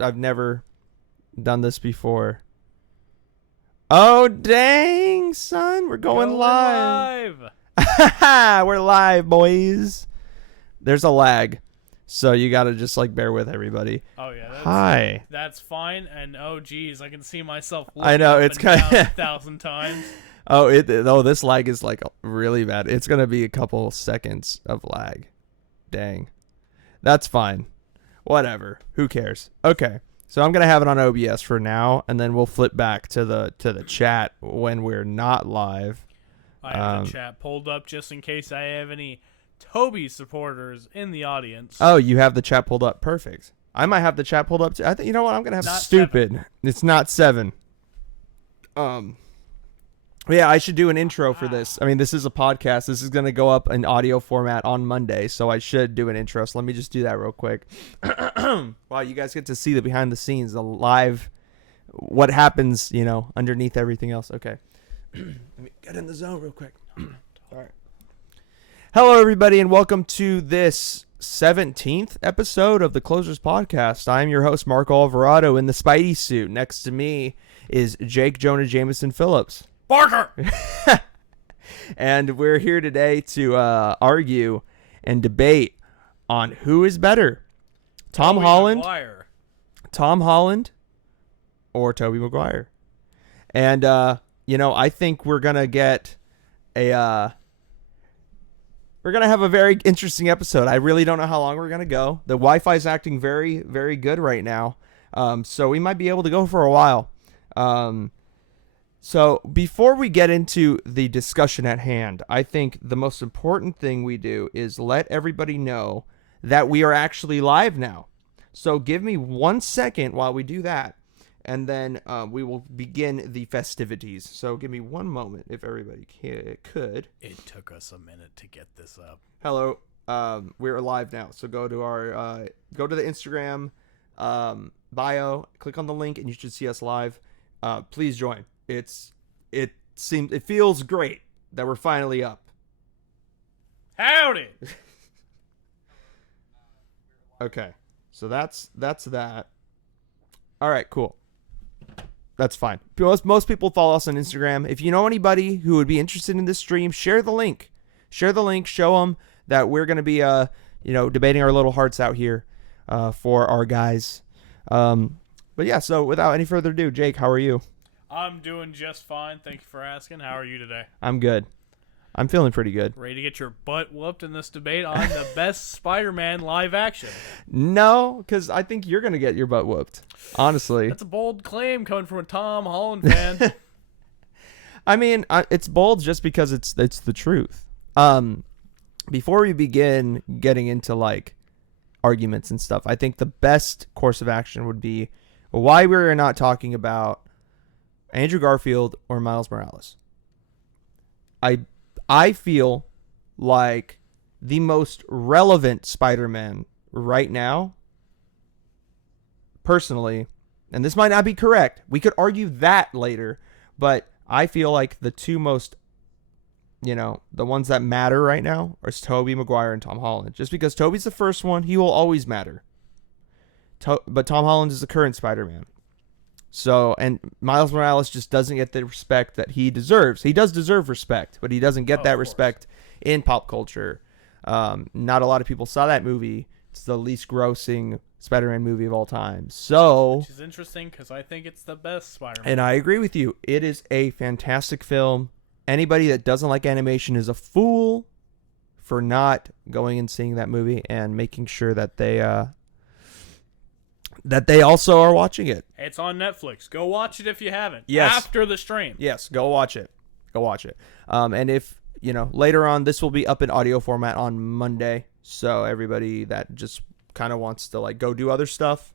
I've never done this before. Oh, dang, son. We're going live. We're live, boys. There's a lag, so you got to just, bear with everybody. Oh, yeah. Hi. That's fine, and, oh, geez, I can see myself I know, it's kind of 1,000 times. This lag is, really bad. It's going to be a couple seconds of lag. Dang. That's fine. Whatever. Who cares? Okay. So I'm going to have it on OBS for now, and then we'll flip back to the chat when we're not live. I have the chat pulled up just in case I have any Toby supporters in the audience. Oh, you have the chat pulled up. Perfect. I might have the chat pulled up too. I think, you know what? I'm going to have Not stupid. 7. It's not 7. Yeah, I should do an intro for this. I mean, this is a podcast. This is going to go up in audio format on Monday, so I should do an intro. So let me just do that real quick. Wow, you guys get to see the behind the scenes, the live, what happens, underneath everything else. Okay. Let me get in the zone real quick. All right. Hello, everybody, and welcome to this 17th episode of the Closers Podcast. I'm your host, Mark Alvarado, in the Spidey suit. Next to me is Jake, Jonah, Jameson, Phillips. Barker! And we're here today to argue and debate on who is better, Tom Holland or Tobey Maguire. And, I think we're going to get we're going to have a very interesting episode. I really don't know how long we're going to go. The Wi-Fi is acting very, very good right now. So we might be able to go for a while. So before we get into the discussion at hand, I think the most important thing we do is let everybody know that we are actually live now. So give me 1 second while we do that, and then we will begin the festivities. So give me one moment if everybody could. It took us a minute to get this up. Hello. We're live now. So go to our go to the Instagram bio, click on the link, and you should see us live. Please join. It feels great that we're finally up. Howdy. Okay, so that's that. All right, cool. That's fine. Most people follow us on Instagram. If you know anybody who would be interested in this stream, share the link. Share the link. Show them that we're gonna be debating our little hearts out here for our guys. But yeah. So without any further ado, Jake, how are you? I'm doing just fine. Thank you for asking. How are you today? I'm good. I'm feeling pretty good. Ready to get your butt whooped in this debate on the best Spider-Man live action? No, because I think you're going to get your butt whooped, honestly. That's a bold claim coming from a Tom Holland fan. I mean, it's bold just because it's the truth. Before we begin getting into, arguments and stuff, I think the best course of action would be why we're not talking about Andrew Garfield or Miles Morales. I feel like the most relevant Spider-Man right now, personally, and this might not be correct, we could argue that later, but I feel like the two most, the ones that matter right now are Tobey Maguire and Tom Holland. Just because Tobey's the first one, he will always matter. But Tom Holland is the current Spider-Man. So, and Miles Morales just doesn't get the respect that he deserves. He does deserve respect, but he doesn't get that respect in pop culture. Not a lot of people saw that movie. It's the least grossing Spider-Man movie of all time. So, which is interesting because I think it's the best Spider-Man. And I agree with you. It is a fantastic film. Anybody that doesn't like animation is a fool for not going and seeing that movie and making sure that they also are watching it. It's on Netflix. Go watch it if you haven't. Yes. After the stream. Yes, go watch it. And if, later on, this will be up in audio format on Monday. So everybody that just kind of wants to, go do other stuff,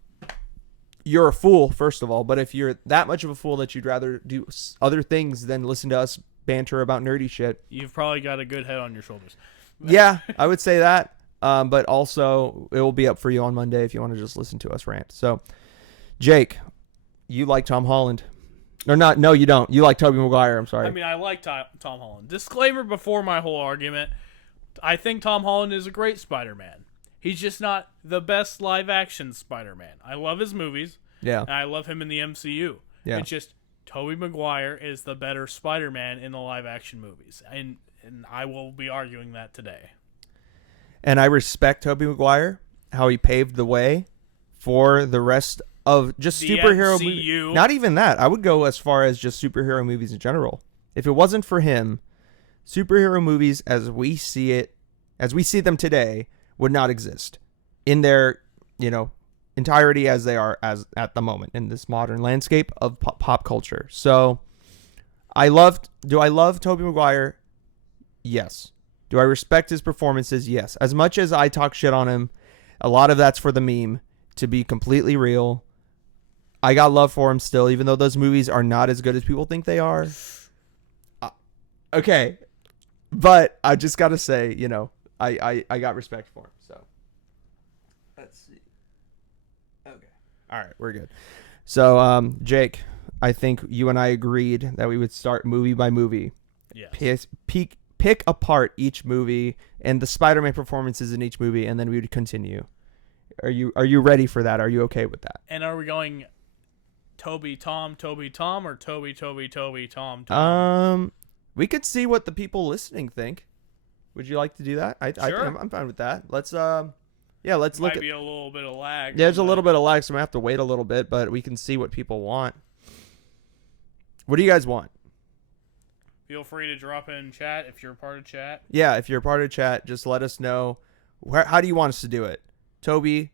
you're a fool, first of all. But if you're that much of a fool that you'd rather do other things than listen to us banter about nerdy shit, you've probably got a good head on your shoulders. Yeah, I would say that. But also, it will be up for you on Monday if you want to just listen to us rant. So, Jake, you like Tom Holland. Or not, no, you don't. You like Tobey Maguire, I'm sorry. I mean, I like Tom Holland. Disclaimer before my whole argument, I think Tom Holland is a great Spider-Man. He's just not the best live-action Spider-Man. I love his movies. Yeah. And I love him in the MCU. Yeah. It's just Tobey Maguire is the better Spider-Man in the live-action movies. And I will be arguing that today. And I respect Tobey Maguire, how he paved the way for the rest of just The superhero MCU. movies. Not even that. I would go as far as just superhero movies in general. If it wasn't for him, superhero movies as we see them today, would not exist in their, entirety as they are as at the moment in this modern landscape of pop culture. So do I love Tobey Maguire? Yes. Do I respect his performances? Yes. As much as I talk shit on him, a lot of that's for the meme. To be completely real, I got love for him still, even though those movies are not as good as people think they are. Okay. But I just got to say, I got respect for him. So let's see. Okay. All right. We're good. So, Jake, I think you and I agreed that we would start movie by movie. Yes. Pick apart each movie and the Spider-Man performances in each movie, and then we would continue. Are you ready for that? Are you okay with that? And are we going Toby Tom, or Toby Tom? We could see what the people listening think. Would you like to do that? Sure. I'm fine with that. Let's look at. Might be a little bit of lag. There's a little bit of lag, so I'm gonna have to wait a little bit, but we can see what people want. What do you guys want? Feel free to drop in chat if you're a part of chat. Yeah, if you're a part of chat, just let us know. How do you want us to do it? Toby,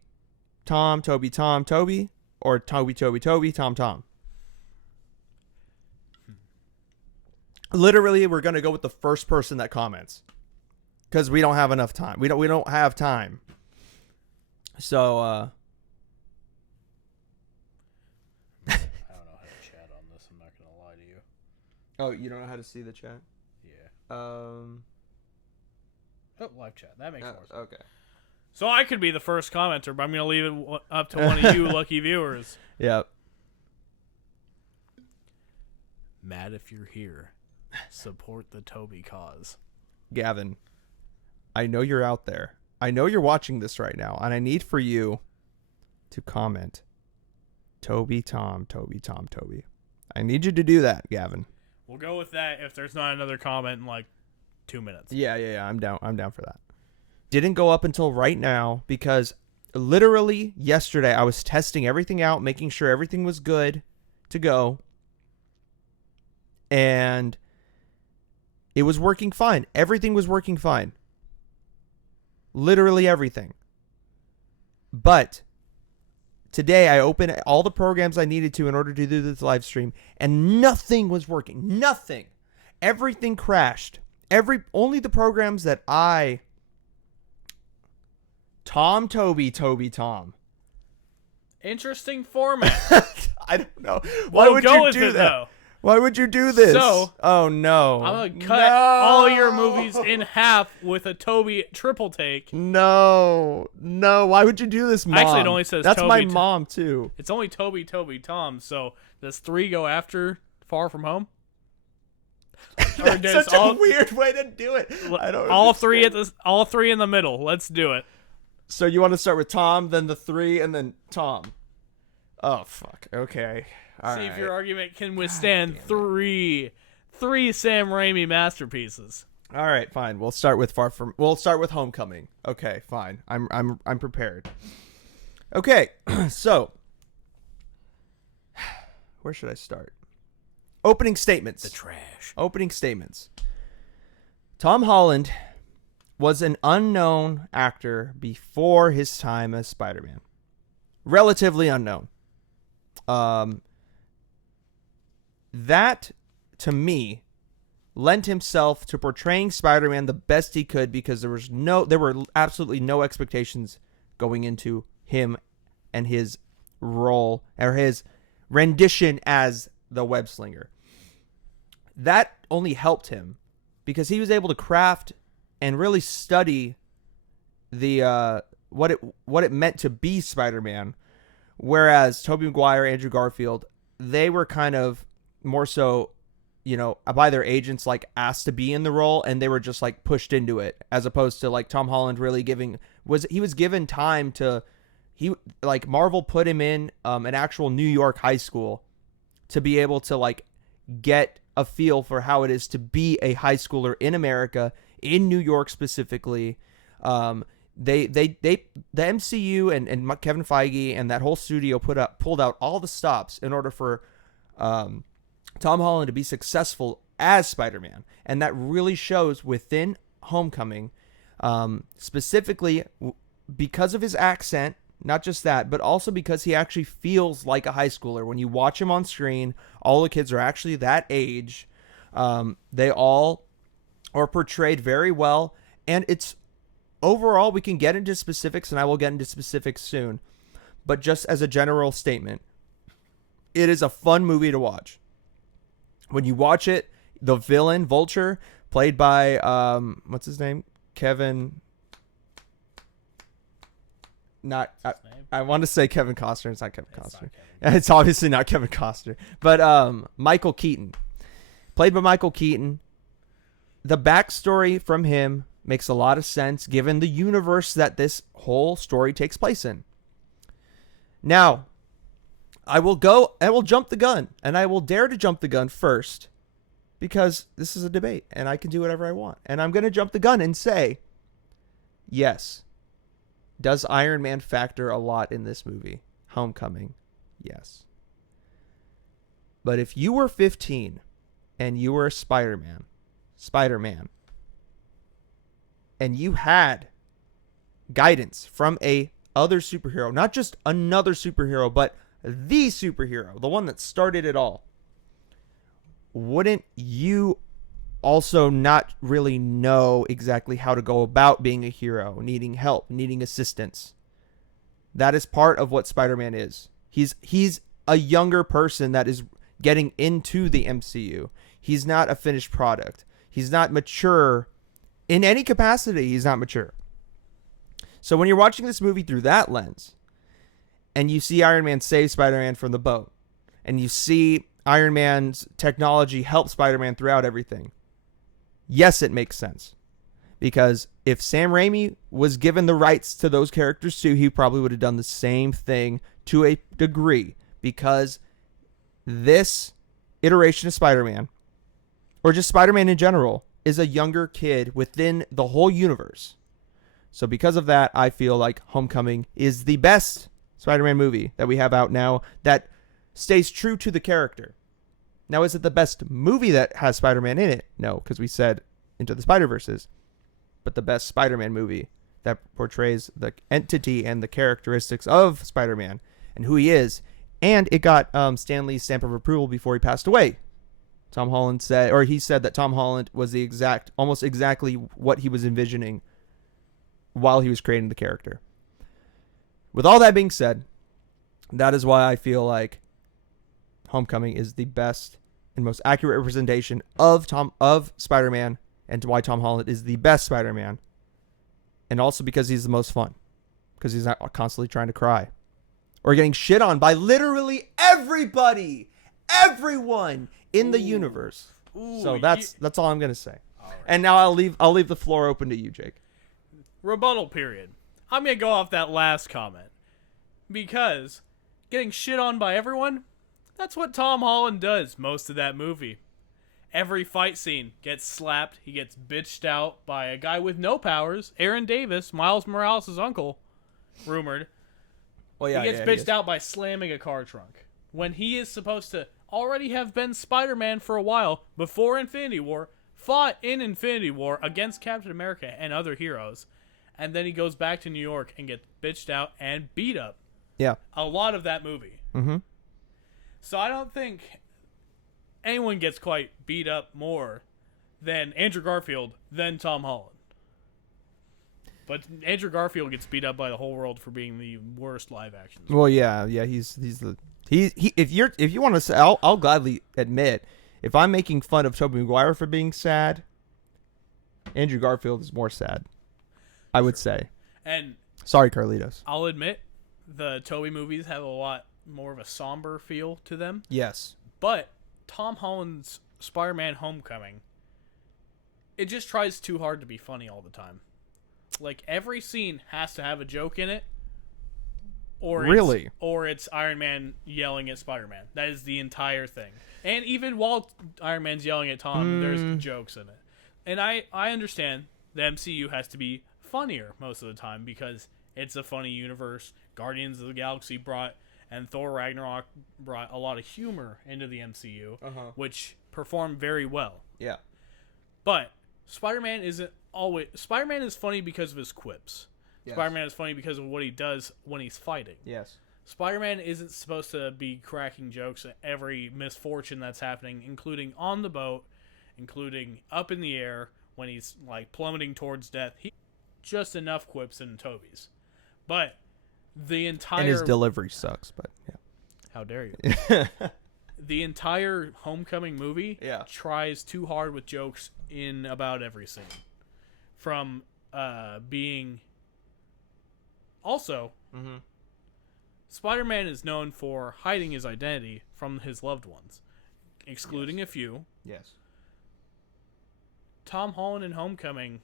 Tom, Toby, Tom, Toby, or Toby, Toby, Toby, Tom, Tom? Literally, we're gonna go with the first person that comments, because we don't have enough time. We don't have time. So, I don't know how to chat on this. I'm not gonna lie to you. Oh, you don't know how to see the chat? Yeah. Oh, live chat. That makes more sense. Okay. So I could be the first commenter, but I'm gonna leave it up to one of you lucky viewers. Yep. Matt, if you're here, support the Toby cause. Gavin, I know you're out there. I know you're watching this right now, and I need for you to comment. Toby, Tom, Toby, Tom, Toby. I need you to do that, Gavin. We'll go with that if there's not another comment in like 2 minutes. Yeah. I'm down for that. Didn't go up until right now because literally yesterday I was testing everything out, making sure everything was good to go. And it was working fine. Everything was working fine. Literally everything. But today I opened all the programs I needed to in order to do this live stream, and nothing was working. Nothing. Everything crashed. Only the programs that Toby, Tom. Interesting format. I don't know. Why would you do that? Though. Why would you do this? So, oh no. I'm gonna cut all your movies in half with a Toby triple take. No. Why would you do this, Mom? Actually, it only says that's Toby. my mom too. It's only Toby, Tom. So does 3 go after Far From Home? Or that's such a weird way to do it. I don't. All three in the middle. Let's do it. So you want to start with Tom, then the 3, and then Tom. Oh fuck. Okay. All See right. if your argument can withstand three Sam Raimi masterpieces. All right, fine. We'll start with Homecoming. Okay, fine. I'm prepared. Okay, so where should I start? Opening statements. The trash. Opening statements. Tom Holland was an unknown actor before his time as Spider-Man. Relatively unknown. That, to me, lent himself to portraying Spider-Man the best he could because there were absolutely no expectations going into him and his role or his rendition as the web slinger. That only helped him because he was able to craft and really study the what it meant to be Spider-Man, whereas Tobey Maguire, Andrew Garfield, they were kind of more so, by their agents, like asked to be in the role, and they were just like pushed into it, as opposed to like Tom Holland really giving he was given time to Marvel put him in an actual New York high school to be able to like get a feel for how it is to be a high schooler in America, in New York specifically. The MCU and Kevin Feige and that whole studio pulled out all the stops in order for Tom Holland to be successful as Spider-Man, and that really shows within Homecoming, specifically because of his accent. Not just that, but also because he actually feels like a high schooler. When you watch him on screen, all the kids are actually that age. They all are portrayed very well. And it's overall, we can get into specifics, and I will get into specifics soon. But just as a general statement, it is a fun movie to watch. When you watch it, the villain, Vulture, played by, what's his name? Kevin... I want to say Kevin Costner. It's not Kevin Costner. It's obviously not Kevin Costner. But Michael Keaton. Played by Michael Keaton. The backstory from him makes a lot of sense given the universe that this whole story takes place in. Now, I will jump the gun. And I will dare to jump the gun first. Because this is a debate. And I can do whatever I want. And I'm going to jump the gun and say, yes. Does Iron Man factor a lot in this movie? Homecoming, yes. But if you were 15 and you were a Spider-Man, and you had guidance from a other superhero, not just another superhero, but the superhero, the one that started it all, wouldn't you also not really know exactly how to go about being a hero, needing help, needing assistance? That is part of what Spider-Man is. He's a younger person that is getting into the MCU. He's not a finished product. He's not mature in any capacity. He's not mature. So when you're watching this movie through that lens, and you see Iron Man save Spider-Man from the boat, and you see Iron Man's technology help Spider-Man throughout everything, yes, it makes sense. Because if Sam Raimi was given the rights to those characters too, he probably would have done the same thing to a degree. Because this iteration of Spider-Man, or just Spider-Man in general, is a younger kid within the whole universe. So because of that, I feel like Homecoming is the best Spider-Man movie that we have out now that stays true to the character. Now, is it the best movie that has Spider-Man in it? No, because we said Into the Spider-Verse. But the best Spider-Man movie that portrays the entity and the characteristics of Spider-Man and who he is. And it got Stan Lee's stamp of approval before he passed away. He said that Tom Holland was almost exactly what he was envisioning while he was creating the character. With all that being said, that is why I feel like Homecoming is the best and most accurate representation of Spider-Man, and why Tom Holland is the best Spider-Man. And also because he's the most fun. Because he's not constantly trying to cry. Or getting shit on by literally everybody. Everyone in the universe. So that's all I'm going to say. Right. And now I'll leave the floor open to you, Jake. Rebuttal period. I'm going to go off that last comment. Because getting shit on by everyone, that's what Tom Holland does most of that movie. Every fight scene gets slapped. He gets bitched out by a guy with no powers, Aaron Davis, Miles Morales' uncle, rumored. Well, yeah, he gets bitched out by slamming a car trunk. When he is supposed to already have been Spider-Man for a while, before Infinity War, fought in Infinity War against Captain America and other heroes, and then he goes back to New York and gets bitched out and beat up. Yeah. A lot of that movie. Mm-hmm. So I don't think anyone gets quite beat up more than Andrew Garfield than Tom Holland. But Andrew Garfield gets beat up by the whole world for being the worst live action. Well, yeah, he's if you want to say, I'll gladly admit, if I'm making fun of Tobey Maguire for being sad, Andrew Garfield is more sad. I would say. And sorry, Carlitos. I'll admit, the Tobey movies have a lot more of a somber feel to them. Yes. But Tom Holland's Spider-Man Homecoming, it just tries too hard to be funny all the time. like every scene has to have a joke in it. Really? Or it's Iron Man yelling at Spider-Man. That is the entire thing. And even while Iron Man's yelling at Tom, there's jokes in it. And I understand the MCU has to be funnier most of the time because it's a funny universe. Guardians of the Galaxy and Thor Ragnarok brought a lot of humor into the MCU, which performed very well. Yeah. But Spider-Man is funny because of his quips. Yes. Spider-Man is funny because of what he does when he's fighting. Yes. Spider-Man isn't supposed to be cracking jokes at every misfortune that's happening, including on the boat, including up in the air when he's like plummeting towards death. He just enough quips in Tobey's. But the entire... And his delivery sucks, but yeah. How dare you? The entire Homecoming movie tries too hard with jokes in about every scene. From being... Also, Spider-Man is known for hiding his identity from his loved ones, excluding a few. Yes. Tom Holland in Homecoming,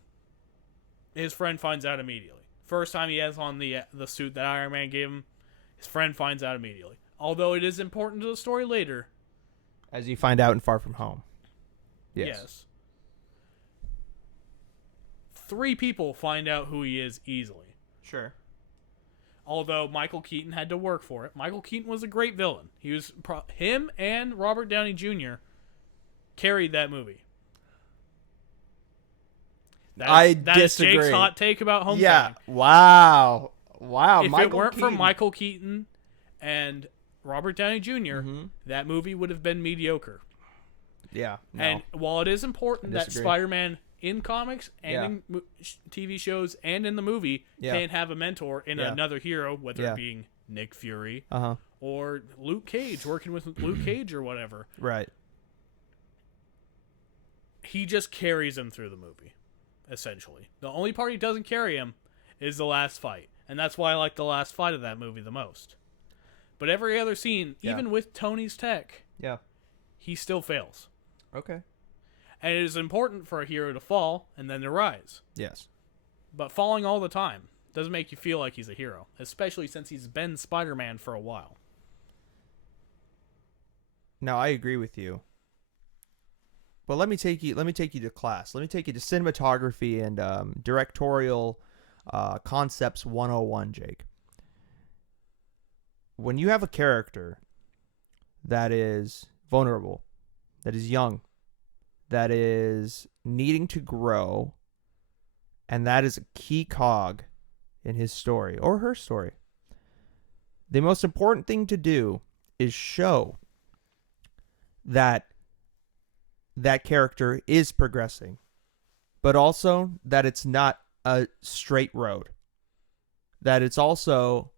his friend finds out immediately. First time he has on the suit that Iron Man gave him, his friend finds out immediately. Although it is important to the story later. As you find out in Far From Home. Yes. 3 people find out who he is easily. Sure. Although Michael Keaton had to work for it. Michael Keaton was a great villain. He was him and Robert Downey Jr. carried that movie. I disagree. That is Jake's hot take about Homecoming. Yeah. Wow. If it weren't for Michael Keaton and Robert Downey Jr., that movie would have been mediocre. Yeah. No. And while it is important that Spider-Man in comics and in TV shows and in the movie can have a mentor in another hero, whether it being Nick Fury or Luke Cage, working with Luke Cage or whatever. Right. He just carries him through the movie, essentially. The only part he doesn't carry him is the last fight. And that's why I like the last fight of that movie the most. But every other scene, even with Tony's tech, he still fails. Okay. And it is important for a hero to fall and then to rise. Yes. But falling all the time doesn't make you feel like he's a hero, especially since he's been Spider-Man for a while. No, I agree with you. But let me take you to class. Let me take you to cinematography and directorial concepts 101, Jake. When you have a character that is vulnerable, that is young, that is needing to grow, and that is a key cog in his story or her story, the most important thing to do is show that that character is progressing, but also that it's not a straight road, that it's also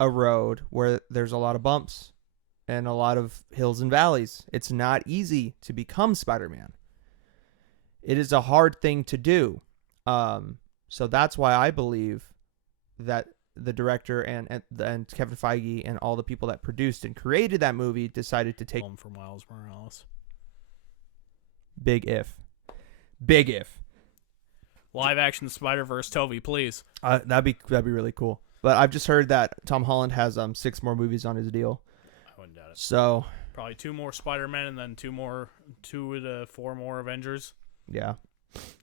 a road where there's a lot of bumps and a lot of hills and valleys. It's not easy to become Spider-Man. It is a hard thing to do. So that's why I believe that the director and Kevin Feige and all the people that produced and created that movie decided to take from Miles Morales. Big if. Live action Spider-Verse, Toby, please. That'd be really cool. But I've just heard that Tom Holland has 6 more movies on his deal. I wouldn't doubt it. So probably 2 more Spider-Man and then 2 to 4 more Avengers. Yeah.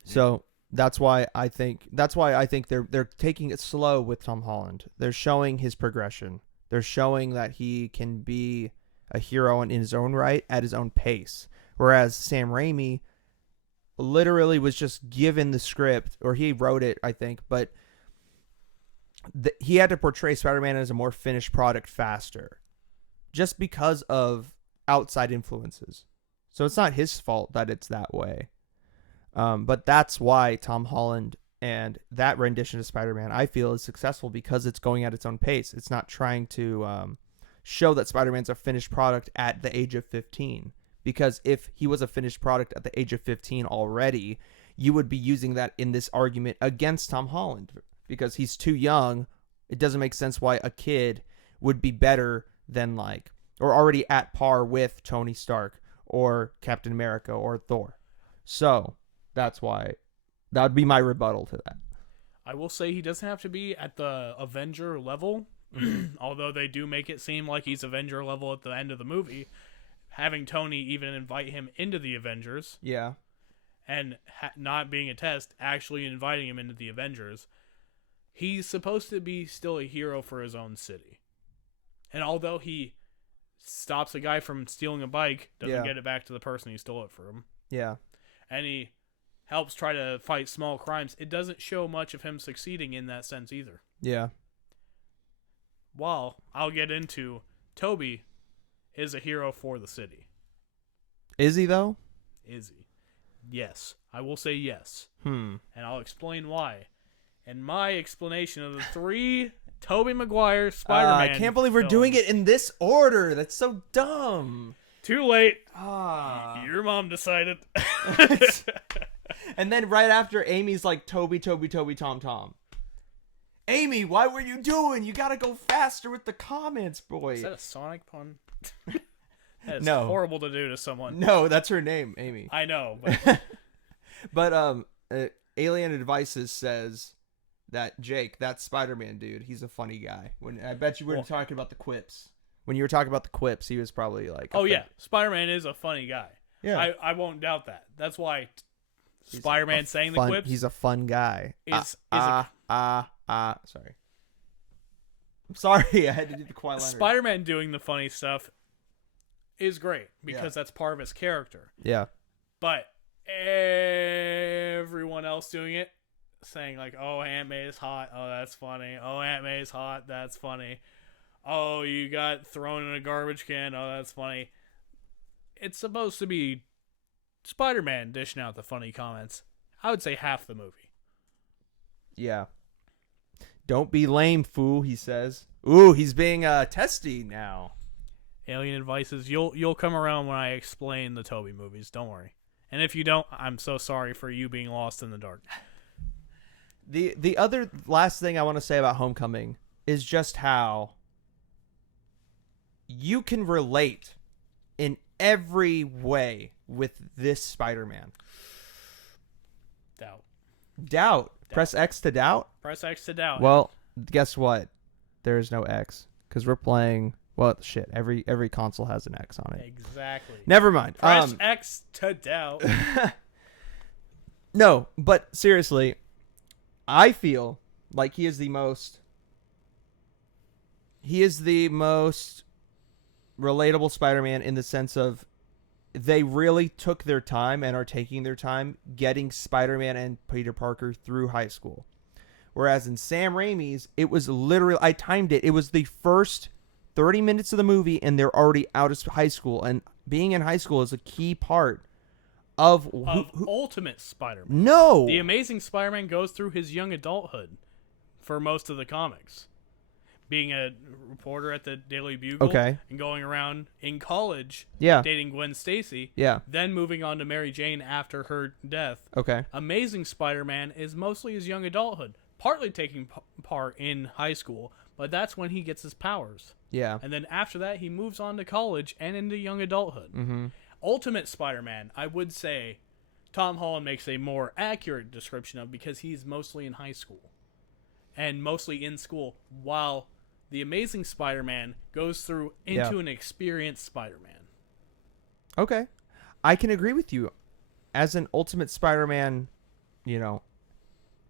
So that's why I think they're taking it slow with Tom Holland. They're showing his progression. They're showing that he can be a hero in his own right at his own pace. Whereas Sam Raimi literally was just given the script, or he wrote it, I think, but he had to portray Spider-Man as a more finished product faster just because of outside influences. So it's not his fault that it's that way. But that's why Tom Holland and that rendition of Spider-Man, I feel, is successful because it's going at its own pace. It's not trying to show that Spider-Man's a finished product at the age of 15. Because if he was a finished product at the age of 15 already, you would be using that in this argument against Tom Holland. Because he's too young, it doesn't make sense why a kid would be better than or already at par with Tony Stark or Captain America or Thor. So that's why that would be my rebuttal to that. I will say he doesn't have to be at the Avenger level, although they do make it seem like he's Avenger level at the end of the movie, having Tony even invite him into the Avengers. Yeah. And not being a test, actually inviting him into the Avengers. He's supposed to be still a hero for his own city. And although he stops a guy from stealing a bike, doesn't get it back to the person he stole it from. Yeah. And he helps try to fight small crimes, it doesn't show much of him succeeding in that sense either. Yeah. While I'll get into, Toby is a hero for the city. Is he, though? Is he? Yes. I will say yes. And I'll explain why. And my explanation of the 3 Tobey Maguire Spider-Man I can't believe we're films. doing it in this order. That's so dumb. Too late. Ah. Your mom decided. And then right after, Amy's like, Toby, Tom, Tom. Amy, why were you doing? You gotta go faster with the comments, boy. Is that a Sonic pun? That is No. horrible to do to someone. No, that's her name, Amy. I know, but But Alien Advices says that Jake, that Spider-Man dude, he's a funny guy. When I bet you were talking about the quips. When you were talking about the quips, he was probably like, oh yeah, Spider-Man is a funny guy. Yeah. I won't doubt that. That's why Spider-Man saying the quips. He's a fun guy. Sorry. I'm sorry, I had to do the Kawhi Leonard. Spider-Man doing the funny stuff is great because that's part of his character. Yeah. But everyone else doing it, saying like, "Oh, Aunt May is hot. Oh, that's funny. Oh, Aunt May is hot. That's funny. Oh, you got thrown in a garbage can. Oh, that's funny." It's supposed to be Spider-Man dishing out the funny comments. I would say half the movie. Yeah. Don't be lame, fool, he says. Ooh, he's being testy now. Alien Advices, you'll come around when I explain the Tobey movies. Don't worry. And if you don't, I'm so sorry for you being lost in the dark. The other last thing I want to say about Homecoming is just how you can relate in every way with this Spider-Man. Doubt. Press X to doubt? Press X to doubt. Well, guess what? There is no X because we're playing. Well, shit. Every console has an X on it. Exactly. Never mind. Press X to doubt. No, but seriously, I feel like he is the most relatable Spider-Man in the sense of they really took their time and are taking their time getting Spider-Man and Peter Parker through high school. Whereas in Sam Raimi's, it was literally, I timed it, it was the first 30 minutes of the movie and they're already out of high school. And being in high school is a key part of Ultimate Spider-Man. No. The Amazing Spider-Man goes through his young adulthood for most of the comics. Being a reporter at the Daily Bugle and going around in college dating Gwen Stacy. Yeah. Then moving on to Mary Jane after her death. Okay. Amazing Spider-Man is mostly his young adulthood. Partly taking part in high school, but that's when he gets his powers. Yeah. And then after that, he moves on to college and into young adulthood. Mm-hmm. Ultimate Spider-Man, I would say Tom Holland makes a more accurate description of because he's mostly in high school. And mostly in school, while the Amazing Spider-Man goes through into an experienced Spider-Man. Okay. I can agree with you. As an Ultimate Spider-Man,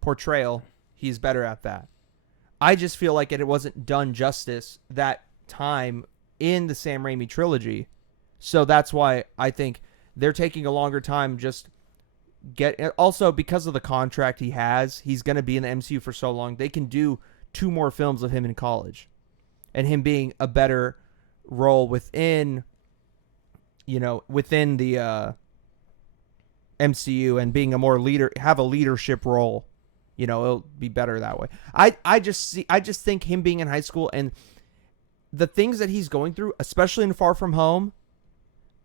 portrayal, he's better at that. I just feel like it wasn't done justice that time in the Sam Raimi trilogy. So that's why I think they're taking a longer time just also because of the contract he has, he's going to be in the MCU for so long. They can do 2 more films of him in college and him being a better role within the MCU and being a more have a leadership role. It'll be better that way. I just think him being in high school and the things that he's going through, especially in Far From Home,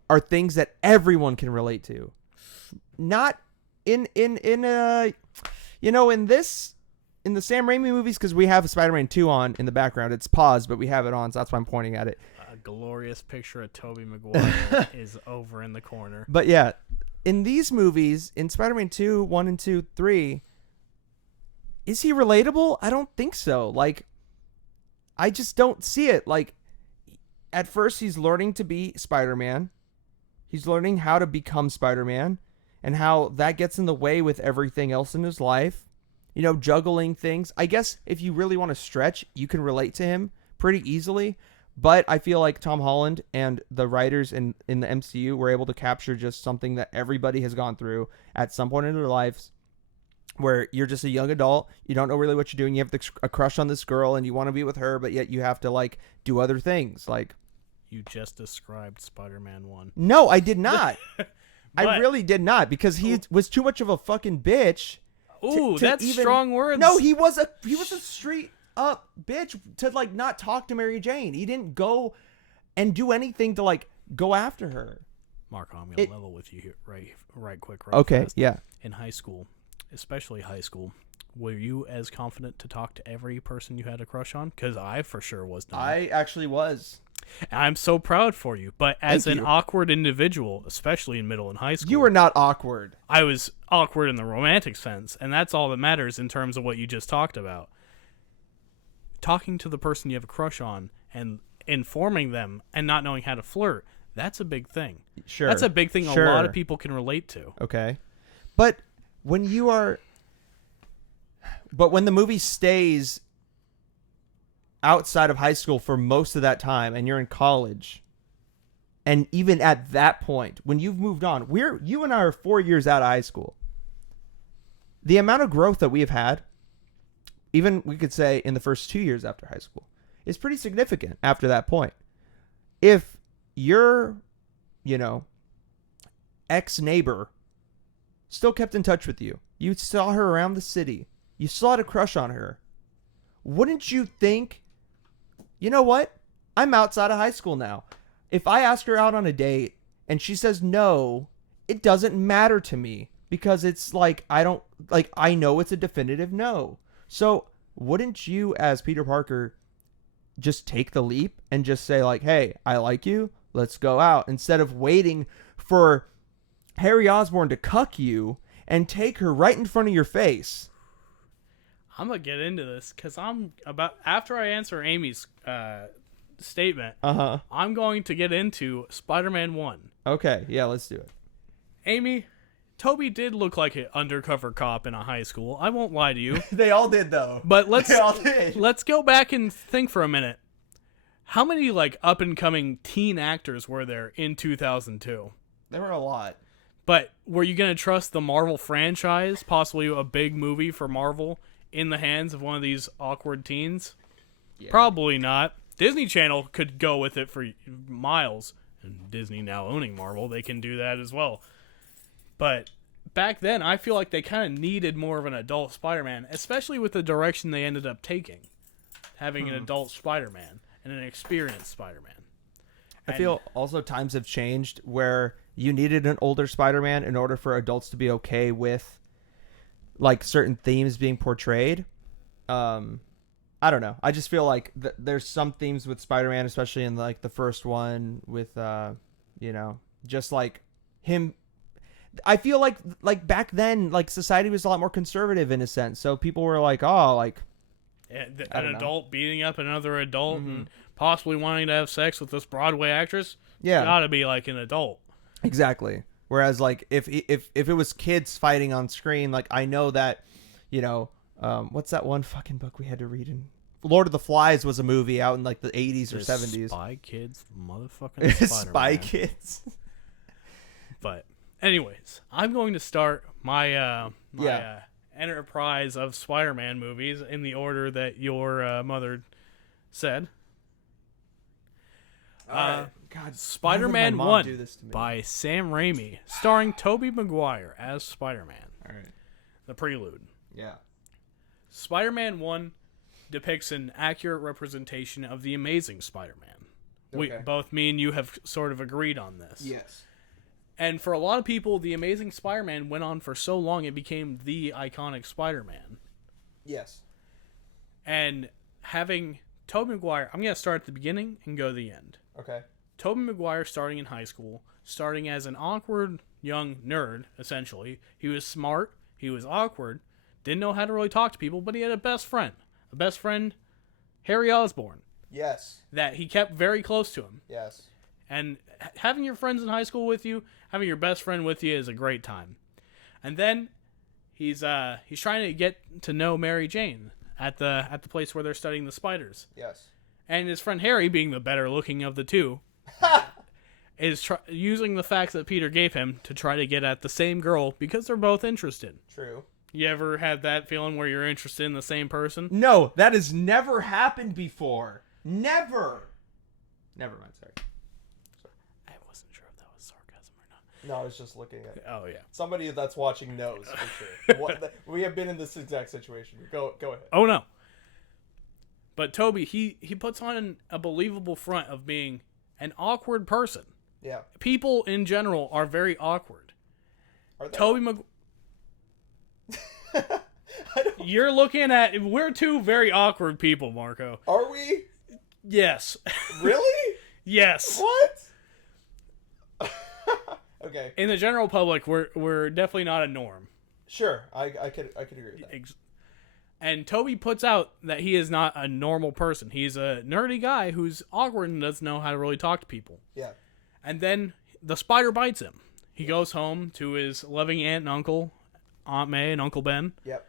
are things that everyone can relate to. Not in the Sam Raimi movies, because we have Spider-Man 2 on in the background. It's paused, but we have it on, so that's why I'm pointing at it. A glorious picture of Tobey Maguire is over in the corner. But yeah, in these movies, in Spider-Man 2, 1 and 2, 3, is he relatable? I don't think so. Like, I just don't see it. Like, at first he's learning to be Spider-Man. He's learning how to become Spider-Man and how that gets in the way with everything else in his life. You know, juggling things. I guess if you really want to stretch, you can relate to him pretty easily. But I feel like Tom Holland and the writers in the MCU were able to capture just something that everybody has gone through at some point in their lives, where you're just a young adult, you don't know really what you're doing, you have a crush on this girl and you want to be with her, but yet you have to like do other things. Like, You just described Spider-Man 1. no, I did not. I really did not, because he was too much of a fucking bitch. Ooh, that's strong words. No, he was a straight up bitch to like not talk to Mary Jane. He didn't go and do anything to like go after her. Mark, I'm gonna level with you here, right quick. Okay, fast. yeah. In high school, especially high school, were you as confident to talk to every person you had a crush on? Because I for sure was not. I actually was. I'm so proud for you. But as Thank an you. awkward individual, especially in middle and high school, You were not awkward. I was awkward in the romantic sense, and that's all that matters in terms of what you just talked about. Talking to the person you have a crush on and informing them and not knowing how to flirt, that's a big thing. Sure. That's a big thing a lot of people can relate to. Okay. But when the movie stays outside of high school for most of that time and you're in college, and even at that point, when you've moved on, you and I are 4 years out of high school. The amount of growth that we have had, even we could say in the first 2 years after high school, is pretty significant after that point. If your, ex-neighbor still kept in touch with you, you saw her around the city, you still had a crush on her, wouldn't you think, you know what? I'm outside of high school now. If I ask her out on a date and she says no, it doesn't matter to me, because it's like, I know it's a definitive no. So wouldn't you, as Peter Parker, just take the leap and just say like, hey, I like you, let's go out, instead of waiting for Harry Osborn to cuck you and take her right in front of your face? I'm going to get into this because after I answer Amy's statement, I'm going to get into Spider-Man 1. Okay, yeah, let's do it. Amy, Toby did look like an undercover cop in a high school. I won't lie to you. They all did, though. But They all did. let's go back and think for a minute. How many like up-and-coming teen actors were there in 2002? There were a lot. But were you going to trust the Marvel franchise, possibly a big movie for Marvel, in the hands of one of these awkward teens? Yeah. Probably not. Disney Channel could go with it for miles. And Disney now owning Marvel, they can do that as well. But back then, I feel like they kind of needed more of an adult Spider-Man, especially with the direction they ended up taking. Having an adult Spider-Man and an experienced Spider-Man. I feel also times have changed where you needed an older Spider-Man in order for adults to be okay with like certain themes being portrayed. I don't know. I just feel like there's some themes with Spider-Man, especially in like the first one with, just like him. I feel like back then, like society was a lot more conservative in a sense. So people were like, oh, like an adult being up another adult and possibly wanting to have sex with this Broadway actress. Yeah, gotta be like an adult. Exactly. Whereas like if it was kids fighting on screen, like I know that, what's that one fucking book we had to read in? Lord of the Flies was a movie out in like the 80s or 70s. Spy Kids, motherfucking Spider-Man. Spy Kids. But anyways, I'm going to start my enterprise of Spider-Man movies in the order that your mother said. God, Spider-Man why would my mom 1 do this to me? by Sam Raimi, starring Tobey Maguire as Spider-Man. All right. The prelude. Yeah. Spider-Man 1 depicts an accurate representation of the Amazing Spider-Man. Okay. Both me and you have sort of agreed on this. Yes. And for a lot of people, the Amazing Spider-Man went on for so long it became the iconic Spider-Man. Yes. And having Tobey Maguire, I'm going to start at the beginning and go to the end. Okay. Tobey Maguire starting in high school, starting as an awkward young nerd, essentially. He was smart, he was awkward, didn't know how to really talk to people, but he had a best friend, Harry Osborn, Yes. that he kept very close to him. Yes. And having your friends in high school with you, having your best friend with you is a great time. And then he's trying to get to know Mary Jane at the place where they're studying the spiders. Yes. And his friend Harry, being the better looking of the two, is using the facts that Peter gave him to try to get at the same girl because they're both interested. True. You ever had that feeling where you're interested in the same person? No, that has never happened before. Never. Never mind, sorry. I wasn't sure if that was sarcasm or not. No, I was just looking at Oh, yeah. somebody that's watching knows for sure. We have been in this exact situation. Go ahead. Oh, no. But Toby, he puts on a believable front of being an awkward person. Yeah. People in general are very awkward. Are they? Toby You're looking at... We're two very awkward people, Marco. Are we? Yes. Really? Yes. What? Okay. In the general public, we're definitely not a norm. Sure. I could agree with that. And Toby puts out that he is not a normal person. He's a nerdy guy who's awkward and doesn't know how to really talk to people. Yeah. And then the spider bites him. He goes home to his loving aunt and uncle, Aunt May and Uncle Ben. Yep.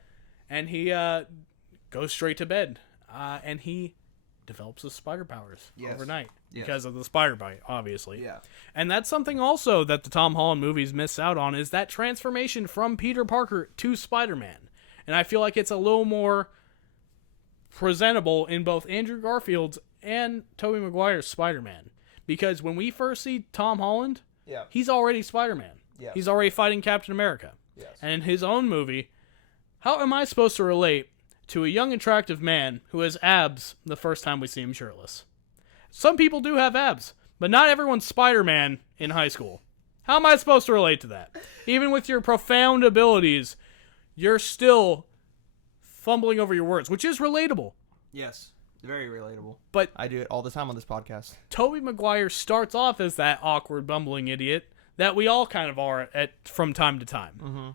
And he goes straight to bed. And he develops his spider powers overnight because of the spider bite, obviously. Yeah. And that's something also that the Tom Holland movies miss out on, is that transformation from Peter Parker to Spider-Man. And I feel like it's a little more presentable in both Andrew Garfield's and Tobey Maguire's Spider-Man. Because when we first see Tom Holland, he's already Spider-Man. Yeah. He's already fighting Captain America. Yes. And in his own movie, how am I supposed to relate to a young, attractive man who has abs the first time we see him shirtless? Some people do have abs, but not everyone's Spider-Man in high school. How am I supposed to relate to that? Even with your profound abilities, you're still fumbling over your words, which is relatable. Yes. Very relatable. But I do it all the time on this podcast. Tobey Maguire starts off as that awkward, bumbling idiot that we all kind of are from time to time. Mm-hmm.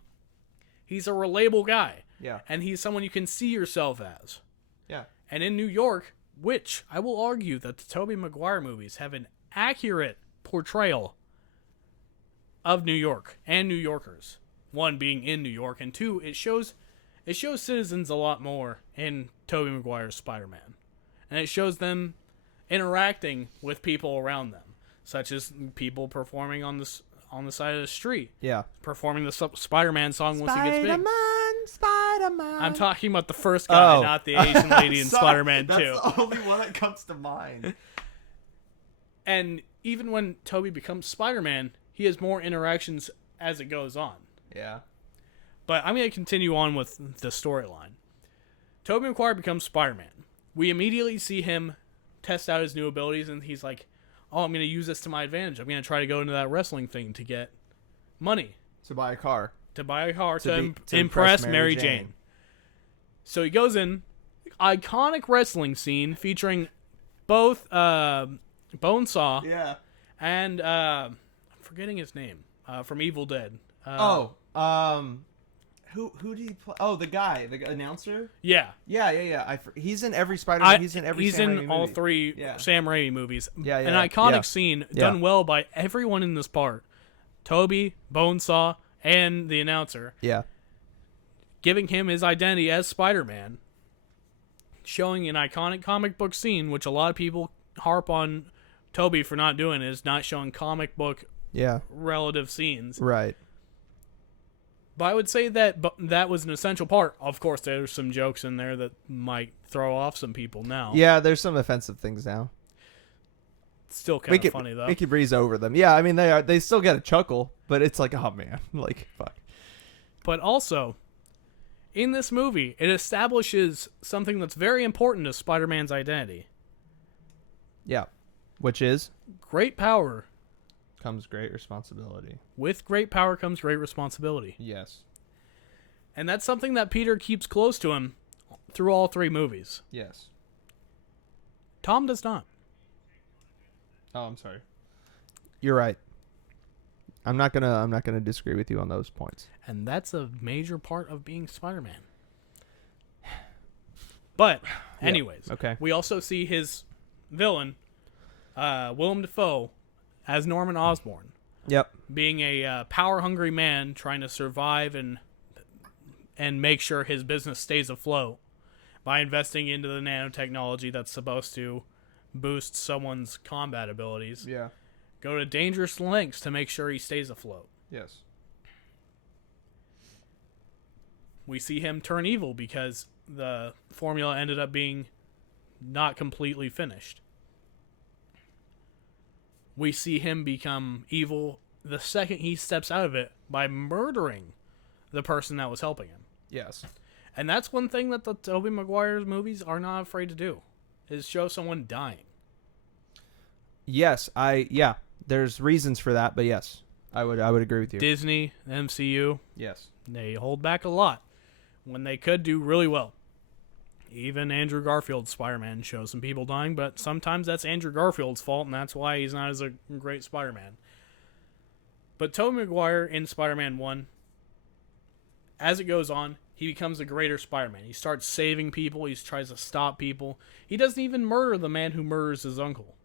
He's a relatable guy. Yeah. And he's someone you can see yourself as. Yeah. And in New York, which I will argue that the Tobey Maguire movies have an accurate portrayal of New York and New Yorkers. One, being in New York, and two, it shows citizens a lot more in Tobey Maguire's Spider-Man. And it shows them interacting with people around them, such as people performing on the side of the street. Yeah. Performing the Spider-Man song once he gets big. Spider-Man. I'm talking about the first guy, not the Asian lady in Sorry, Spider-Man 2. That's the only one that comes to mind. And even when Toby becomes Spider-Man, he has more interactions as it goes on. Yeah. But I'm going to continue on with the storyline. Tobey Maguire becomes Spider-Man. We immediately see him test out his new abilities, and he's like, oh, I'm going to use this to my advantage. I'm going to try to go into that wrestling thing to get money. To buy a car. To impress Mary Jane. So he goes in, iconic wrestling scene featuring both Bonesaw and I'm forgetting his name from Evil Dead. Who did he play? Oh, the guy, the announcer. Yeah. He's in every Spider-Man. He's in every. He's in all three Sam Raimi movies. Yeah. An iconic scene done well by everyone in this part. Toby, Bonesaw, and the announcer. Yeah. Giving him his identity as Spider-Man. Showing an iconic comic book scene, which a lot of people harp on Toby for not doing, is not showing comic book relative scenes. Right. But I would say that that was an essential part. Of course, there's some jokes in there that might throw off some people now. Yeah, there's some offensive things now. Still kind of funny, though. We could breeze over them. Yeah, I mean, they still get a chuckle, but it's like, oh, man. Like, fuck. But also, in this movie, it establishes something that's very important to Spider-Man's identity. Yeah. Which is? Great power comes great responsibility. With great power comes great responsibility. Yes. And that's something that Peter keeps close to him through all three movies. Yes. Tom does not. Oh, I'm sorry. You're right. I'm not gonna disagree with you on those points. And that's a major part of being Spider-Man. But, anyways, Okay. we also see his villain, Willem Dafoe, as Norman Osborn, Yep. being a power-hungry man trying to survive and make sure his business stays afloat by investing into the nanotechnology that's supposed to boost someone's combat abilities. Yeah. Go to dangerous lengths to make sure he stays afloat. Yes. We see him turn evil because the formula ended up being not completely finished. We see him become evil the second he steps out of it by murdering the person that was helping him. Yes. And that's one thing that the Tobey Maguire movies are not afraid to do, is show someone dying. Yes, there's reasons for that, but yes, I would agree with you. Disney, MCU, Yes. they hold back a lot when they could do really well. Even Andrew Garfield's Spider-Man shows some people dying, but sometimes that's Andrew Garfield's fault, and that's why he's not as a great Spider-Man. But Tobey Maguire in Spider-Man 1, as it goes on, he becomes a greater Spider-Man. He starts saving people. He tries to stop people. He doesn't even murder the man who murders his uncle.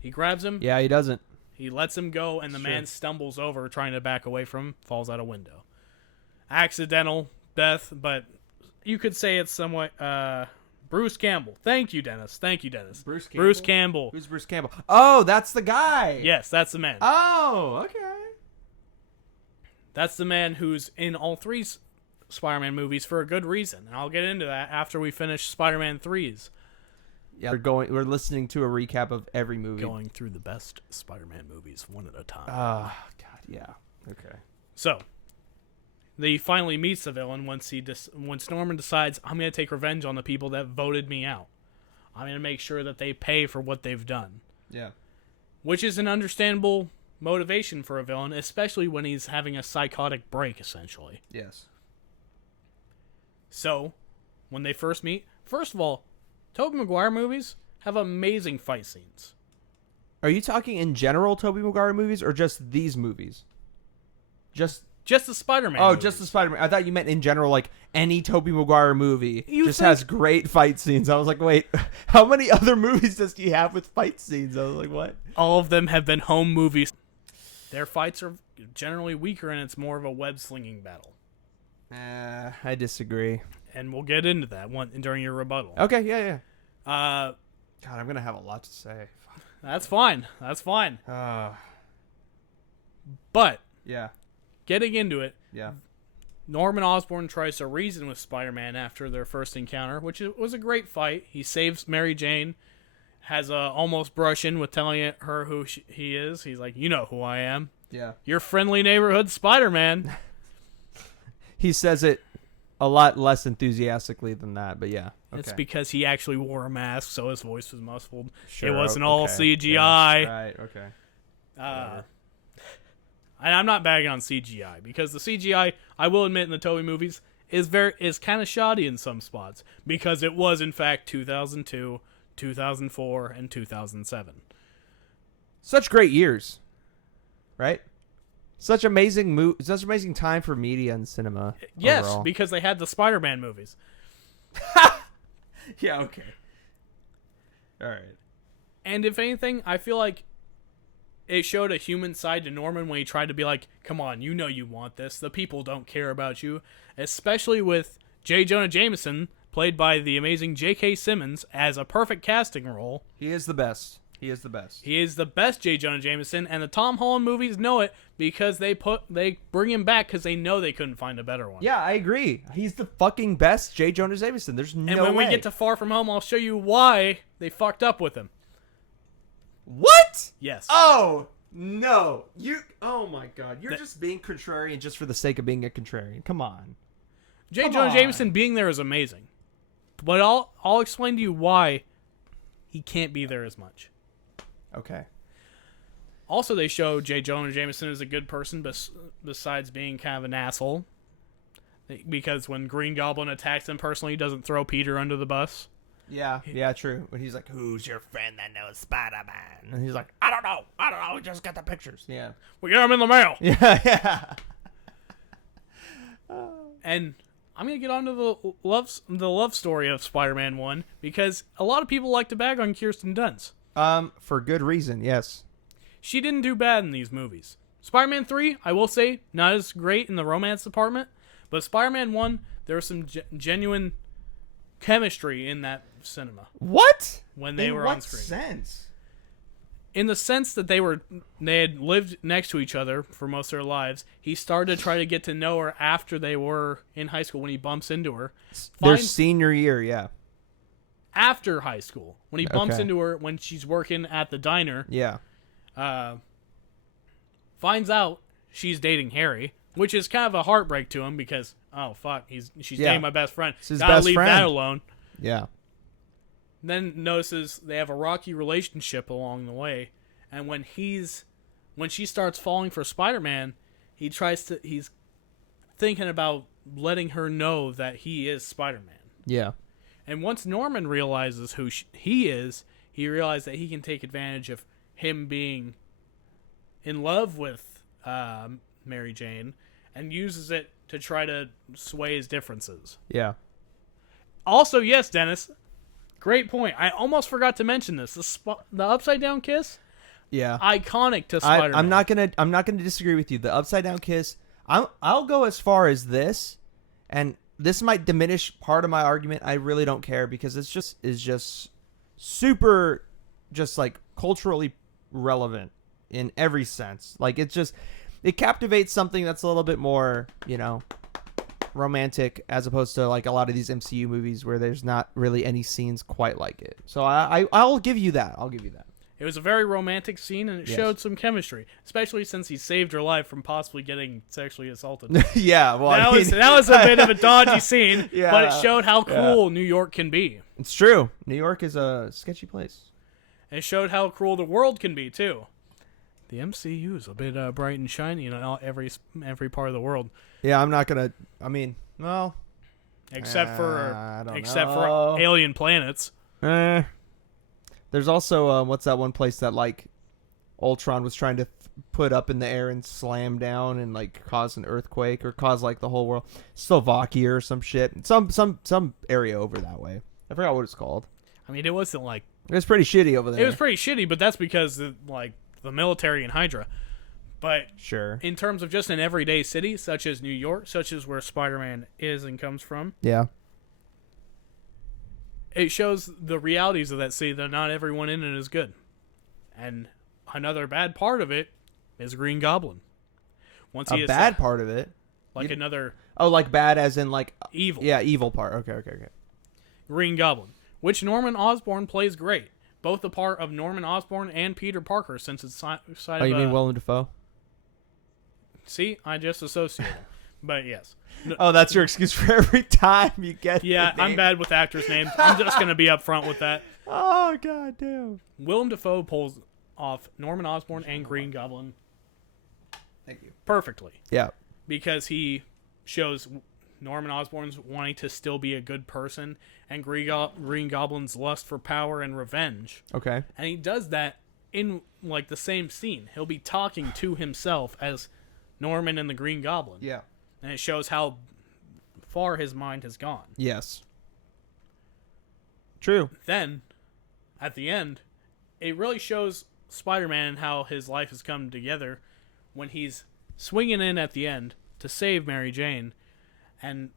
He grabs him. Yeah, he doesn't. He lets him go, and the man stumbles over, trying to back away from him, falls out a window. Accidental death, but you could say it's somewhat... Bruce Campbell. Thank you, Dennis. Bruce Campbell? Bruce Campbell. Who's Bruce Campbell? Oh, that's the guy. Yes, that's the man. Oh, okay. That's the man who's in all three Spider-Man movies for a good reason. And I'll get into that after we finish Spider-Man 3s. Yeah, we're listening to a recap of every movie. Going through the best Spider-Man movies one at a time. God, yeah. Okay. So, he finally meets the villain once Norman decides, I'm going to take revenge on the people that voted me out. I'm going to make sure that they pay for what they've done. Yeah. Which is an understandable motivation for a villain, especially when he's having a psychotic break, essentially. Yes. So, when they first meet, first of all, Tobey Maguire movies have amazing fight scenes. Are you talking in general Tobey Maguire movies or just these movies? Just the Spider-Man movies. Just the Spider-Man. I thought you meant in general, like any Tobey Maguire movie Think- has great fight scenes. I was like, wait, how many other movies does he have with fight scenes? I was like, what? All of them have been home movies. Their fights are generally weaker, and it's more of a web-slinging battle. I disagree. And we'll get into that during your rebuttal. Okay, yeah. God, I'm going to have a lot to say. That's fine. But, Yeah. getting into it, Yeah. Norman Osborn tries to reason with Spider-Man after their first encounter, which was a great fight. He saves Mary Jane, has a almost brush-in with telling her who he is. He's like, you know who I am. Yeah. Your friendly neighborhood Spider-Man. He says it a lot less enthusiastically than that, but yeah. Okay. It's because he actually wore a mask, so his voice was muffled. Sure, it wasn't all okay. CGI. Yeah, right, okay. And I'm not bagging on CGI, because the CGI, I will admit, in the Tobey movies is kind of shoddy in some spots, because it was in fact 2002, 2004, and 2007. Such great years, right? Such amazing time for media and cinema. Yes, overall. because they had the Spider-Man movies. Yeah, okay. All right. And if anything, I feel like it showed a human side to Norman when he tried to be like, come on, you know you want this. The people don't care about you. Especially with J. Jonah Jameson, played by the amazing J.K. Simmons, as a perfect casting role. He is the best. He is the best J. Jonah Jameson, and the Tom Holland movies know it because they bring him back because they know they couldn't find a better one. Yeah, I agree. He's the fucking best J. Jonah Jameson. There's no way. And when we get to Far From Home, I'll show you why they fucked up with him. What? Yes. Oh, no. Oh my God. You're just being contrarian just for the sake of being a contrarian. Come on. J. Jonah Jameson being there is amazing. But I'll explain to you why he can't be there as much. Okay. Also, they show J. Jonah Jameson as a good person besides being kind of an asshole. Because when Green Goblin attacks him personally, he doesn't throw Peter under the bus. Yeah, true. When he's like, who's your friend that knows Spider-Man? And he's like, I don't know, just get the pictures. Yeah. We get them in the mail. Yeah. And I'm gonna get onto the love story of Spider-Man 1 because a lot of people like to bag on Kirsten Dunst. For good reason, yes. She didn't do bad in these movies. Spider-Man 3, I will say, not as great in the romance department, but Spider-Man 1, there was some genuine chemistry in that cinema. What? When they were on screen. In what sense? In the sense that they had lived next to each other for most of their lives. He started to try to get to know her after they were in high school when he bumps into her. Their senior year, yeah. After high school, when he bumps into her when she's working at the diner. Yeah. Finds out she's dating Harry, which is kind of a heartbreak to him because, oh, fuck, she's dating my best friend. Gotta leave that alone. Yeah. Then notices they have a rocky relationship along the way, and when she starts falling for Spider-Man, he's thinking about letting her know that he is Spider-Man. Yeah. And once Norman realizes who he is, he realizes that he can take advantage of him being in love with Mary Jane and uses it to try to sway his differences. Yeah. Also, yes, Dennis, great point. I almost forgot to mention this. The upside down kiss. Yeah. Iconic to Spider-Man. I'm not gonna disagree with you. The upside down kiss. I'll go as far as this, and this might diminish part of my argument. I really don't care because it's just super, just like culturally relevant in every sense. Like it captivates something that's a little bit more, romantic as opposed to like a lot of these MCU movies where there's not really any scenes quite like it. So I'll give you that. It was a very romantic scene, and it showed some chemistry, especially since he saved her life from possibly getting sexually assaulted. Yeah, well, that was a bit of a dodgy scene, yeah, but it showed how cruel New York can be. It's true. New York is a sketchy place. And it showed how cruel the world can be, too. The MCU is a bit bright and shiny in every part of the world. Yeah, I'm not going to... I mean, well... Except for alien planets. There's also, what's that one place that, like, Ultron was trying to put up in the air and slam down and, like, cause an earthquake or cause, like, the whole world? Slovakia or some shit. Some area over that way. I forgot what it's called. I mean, it wasn't, like... It was pretty shitty over there. It was pretty shitty, but that's because, like, the military and Hydra. But sure, in terms of just an everyday city, such as New York, such as where Spider-Man is and comes from... Yeah. It shows the realities of that city, that not everyone in it is good. And another bad part of it is Green Goblin. A bad part of it? Another... Oh, like bad as in like... Evil. Yeah, evil part. Okay. Green Goblin, which Norman Osborn plays great. Both the part of Norman Osborn and Peter Parker, since it's side of... Oh, you mean Willem Dafoe? See? I just associated. But yes. Oh, that's your excuse for every time you get Yeah, I'm bad with actors' names. I'm just going to be upfront with that. Oh, god damn. Willem Dafoe pulls off Norman Osborn and Green Goblin Thank you. perfectly. Yeah. Because he shows Norman Osborn's wanting to still be a good person and Green Goblin's lust for power and revenge. Okay. And he does that in, like, the same scene. He'll be talking to himself as Norman and the Green Goblin. Yeah. And it shows how far his mind has gone. Yes. True. Then, at the end, it really shows Spider-Man and how his life has come together when he's swinging in at the end to save Mary Jane, and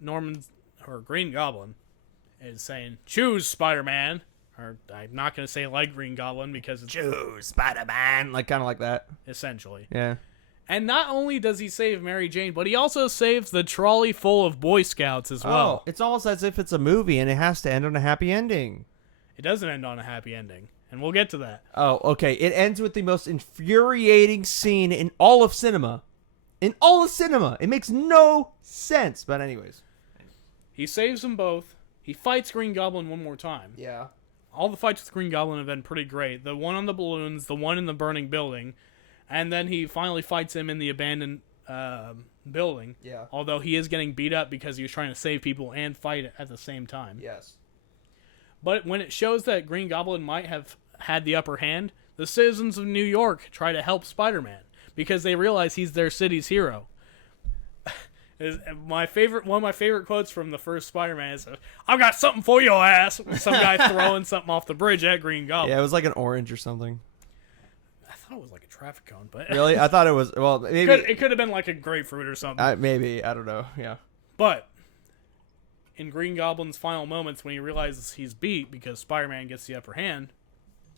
Green Goblin is saying, "Choose Spider-Man." Or, I'm not going to say like Green Goblin because it's... Choose Spider-Man. Like, kind of like that. Essentially. Yeah. And not only does he save Mary Jane, but he also saves the trolley full of Boy Scouts as well. It's almost as if it's a movie and it has to end on a happy ending. It doesn't end on a happy ending, and we'll get to that. Oh, okay. It ends with the most infuriating scene in all of cinema. In all of cinema. It makes no sense. But anyways. He saves them both. He fights Green Goblin one more time. Yeah. All the fights with Green Goblin have been pretty great. The one on the balloons, the one in the burning building, and then he finally fights him in the abandoned building. Yeah. Although he is getting beat up because he was trying to save people and fight at the same time. Yes. But when it shows that Green Goblin might have had the upper hand, the citizens of New York try to help Spider-Man because they realize he's their city's hero. One of my favorite quotes from the first Spider-Man is, "I've got something for your ass." Some guy throwing something off the bridge at Green Goblin. Yeah, it was like an orange or something. I thought it was like a traffic cone, but Really? I thought it was. Well, maybe it could have been like a grapefruit or something. maybe I don't know. Yeah. But in Green Goblin's final moments, when he realizes he's beat because Spider-Man gets the upper hand,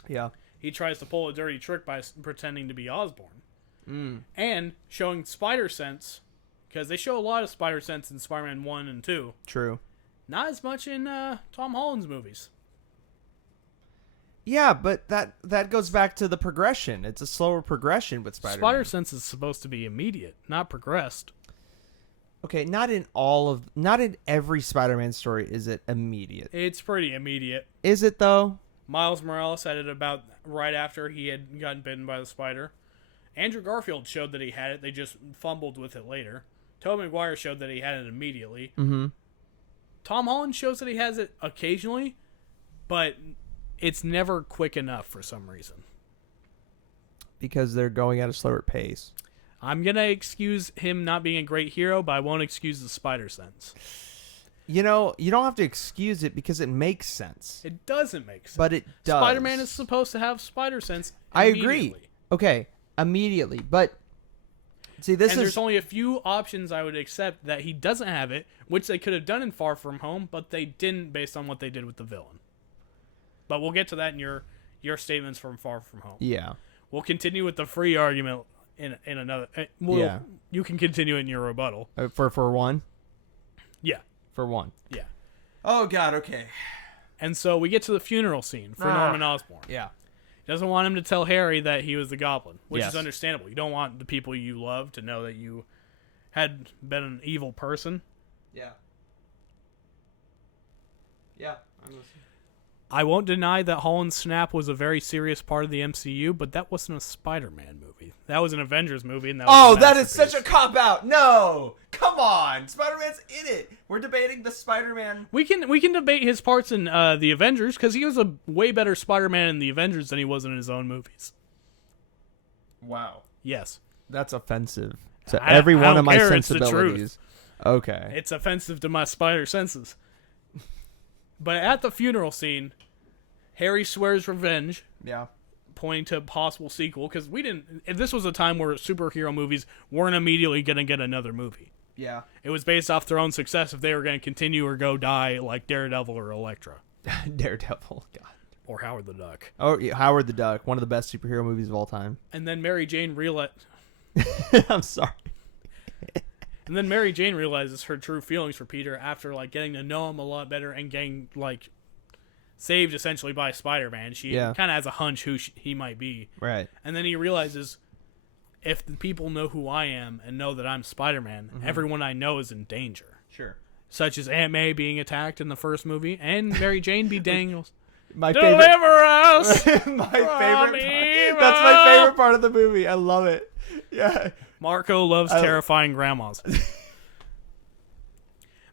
Yeah. he tries to pull a dirty trick by pretending to be Osborn. And showing spider sense, because they show a lot of spider sense in Spider-Man 1 and 2. True. Not as much in Tom Holland's movies. Yeah, but that goes back to the progression. It's a slower progression with Spider-Man. Spider sense is supposed to be immediate, not progressed. Okay, not in every Spider-Man story is it immediate. It's pretty immediate. Is it though? Miles Morales had it about right after he had gotten bitten by the spider. Andrew Garfield showed that he had it. They just fumbled with it later. Tobey Maguire showed that he had it immediately. Mm-hmm. Tom Holland shows that he has it occasionally, but it's never quick enough for some reason. Because they're going at a slower pace. I'm going to excuse him not being a great hero, but I won't excuse the spider sense. You know, you don't have to excuse it because it makes sense. It doesn't make sense. But it does. Spider-Man is supposed to have spider sense I immediately. agree. Okay, immediately. But see, there's only a few options I would accept that he doesn't have it, which they could have done in Far From Home, but they didn't based on what they did with the villain. But we'll get to that in your statements from Far From Home. Yeah. We'll continue with the free argument in another. Yeah. You can continue in your rebuttal. For one? Yeah. For one. Yeah. Oh, God, okay. And so we get to the funeral scene for Norman Osborn. Yeah. He doesn't want him to tell Harry that he was the Goblin, which Yes. is understandable. You don't want the people you love to know that you had been an evil person. Yeah. Yeah, I'm listening. I won't deny that Holland's snap was a very serious part of the MCU, but that wasn't a Spider-Man movie. That was an Avengers movie. And that was that is such a cop-out. No! Come on! Spider-Man's in it! We're debating the Spider-Man... We can debate his parts in the Avengers, because he was a way better Spider-Man in the Avengers than he was in his own movies. Wow. Yes. That's offensive to every one of my sensibilities. Okay. It's offensive to my spider senses. But at the funeral scene, Harry swears revenge. Yeah. Pointing to a possible sequel, because this was a time where superhero movies weren't immediately going to get another movie. Yeah. It was based off their own success if they were going to continue or go die like Daredevil or Elektra. Daredevil, God. Or Howard the Duck. Oh, yeah, Howard the Duck, one of the best superhero movies of all time. And then Mary Jane I'm sorry. And then Mary Jane realizes her true feelings for Peter after getting to know him a lot better and getting saved essentially by Spider-Man. She kind of has a hunch who he might be. Right. And then he realizes, if the people know who I am and know that I'm Spider-Man, everyone I know is in danger. Sure. Such as Aunt May being attacked in the first movie and Mary Jane B. Daniels. Deliver us! That's my favorite part of the movie. I love it. Yeah. Marco loves terrifying grandmas.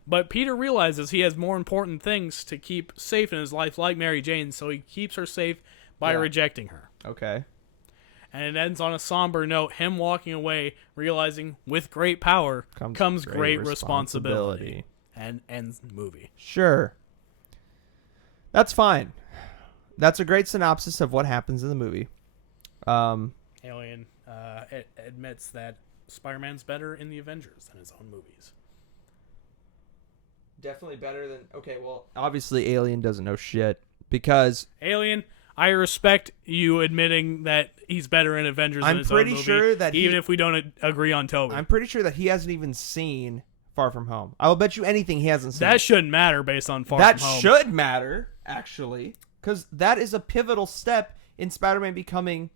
But Peter realizes he has more important things to keep safe in his life, like Mary Jane, so he keeps her safe by rejecting her. Okay. And it ends on a somber note, him walking away, realizing with great power comes great responsibility. And ends the movie. Sure. That's fine. That's a great synopsis of what happens in the movie. Alien admits that Spider-Man's better in the Avengers than his own movies. Definitely better than... Okay, well, obviously Alien doesn't know shit because... Alien, I respect you admitting that he's better in Avengers than his own movie. I'm pretty sure that even if we don't agree on Toby. I'm pretty sure that he hasn't even seen Far From Home. I will bet you anything he hasn't seen. That shouldn't matter based on Far From Home. That should matter, actually, because that is a pivotal step in Spider-Man becoming...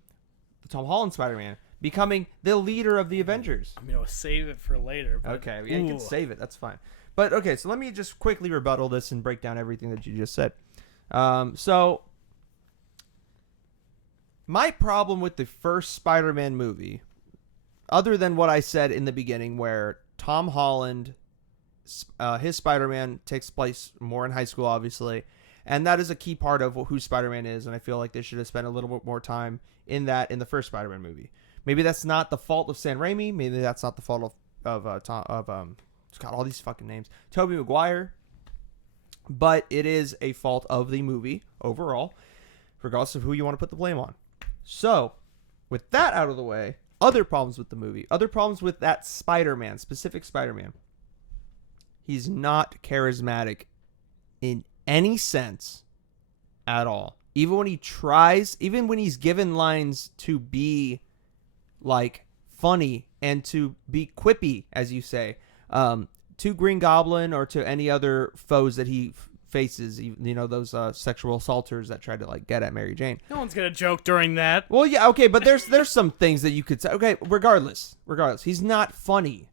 the Tom Holland Spider-Man. Becoming the leader of the Avengers. I'm going to save it for later. But, okay, yeah, you can save it. That's fine. But, okay, so let me just quickly rebuttal this and break down everything that you just said. So, my problem with the first Spider-Man movie, other than what I said in the beginning where Tom Holland, his Spider-Man takes place more in high school, obviously, and that is a key part of who Spider-Man is, and I feel like they should have spent a little bit more time in that in the first Spider-Man movie. Maybe that's not the fault of Sam Raimi. Maybe that's not the fault of it's got all these fucking names. Tobey Maguire. But it is a fault of the movie overall, regardless of who you want to put the blame on. So, with that out of the way, other problems with the movie. Other problems with that Spider-Man, specific Spider-Man. He's not charismatic in any sense at all. Even when he tries, even when he's given lines to be like funny and to be quippy, as you say, to Green Goblin or to any other foes that he faces, you know, those sexual assaulters that tried to like get at Mary Jane. No one's gonna joke during that. Well, yeah, okay, but there's some things that you could say. Okay, regardless, he's not funny.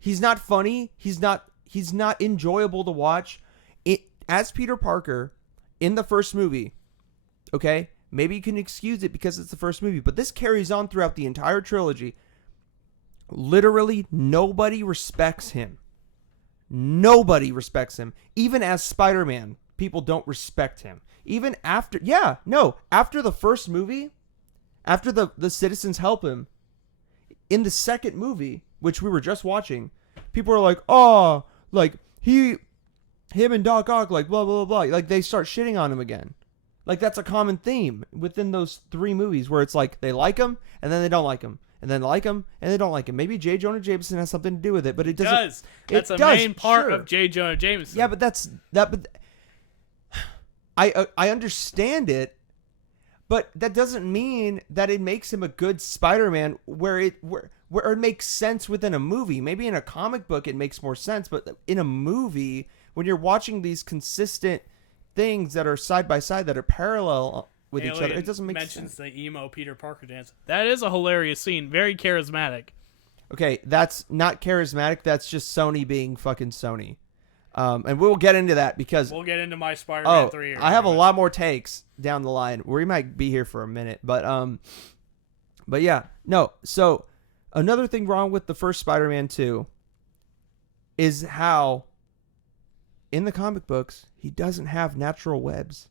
He's not funny. He's not enjoyable to watch. As Peter Parker in the first movie, okay, maybe you can excuse it because it's the first movie, but this carries on throughout the entire trilogy. Literally, nobody respects him. Nobody respects him. Even as Spider-Man, people don't respect him. Even after, after the first movie, after the citizens help him, in the second movie, which we were just watching, people are like, oh, like, him and Doc Ock, like, blah, blah, blah, blah. Like, they start shitting on him again. Like, that's a common theme within those three movies where it's like, they like him, and then they don't like him. And then like him, and they don't like him. Maybe J. Jonah Jameson has something to do with it, but it doesn't. That's a main part of J. Jonah Jameson. Yeah, but But I understand it, but that doesn't mean that it makes him a good Spider-Man where it makes sense within a movie. Maybe in a comic book it makes more sense, but in a movie, when you're watching these consistent things that are side by side that are parallel with each other, it doesn't make sense. Mentions the emo Peter Parker dance. That is a hilarious scene. Very charismatic. Okay, that's not charismatic. That's just Sony being fucking Sony. And we'll get into that because we'll get into my Spider-Man 3 here. I have a lot more takes down the line. We might be here for a minute, but yeah, no. So another thing wrong with the first Spider-Man 2 is how in the comic books he doesn't have natural webs.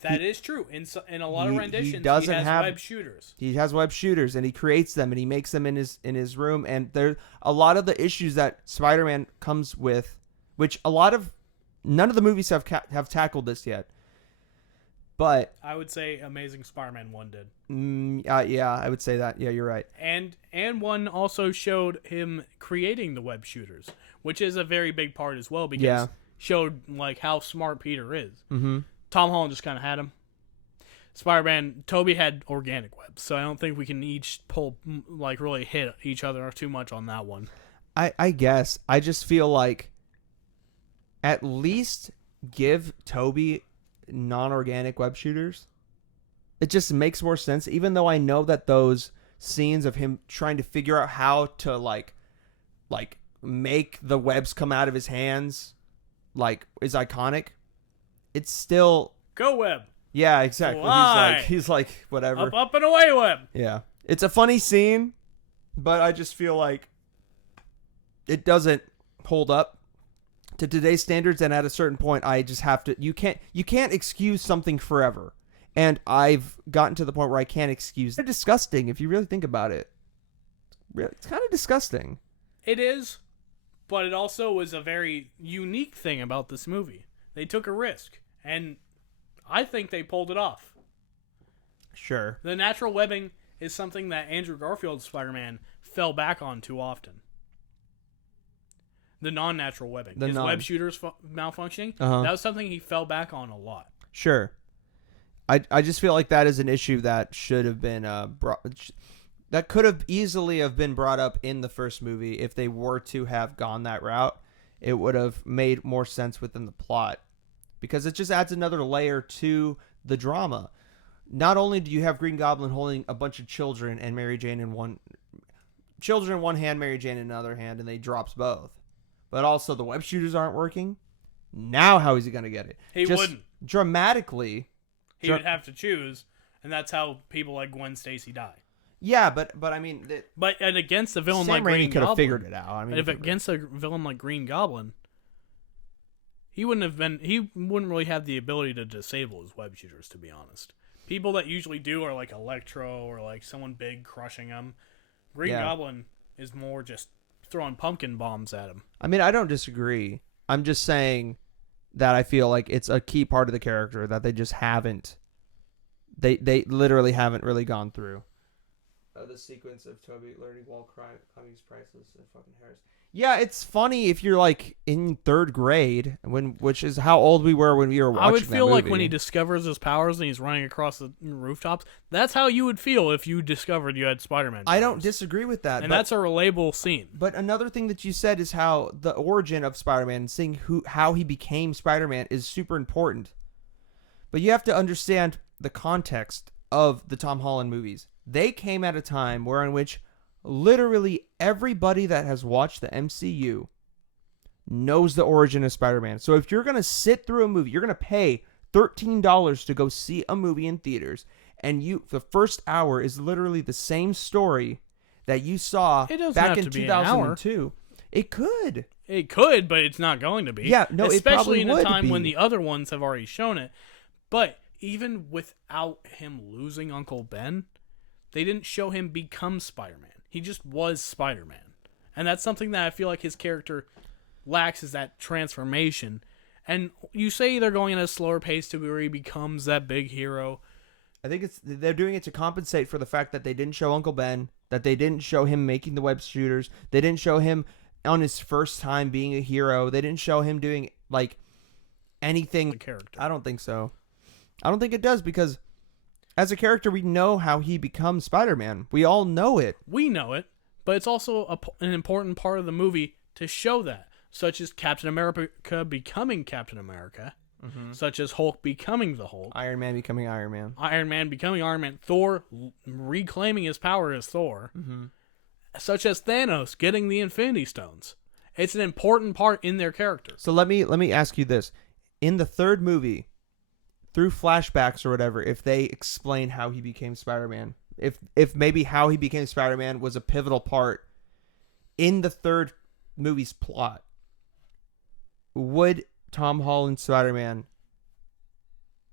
That is true. In a lot of renditions, he has web shooters. He has web shooters, and he creates them, and he makes them in his room. And there a lot of the issues that Spider-Man comes with, which none of the movies have tackled this yet. But I would say Amazing Spider-Man 1 did. Yeah, I would say that. Yeah, you're right. And 1 also showed him creating the web shooters, which is a very big part as well because showed like how smart Peter is. Mm-hmm. Tom Holland just kind of had him. Spider-Man, Tobey had organic webs, so I don't think we can each really hit each other too much on that one. I guess. I just feel like at least give Tobey non-organic web shooters. It just makes more sense, even though I know that those scenes of him trying to figure out how to like make the webs come out of his hands is iconic. It's still go web. Yeah, exactly. He's like whatever. Up and away web. Yeah. It's a funny scene, but I just feel like it doesn't hold up to today's standards, and at a certain point I just have to you can't excuse something forever. And I've gotten to the point where I can't excuse. It's disgusting if you really think about it. It's kind of disgusting. It is, but it also was a very unique thing about this movie. They took a risk. And I think they pulled it off. Sure. The natural webbing is something that Andrew Garfield's Spider-Man fell back on too often. The non-natural webbing. His web shooters malfunctioning. Uh-huh. That was something he fell back on a lot. Sure. I just feel like that is an issue that should have been that could have easily have been brought up in the first movie if they were to have gone that route. It would have made more sense within the plot. Because it just adds another layer to the drama. Not only do you have Green Goblin holding a bunch of children and Mary Jane in one hand, Mary Jane in another hand, and they drops both. But also the web shooters aren't working. Now how is he going to get it? He wouldn't. Dramatically. He would have to choose, and that's how people like Gwen Stacy die. Yeah, but I mean... And against a villain like Sam Raimi Green could have Goblin... figured it out. I mean, if against a villain like Green Goblin... He wouldn't really have the ability to disable his web shooters, to be honest. People that usually do are like Electro or like someone big crushing him. Green Goblin is more just throwing pumpkin bombs at him. I mean, I don't disagree. I'm just saying that I feel like it's a key part of the character that they just haven't. They literally haven't really gone through. The sequence of Toby learning while climbing is priceless and fucking Harris. Yeah, it's funny if you're like in third grade, which is how old we were when we were watching. I would feel that like movie. when he discovers his powers and he's running across the rooftops, that's how you would feel if you discovered you had Spider-Man powers. I don't disagree with that. And that's a relatable scene. But another thing that you said is how the origin of Spider-Man and seeing how he became Spider-Man is super important. But you have to understand the context of the Tom Holland movies. They came at a time in which literally everybody that has watched the MCU knows the origin of Spider-Man. So if you're going to sit through a movie, you're going to pay $13 to go see a movie in theaters, and the first hour is literally the same story that you saw back in 2002. It could. It could, but it's not going to be. Yeah, no, it especially in a would time be. when the other ones have already shown it. But even without him losing Uncle Ben, they didn't show him become Spider-Man. He just was Spider-Man. And that's something that I feel like his character lacks, is that transformation. And you say they're going at a slower pace to where he becomes that big hero. I think they're doing it to compensate for the fact that they didn't show Uncle Ben, that they didn't show him making the web shooters, they didn't show him on his first time being a hero, they didn't show him doing like anything. The character. I don't think so. I don't think it does, because as a character, we know how he becomes Spider-Man. We all know it. We know it, but it's also an important part of the movie to show that, such as Captain America becoming Captain America, such as Hulk becoming the Hulk, Iron Man becoming Iron Man, Iron Man becoming Iron Man, Thor reclaiming his power as Thor, such as Thanos getting the Infinity Stones. It's an important part in their character. So let me ask you this: in the third movie, through flashbacks or whatever, if they explain how he became Spider-Man, if maybe how he became Spider-Man was a pivotal part in the third movie's plot, would Tom Holland's Spider-Man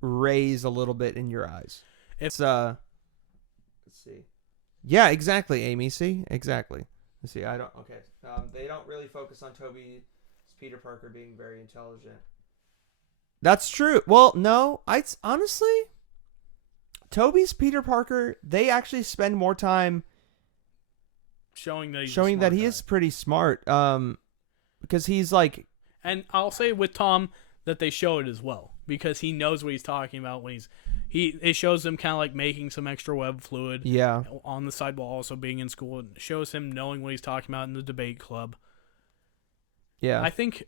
raise a little bit in your eyes? Let's see. Yeah, exactly, Amy. See, exactly. Let's see. They don't really focus on Toby's Peter Parker being very intelligent. That's true. Well, no, honestly, Toby's Peter Parker, they actually spend more time showing that he is pretty smart. Because he's like, and I'll say with Tom that they show it as well, because he knows what he's talking about when it shows him kind of like making some extra web fluid. Yeah. On the side while also being in school. It shows him knowing what he's talking about in the debate club. Yeah. I think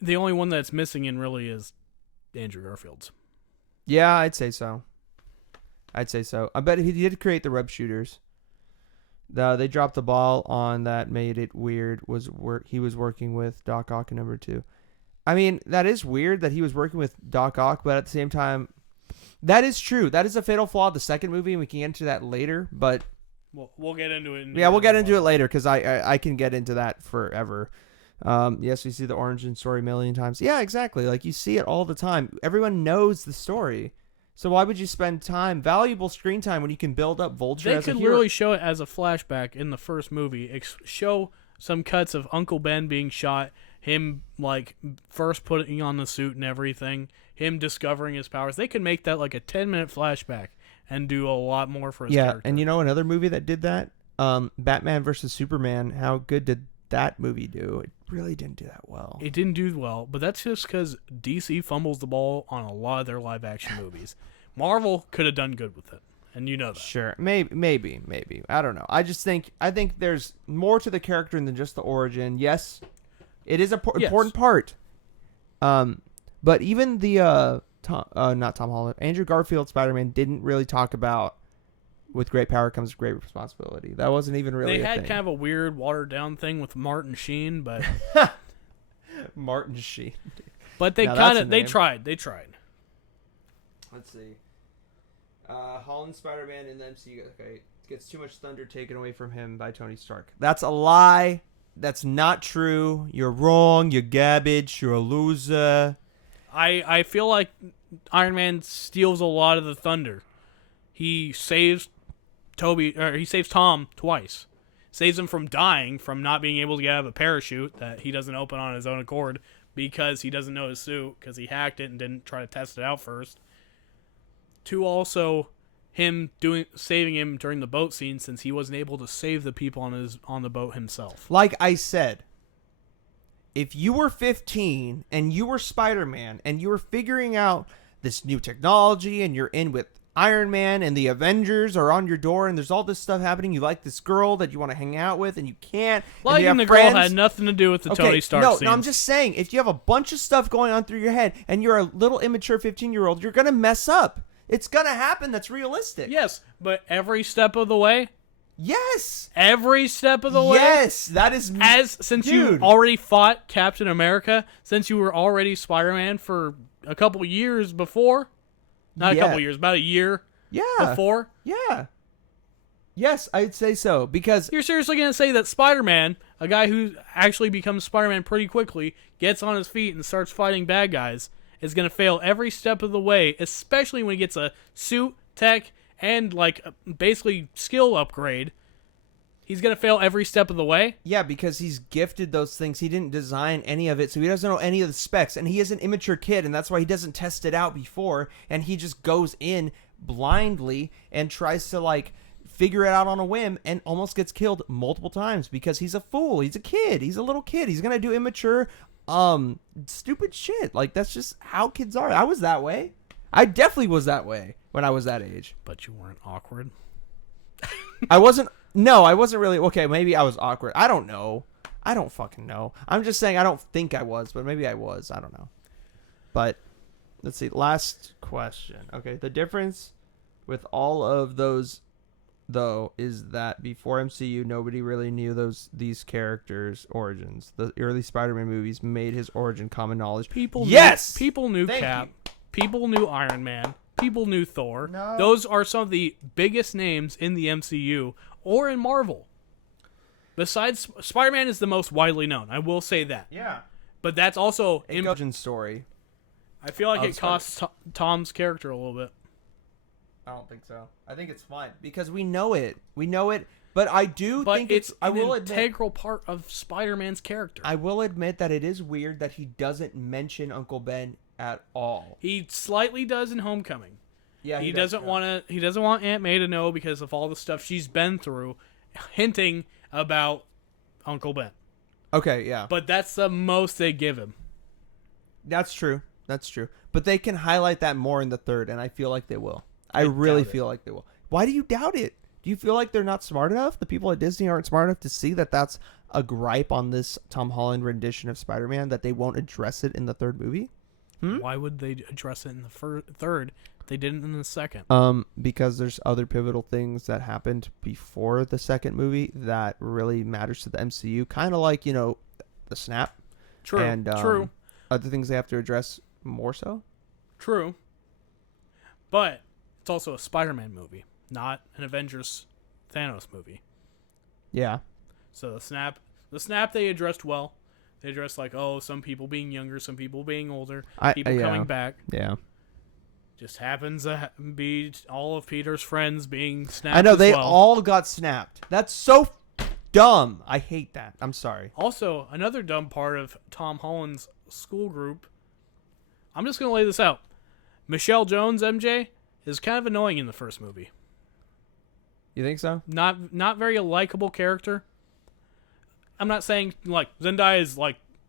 the only one that's missing in really is Andrew Garfield's. Yeah, I'd say so. I bet he did create the web shooters. They dropped the ball on that, made it weird. He was working with Doc Ock in number 2. I mean, that is weird that he was working with Doc Ock, but at the same time, that is true. That is a fatal flaw of the second movie, and we can get into that later. But we'll get into it. We'll get into it later, because I can get into that forever. Yes, we see the origin story a million times. Yeah, exactly. Like, you see it all the time. Everyone knows the story. So why would you spend valuable screen time, when you can build up Vulture as a hero? They could literally show it as a flashback in the first movie. Show some cuts of Uncle Ben being shot, him like first putting on the suit and everything, him discovering his powers. They could make that like a 10-minute flashback and do a lot more for his character. And you know another movie that did that? Batman versus Superman. How good did that movie do? It really didn't do that well. It didn't do well, but that's just because DC fumbles the ball on a lot of their live-action movies. Marvel could have done good with it, and you know that. Sure, maybe. I don't know. I think there's more to the character than just the origin. Yes, it is an important part. But even the not Tom Holland, Andrew Garfield Spider-Man didn't really talk about, with great power comes great responsibility. That wasn't even really They a had thing. kind of a weird watered-down thing with Martin Sheen, but Martin Sheen. But they tried. Let's see. Holland Spider-Man in the MCU. Okay, gets too much thunder taken away from him by Tony Stark. That's a lie. That's not true. You're wrong. You're garbage. You're a loser. I feel like Iron Man steals a lot of the thunder. He saves Tom twice. saves him from dying, from not being able to get out of a parachute that he doesn't open on his own accord because he doesn't know his suit, because he hacked it and didn't try to test it out first. To also him saving him during the boat scene, since he wasn't able to save the people on the boat himself. Like I said, if you were 15 and you were Spider-Man and you were figuring out this new technology and you're in with Iron Man and the Avengers are on your door and there's all this stuff happening, you like this girl that you want to hang out with and you can't. Liking the girl had nothing to do with the Tony Stark scenes. No, I'm just saying, if you have a bunch of stuff going on through your head and you're a little immature 15-year-old, you're going to mess up. It's going to happen. That's realistic. Yes, but every step of the way? Yes. Every step of the way? Yes, that is... Since you already fought Captain America, since you were already Spider-Man for a couple years before? Not a couple years, about a year before? Yeah. Yes, I'd say so, because... You're seriously going to say that Spider-Man, a guy who actually becomes Spider-Man pretty quickly, gets on his feet and starts fighting bad guys, is going to fail every step of the way, especially when he gets a suit, tech, and basically skill upgrade. He's going to fail every step of the way? Yeah, because he's gifted those things. He didn't design any of it, so he doesn't know any of the specs. And he is an immature kid, and that's why he doesn't test it out before. And he just goes in blindly and tries to, figure it out on a whim and almost gets killed multiple times because he's a fool. He's a kid. He's a little kid. He's going to do immature, stupid shit. That's just how kids are. I was that way. I definitely was that way when I was that age. But you weren't awkward? I wasn't... No, I wasn't really... Okay, maybe I was awkward. I don't know. I don't fucking know. I'm just saying I don't think I was, but maybe I was. I don't know. But, let's see. Last question. Okay, the difference with all of those, though, is that before MCU, nobody really knew these characters' origins. The early Spider-Man movies made his origin common knowledge. People knew Thank Cap. you. People knew Iron Man. People knew Thor. No. Those are some of the biggest names in the MCU or in Marvel. Besides, Spider-Man is the most widely known. I will say that. Yeah. But that's also... origin story. I feel like it costs Tom's character a little bit. I don't think so. I think it's fine because we know it. We know it. But I think it's an integral part of Spider-Man's character. I will admit that it is weird that he doesn't mention Uncle Ben at all. He slightly does in Homecoming. Yeah, he doesn't want Aunt May to know because of all the stuff she's been through, hinting about Uncle Ben. Okay, yeah. But that's the most they give him. That's true. But they can highlight that more in the third, and I feel like they will. I really feel like they will. Why do you doubt it? Do you feel like they're not smart enough? The people at Disney aren't smart enough to see that that's a gripe on this Tom Holland rendition of Spider-Man, that they won't address it in the third movie? Why would they address it in the third? They didn't in the second. Because there's other pivotal things that happened before the second movie that really matters to the MCU. Kind of like, the snap. True. And true. Other things they have to address more so. True. But it's also a Spider-Man movie, not an Avengers Thanos movie. Yeah. So the snap they addressed well. They addressed some people being younger, some people being older, people coming back. Yeah. Just happens to be all of Peter's friends being snapped. I know, they all got snapped. That's so dumb. I hate that. I'm sorry. Also, another dumb part of Tom Holland's school group, I'm just going to lay this out. Michelle Jones, MJ, is kind of annoying in the first movie. You think so? Not very a likable character. I'm not saying, Zendaya is,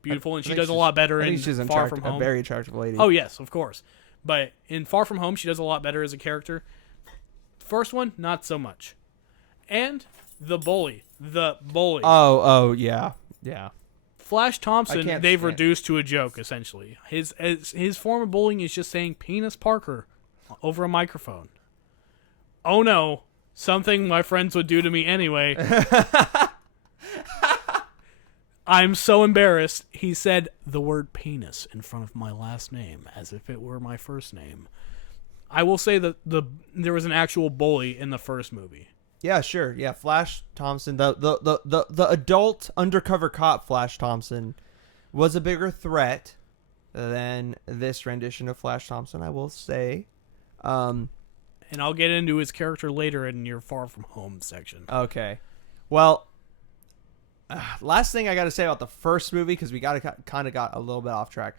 beautiful and she does a lot better in Far From Home. A very attractive lady. Oh, yes, of course. But in Far From Home, she does a lot better as a character. First one, not so much. And the bully. Oh, yeah. Yeah. Flash Thompson, they've reduced to a joke, essentially. His form of bullying is just saying Penis Parker over a microphone. Oh, no. Something my friends would do to me anyway. I'm so embarrassed. He said the word penis in front of my last name as if it were my first name. I will say that there was an actual bully in the first movie. Yeah, sure. Yeah, Flash Thompson, the adult undercover cop Flash Thompson was a bigger threat than this rendition of Flash Thompson, I will say. And I'll get into his character later in your Far From Home section. Okay. Well, last thing I got to say about the first movie, because we got a little bit off track.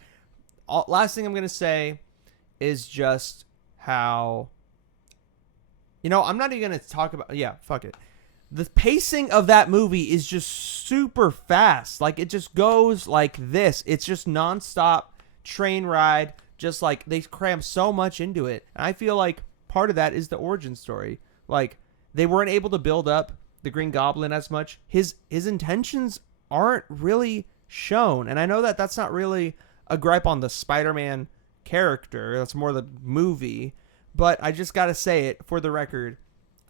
Last thing I'm going to say is just how, I'm not even going to talk about, fuck it. The pacing of that movie is just super fast. Like, it just goes like this. It's just nonstop train ride. Just like they cram so much into it. And I feel like part of that is the origin story. Like, they weren't able to build up the Green Goblin as much. His intentions aren't really shown. And I know that that's not really a gripe on the Spider-Man character. That's more the movie. But I just got to say it for the record.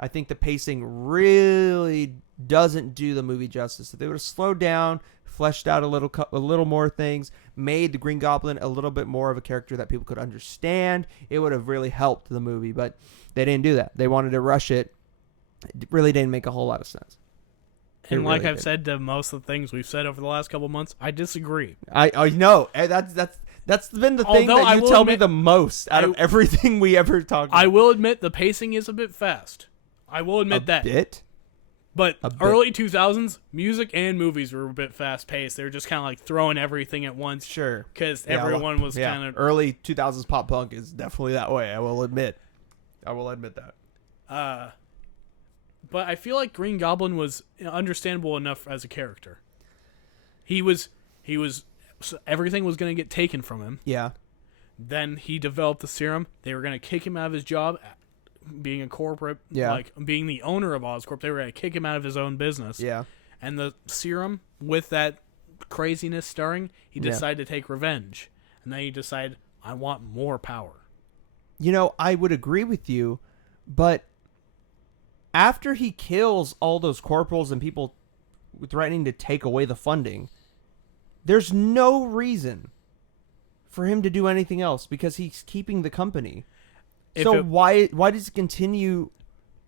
I think the pacing really doesn't do the movie justice. If they would have slowed down, fleshed out a little more things, made the Green Goblin a little bit more of a character that people could understand, it would have really helped the movie. But they didn't do that. They wanted to rush it. It really didn't make a whole lot of sense. And like I've said to most of the things we've said over the last couple of months, I disagree. I know. That's been the thing that you tell me the most out of everything we ever talked about. I will admit the pacing is a bit fast. I will admit that. Bit? But early 2000s, music and movies were a bit fast-paced. They were just kind of like throwing everything at once. Sure. Because everyone was kind of... Early 2000s pop punk is definitely that way, I will admit. I will admit that. But I feel like Green Goblin was understandable enough as a character. He was everything was going to get taken from him. Yeah. Then he developed the serum. They were going to kick him out of his job, being a corporate, like being the owner of Oscorp. They were going to kick him out of his own business. Yeah. And the serum, with that craziness stirring, he decided to take revenge. And then he decided, I want more power. I would agree with you, but after he kills all those corporals and people threatening to take away the funding, there's no reason for him to do anything else because he's keeping the company. Why does he continue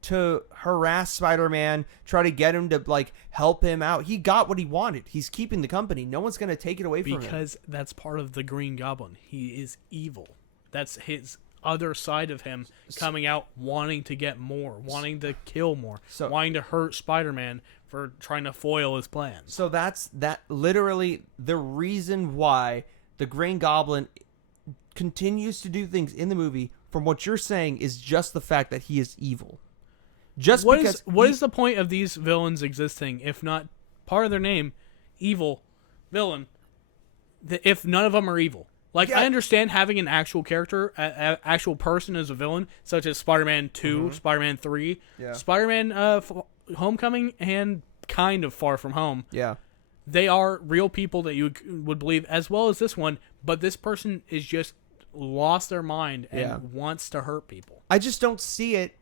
to harass Spider-Man, try to get him to like help him out? He got what he wanted. He's keeping the company. No one's going to take it away from him. Because that's part of the Green Goblin. He is evil. That's his other side of him coming out, wanting to get more, wanting to kill more, wanting to hurt Spider-Man for trying to foil his plans. So that's literally the reason why the Green Goblin continues to do things in the movie. From what you're saying is just the fact that he is evil. What is the point of these villains existing if not part of their name, evil villain? If none of them are evil. Like, I understand having an actual character, an actual person as a villain, such as Spider-Man 2, Spider-Man 3, Spider-Man Homecoming, and kind of Far From Home. Yeah. They are real people that you would believe, as well as this one, but this person is just lost their mind and wants to hurt people. I just don't see it.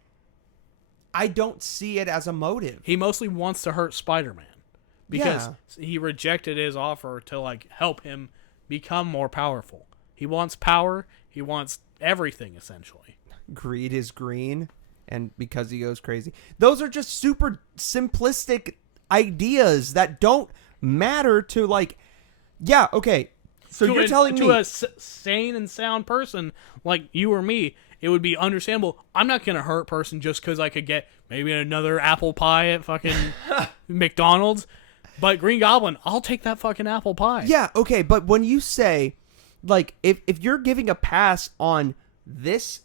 I don't see it as a motive. He mostly wants to hurt Spider-Man because he rejected his offer to like help him become more powerful. He wants power. He wants everything, essentially. Greed is green, and because he goes crazy. Those are just super simplistic ideas that don't matter to like, so you're telling me... To a sane and sound person like you or me, it would be understandable. I'm not going to hurt a person just because I could get maybe another apple pie at fucking McDonald's. But Green Goblin, I'll take that fucking apple pie. Yeah, okay, but when you say, like, if you're giving a pass on this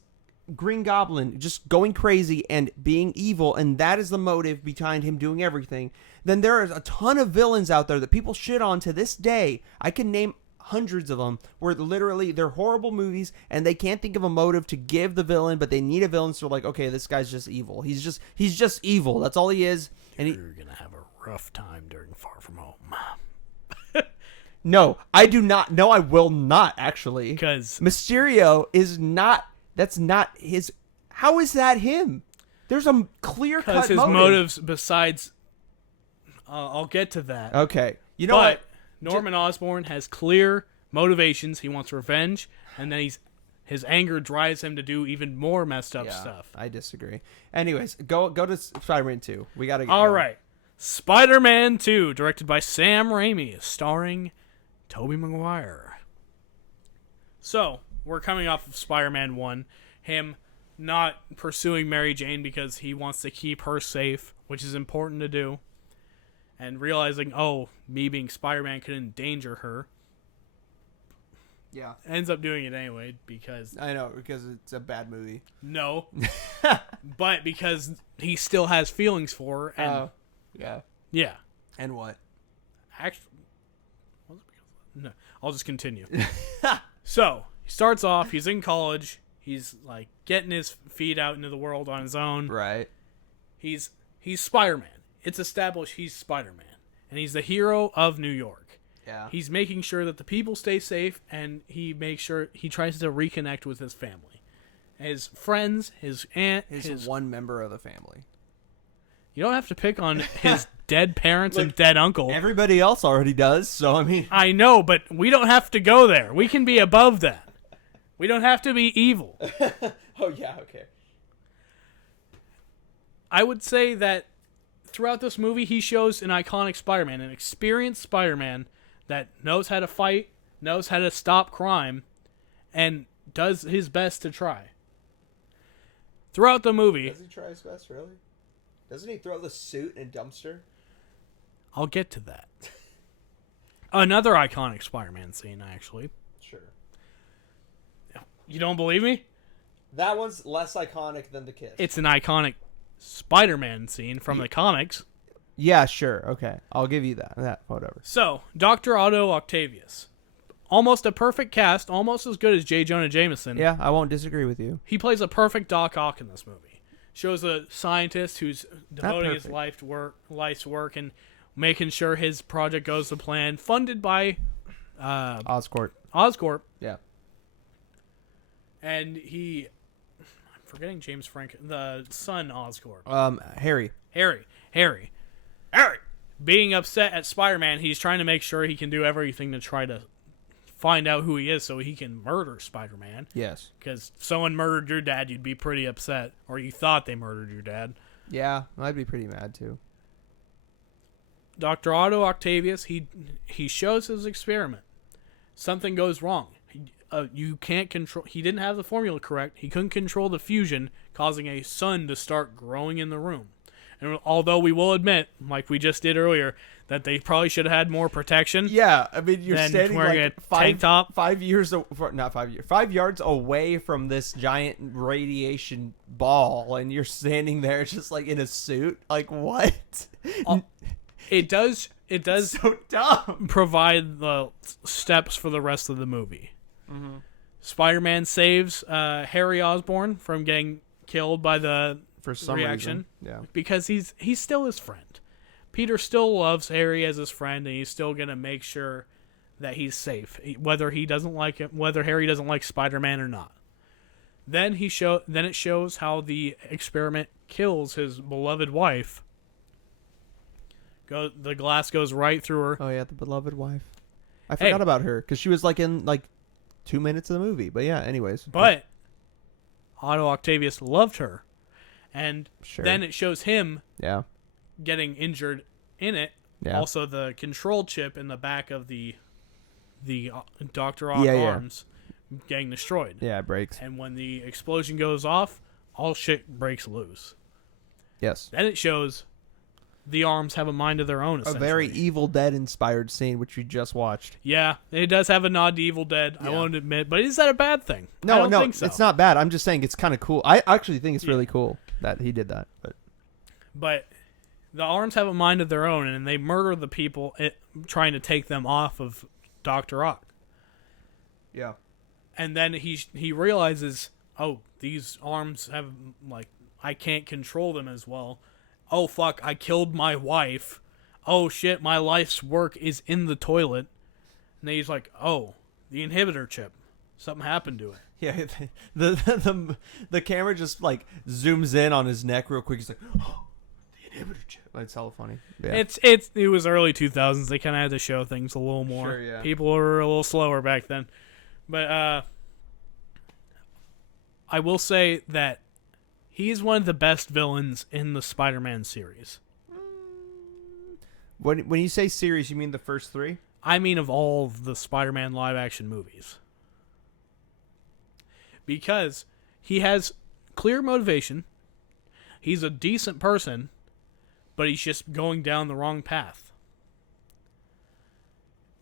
Green Goblin just going crazy and being evil, and that is the motive behind him doing everything, then there is a ton of villains out there that people shit on to this day. I can name hundreds of them where literally they're horrible movies and they can't think of a motive to give the villain, but they need a villain, so like, okay, this guy's just evil. He's just evil. That's all he is. And you're gonna have a rough time during Far From Home. No, I do not. No, I will not, actually. Because Mysterio is not... That's not his... How is that him? There's a clear-cut motive. Because his motives besides... I'll get to that. Okay. You know what? Norman Osborn has clear motivations. He wants revenge, and then his anger drives him to do even more messed up stuff. I disagree. Anyways, go to Spider-Man 2. We got to get All right. Spider-Man 2, directed by Sam Raimi, starring Tobey Maguire. So, we're coming off of Spider-Man 1. Him not pursuing Mary Jane because he wants to keep her safe, which is important to do. and realizing, oh, me being Spider-Man could endanger her. Yeah. Ends up doing it anyway because... I know, because it's a bad movie. No. But because he still has feelings for her. And, yeah. Yeah. And what? Actually... No, I'll just continue. So, he starts off, he's in college, he's, like, getting his feet out into the world on his own. Right. He's Spider-Man. It's established he's Spider-Man. And he's the hero of New York. Yeah. He's making sure that the people stay safe, and he makes sure he tries to reconnect with his family. His friends, his aunt, his one member of the family. You don't have to pick on his dead parents and dead uncle. Everybody else already does, so I mean... I know, but we don't have to go there. We can be above that. We don't have to be evil. Oh, yeah, okay. I would say that throughout this movie, he shows an iconic Spider-Man, an experienced Spider-Man that knows how to fight, knows how to stop crime, and does his best to try. Throughout the movie... Does he try his best, really? Doesn't he throw the suit in a dumpster? I'll get to that. Another iconic Spider-Man scene, actually. Sure. You don't believe me? That one's less iconic than the kiss. It's an iconic Spider-Man scene from the comics. Yeah, sure. Okay. I'll give you that. Whatever. So, Dr. Otto Octavius. Almost a perfect cast, almost as good as J. Jonah Jameson. Yeah, I won't disagree with you. He plays a perfect Doc Ock in this movie. Shows a scientist who's devoting his life's work and making sure his project goes to plan. Funded by Oscorp. Yeah. And I'm forgetting James Frank, the son Oscorp. Harry. Being upset at Spider-Man, he's trying to make sure he can do everything to try to find out who he is so he can murder Spider-Man. Yes. Because if someone murdered your dad, you'd be pretty upset. Or you thought they murdered your dad. Yeah, I'd be pretty mad too. Dr. Otto Octavius, he shows his experiment. Something goes wrong. You can't control... He didn't have the formula correct. He couldn't control the fusion, causing a sun to start growing in the room. And although we will admit, like we just did earlier, that they probably should have had more protection. Yeah, I mean, you're standing like tank top. 5 years, not 5 years, 5 yards away from this giant radiation ball, and you're standing there just like in a suit. Like, what? It does so dumb. Provide the steps for the rest of the movie. Mm-hmm. Spider-Man saves Harry Osborn from getting killed by the for some reaction. Reason. Yeah. Because he's still his friend. Peter still loves Harry as his friend, and he's still gonna make sure that he's safe, whether he doesn't like it, whether Harry doesn't like Spider-Man or not. Then it shows how the experiment kills his beloved wife. The glass goes right through her. Oh yeah, the beloved wife. I forgot about her because she was like in like 2 minutes of the movie. But yeah, anyways. But Otto Octavius loved her, and then it shows him. Yeah. Getting injured in it. Yeah. Also, the control chip in the back of the Dr. Ock arms getting destroyed. Yeah, it breaks. And when the explosion goes off, all shit breaks loose. Yes. Then it shows the arms have a mind of their own, a very Evil Dead inspired scene, which we just watched. Yeah, it does have a nod to Evil Dead, I won't admit. But is that a bad thing? No, I don't think so. It's not bad. I'm just saying it's kind of cool. I actually think it's really cool that he did that. But the arms have a mind of their own, and they murder the people trying to take them off of Dr. Ock. Yeah. And then he realizes, oh, these arms have, like, I can't control them as well. Oh, fuck, I killed my wife. Oh, shit, my life's work is in the toilet. And then he's like, oh, the inhibitor chip. Something happened to it. Yeah, the camera just, like, zooms in on his neck real quick. He's like, oh, the inhibitor chip. It's hella funny. Yeah. It was early 2000s. They kind of had to show things a little more. Sure, yeah. People were a little slower back then. But I will say that he's one of the best villains in the Spider-Man series. When you say series, you mean the first three? I mean of all of the Spider-Man live-action movies. Because he has clear motivation. He's a decent person, but he's just going down the wrong path.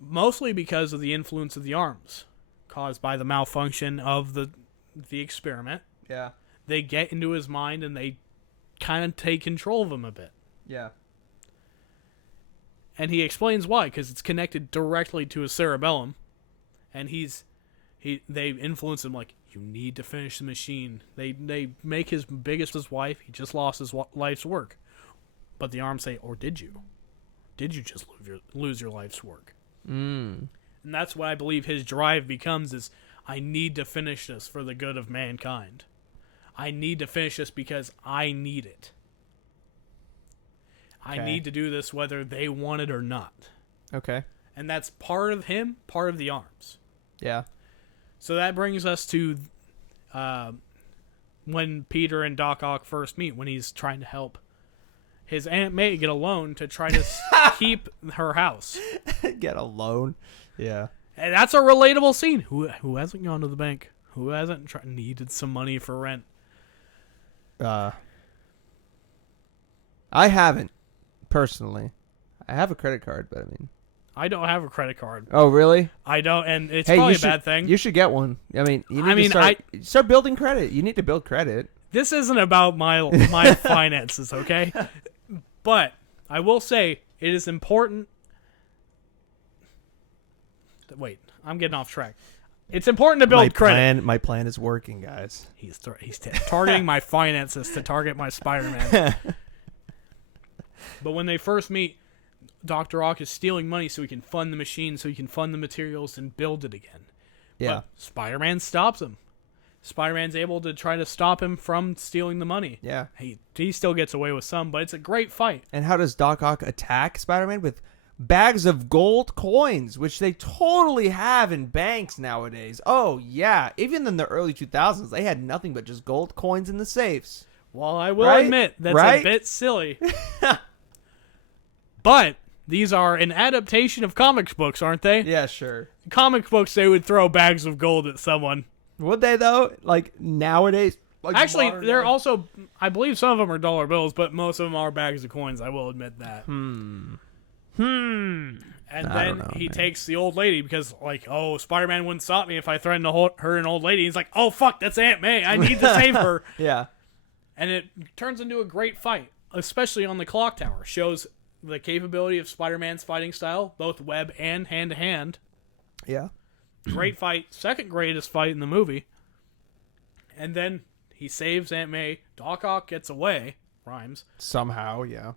mostly because of the influence of the arms caused by the malfunction of the experiment. Yeah. They get into his mind and they kind of take control of him a bit. Yeah. And he explains why, because it's connected directly to his cerebellum, and they influence him like, you need to finish the machine. They make his wife. He just lost his life's work, but the arms say, or did you? Did you just lose your life's work? And that's what I believe his drive becomes: is I need to finish this for the good of mankind. I need to finish this because I need it. I need to do this whether they want it or not. Okay. And that's part of him, part of the arms. Yeah. So that brings us to when Peter and Doc Ock first meet, when he's trying to help his Aunt May get a loan to try to keep her house. Get a loan? Yeah. And that's a relatable scene. Who hasn't gone to the bank? Who hasn't needed some money for rent? I haven't, personally. I have a credit card, but I mean... I don't have a credit card. Oh, really? I don't, and it's probably a bad thing. You should get one. I mean, you need to start building credit. You need to build credit. This isn't about my finances, okay? But I will say it is important. Wait, I'm getting off track. It's important to build credit. My plan is working, guys. He's targeting my finances to target my Spider-Man. But when they first meet, Dr. Ock is stealing money so he can fund the machine, so he can fund the materials and build it again. Yeah. But Spider-Man stops him. Spider-Man's able to try to stop him from stealing the money. Yeah. He still gets away with some, but it's a great fight. And how does Doc Ock attack Spider-Man? With bags of gold coins, which they totally have in banks nowadays. Oh, yeah. Even in the early 2000s, they had nothing but just gold coins in the safes. Well, I will admit, that's a bit silly. But these are an adaptation of comics books, aren't they? Yeah, sure. Comic books, they would throw bags of gold at someone. Would they, though? Like, nowadays? Like actually, they're also... I believe some of them are dollar bills, but most of them are bags of coins. I will admit that. And then he takes the old lady because, like, oh, Spider-Man wouldn't stop me if I threatened to hurt an old lady. He's like, oh, fuck, that's Aunt May. I need to save her. Yeah. And it turns into a great fight, especially on the clock tower. Shows the capability of Spider-Man's fighting style, both web and hand-to-hand. Yeah. Great fight. Second greatest fight in the movie. And then he saves Aunt May. Doc Ock gets away. Rhymes. Somehow, yeah.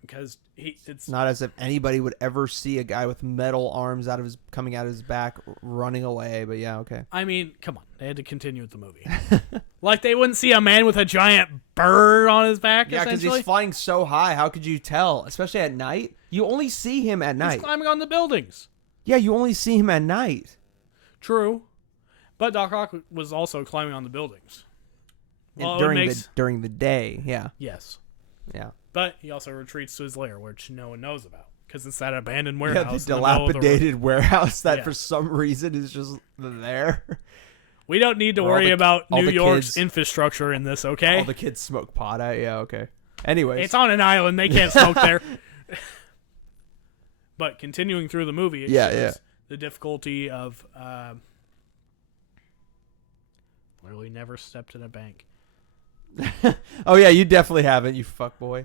Because it's not as if anybody would ever see a guy with metal arms coming out of his back running away, but yeah, okay. I mean, come on. They had to continue with the movie. Like they wouldn't see a man with a giant bird on his back, yeah, because he's flying so high. How could you tell? Especially at night. You only see him at night. He's climbing on the buildings. Yeah, you only see him at night. True. But Doc Ock was also climbing on the buildings. Well, during the day, yeah. Yes. Yeah. But he also retreats to his lair, which no one knows about. Because it's that abandoned warehouse. Yeah, the dilapidated warehouse that for some reason is just there. We don't need to worry about New York's infrastructure in this, okay? All the kids smoke pot out. Yeah, okay. Anyways. It's on an island. They can't smoke there. But continuing through the movie, it shows the difficulty of literally never stepped in a bank. Oh, yeah, you definitely haven't, you fuckboy.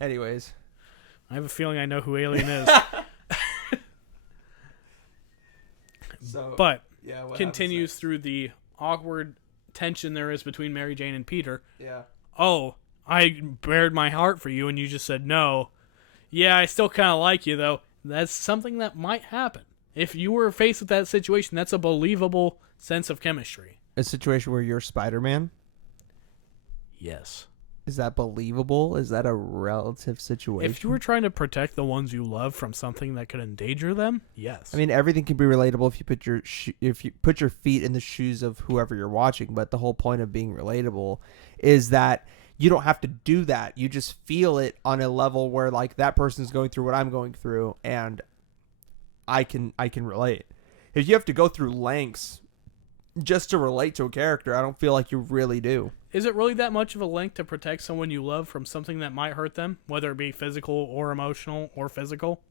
Anyways. I have a feeling I know who Alien is. But continues through the awkward tension there is between Mary Jane and Peter. Yeah. Oh, I bared my heart for you and you just said no. Yeah, I still kind of like you, though. That's something that might happen. If you were faced with that situation, that's a believable sense of chemistry. A situation where you're Spider-Man? Yes. Is that believable? Is that a relative situation? If you were trying to protect the ones you love from something that could endanger them, yes. I mean, everything can be relatable if you put your feet in the shoes of whoever you're watching. But the whole point of being relatable is that you don't have to do that. You just feel it on a level where like that person's going through what I'm going through, and I can relate. If you have to go through lengths just to relate to a character, I don't feel like you really do. Is it really that much of a length to protect someone you love from something that might hurt them, whether it be physical or emotional or physical?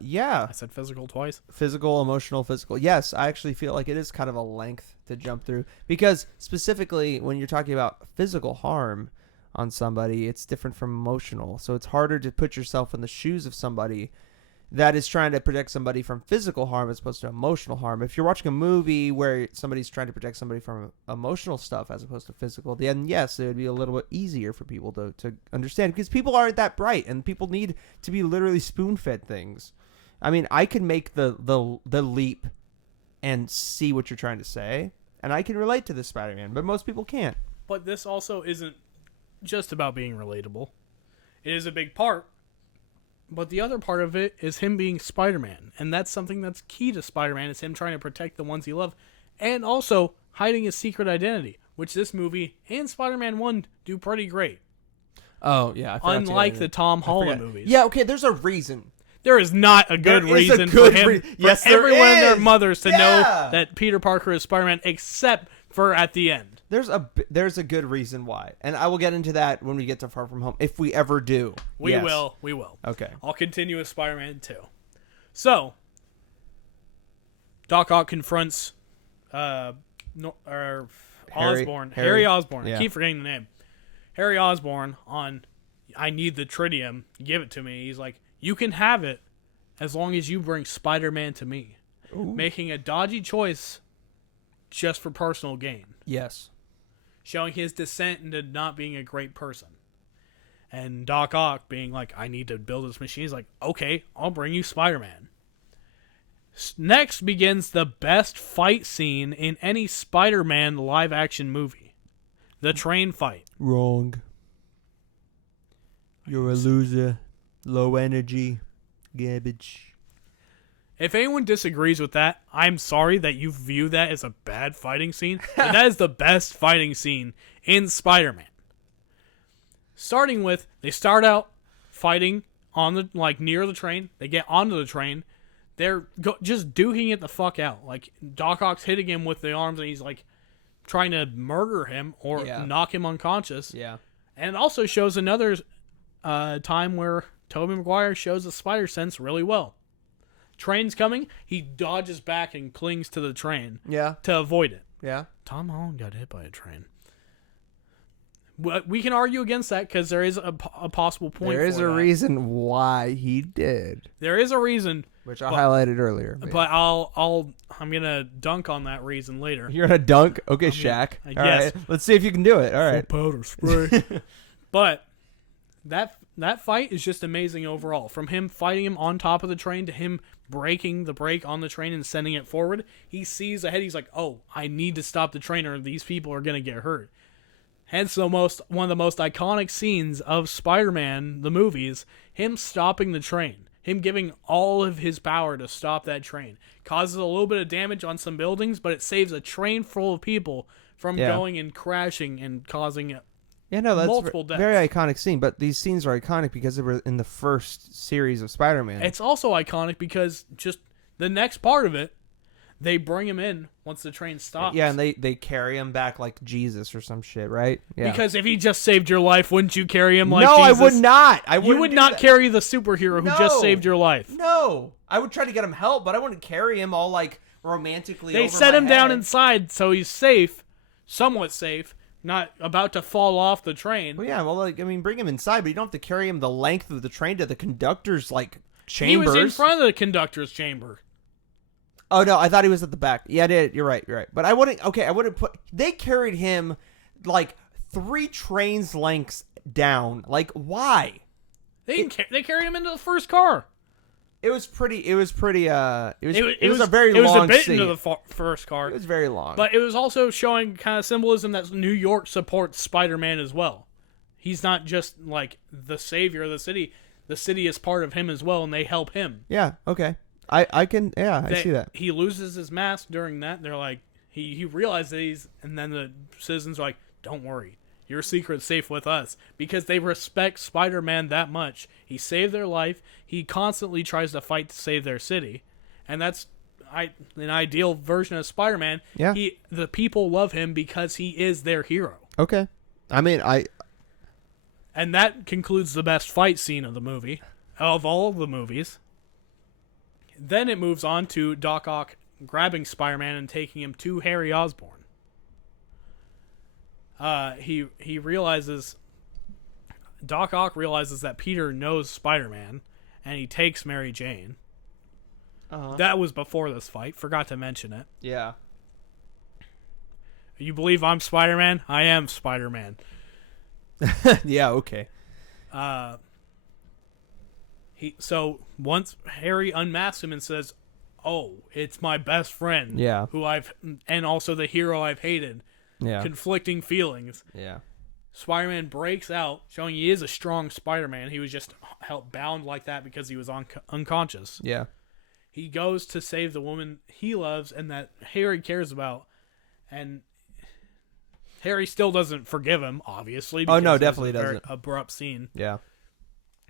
Yeah. I said physical twice. Physical, emotional, physical. Yes, I actually feel like it is kind of a length to jump through because specifically when you're talking about physical harm on somebody, it's different from emotional. So it's harder to put yourself in the shoes of somebody that is trying to protect somebody from physical harm as opposed to emotional harm. If you're watching a movie where somebody's trying to protect somebody from emotional stuff as opposed to physical, then yes, it would be a little bit easier for people to understand because people aren't that bright and people need to be literally spoon-fed things. I mean, I can make the leap and see what you're trying to say, and I can relate to this Spider-Man, but most people can't. But this also isn't just about being relatable. It is a big part. But the other part of it is him being Spider-Man. And that's something that's key to Spider-Man, is him trying to protect the ones he loves. And also hiding his secret identity, which this movie and Spider-Man 1 do pretty great. Oh, yeah. Unlike the Tom Holland movies. Yeah, okay, there's a reason. There is not a good reason for him, yes, for everyone and their is. mothers to know that Peter Parker is Spider-Man, except for at the end. There's a good reason why, and I will get into that when we get to Far From Home, if we ever do. We will. Okay. I'll continue with Spider-Man 2. So, Doc Ock confronts Osborn. Harry Osborn. Yeah. I keep forgetting the name. Harry Osborn on, I need the tritium. Give it to me. He's like, you can have it as long as you bring Spider-Man to me. Ooh. Making a dodgy choice just for personal gain. Yes. Showing his descent into not being a great person. And Doc Ock being like, I need to build this machine. He's like, okay, I'll bring you Spider-Man. Next begins the best fight scene in any Spider-Man live-action movie. The train fight. Wrong. You're a loser. Low energy. Garbage. If anyone disagrees with that, I'm sorry that you view that as a bad fighting scene. But that is the best fighting scene in Spider-Man. Starting with, they start out fighting on the near the train. They get onto the train. They're just duking it the fuck out. Like, Doc Ock's hitting him with the arms, and he's like trying to murder him or knock him unconscious. Yeah. And it also shows another time where Tobey Maguire shows the spider sense really well. Train's coming, he dodges back and clings to the train to avoid it. Yeah. Tom Holland got hit by a train. We can argue against that because there is a possible point. There is a reason why he did. There is a reason, which I highlighted earlier. But I'm gonna dunk on that reason later. You're gonna dunk? Okay, Shaq. All right, let's see if you can do it. All right. Full powder spray. But that fight is just amazing overall. From him fighting him on top of the train to him breaking the brake on the train and sending it forward. He sees ahead. He's like, oh, I need to stop the train or these people are going to get hurt. Hence one of the most iconic scenes of Spider-Man, the movies, him stopping the train. Him giving all of his power to stop that train. Causes a little bit of damage on some buildings, but it saves a train full of people from going and crashing and causing multiple deaths. Very iconic scene, but these scenes are iconic because they were in the first series of Spider-Man. It's also iconic because just the next part of it, they bring him in once the train stops. Yeah, and they carry him back like Jesus or some shit, right? Yeah. Because if he just saved your life, wouldn't you carry him like Jesus? No, I would not. You would not carry the superhero who just saved your life. No. I would try to get him help, but I wouldn't carry him all like romantically They over set my him head. down inside so he's safe, somewhat safe. Not about to fall off the train. Well, yeah, bring him inside, but you don't have to carry him the length of the train to the conductor's, chambers. He was in front of the conductor's chamber. Oh, no, I thought he was at the back. Yeah, I did. You're right. But I wouldn't put... They carried him, 3 trains lengths down. Why? They carried him into the first car. It was a very long It was a bit scene. into the first car. It was very long. But it was also showing kind of symbolism that New York supports Spider-Man as well. He's not just, the savior of the city. The city is part of him as well, and they help him. Yeah, okay. I see that. He loses his mask during that. They're like, he realized that and then the citizens are like, don't worry. Your secret's safe with us. Because they respect Spider-Man that much. He saved their life. He constantly tries to fight to save their city. And that's an ideal version of Spider-Man. Yeah. The people love him because he is their hero. Okay. And that concludes the best fight scene of the movie. Of all of the movies. Then it moves on to Doc Ock grabbing Spider-Man and taking him to Harry Osborn. He realizes, Doc Ock realizes that Peter knows Spider-Man, and he takes Mary Jane. That was before this fight. Forgot to mention it. Yeah. You believe I'm Spider-Man? I am Spider-Man. Yeah, okay. So once Harry unmasks him and says, "Oh, it's my best friend." Yeah. And also the hero I've hated. Yeah. Conflicting feelings. Yeah. Spider-Man breaks out, showing he is a strong Spider-Man. He was just held bound like that because he was unconscious. Yeah. He goes to save the woman he loves and that Harry cares about, and Harry still doesn't forgive him, obviously. Oh, no, because it was definitely a very doesn't. abrupt scene. Yeah.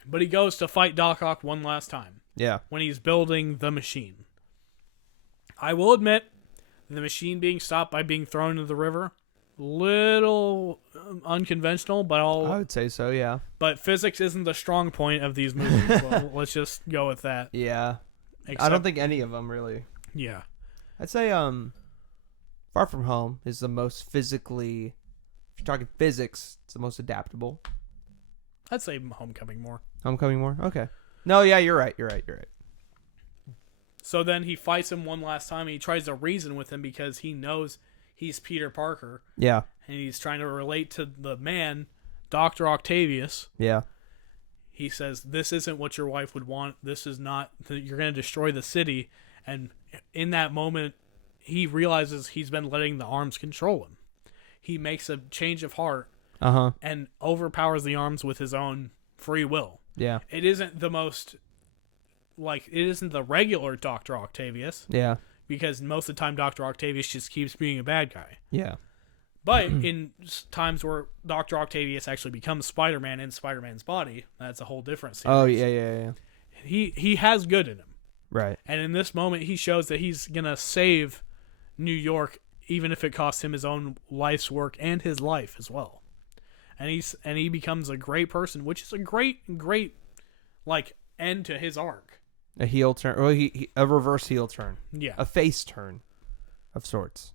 But he goes to fight Doc Ock one last time. Yeah. When he's building the machine. I will admit, the machine being stopped by being thrown into the river, little unconventional, but I would say so, yeah. But physics isn't the strong point of these movies. Well, let's just go with that. Yeah. Except, I don't think any of them really. Yeah. I'd say Far From Home is the most physically, if you're talking physics, it's the most adaptable. I'd say Homecoming more. Homecoming more? Okay. No, yeah, you're right. So then he fights him one last time. He tries to reason with him because he knows he's Peter Parker. Yeah. And he's trying to relate to the man, Dr. Octavius. Yeah. He says, "This isn't what your wife would want. This is not, you're going to destroy the city." And in that moment, he realizes he's been letting the arms control him. He makes a change of heart and overpowers the arms with his own free will. Yeah. It isn't the most, it isn't the regular Dr. Octavius. Yeah. Because most of the time, Dr. Octavius just keeps being a bad guy. Yeah. But in times where Dr. Octavius actually becomes Spider-Man in Spider-Man's body, that's a whole different series. Oh, yeah. He has good in him. Right. And in this moment, he shows that he's going to save New York, even if it costs him his own life's work and his life as well. And he becomes a great person, which is a great end to his arc. A heel turn. Well, a reverse heel turn. Yeah. A face turn of sorts.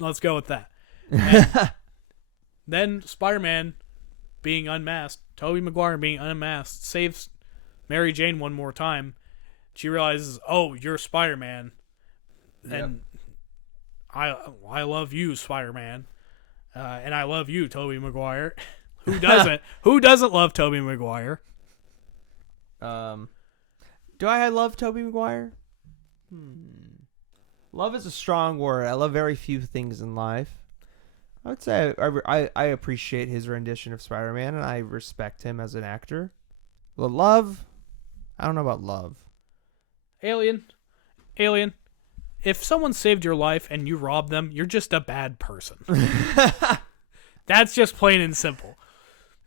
Let's go with that. And then Spider-Man being unmasked, Tobey Maguire being unmasked, saves Mary Jane one more time. She realizes, "Oh, you're Spider-Man." And I love you, Spider-Man. And I love you, Tobey Maguire. Who doesn't? Who doesn't love Tobey Maguire? Do I love Tobey Maguire? Love is a strong word. I love very few things in life. I would say I appreciate his rendition of Spider-Man, and I respect him as an actor. But love, I don't know about love. Alien. If someone saved your life and you robbed them, you're just a bad person. That's just plain and simple.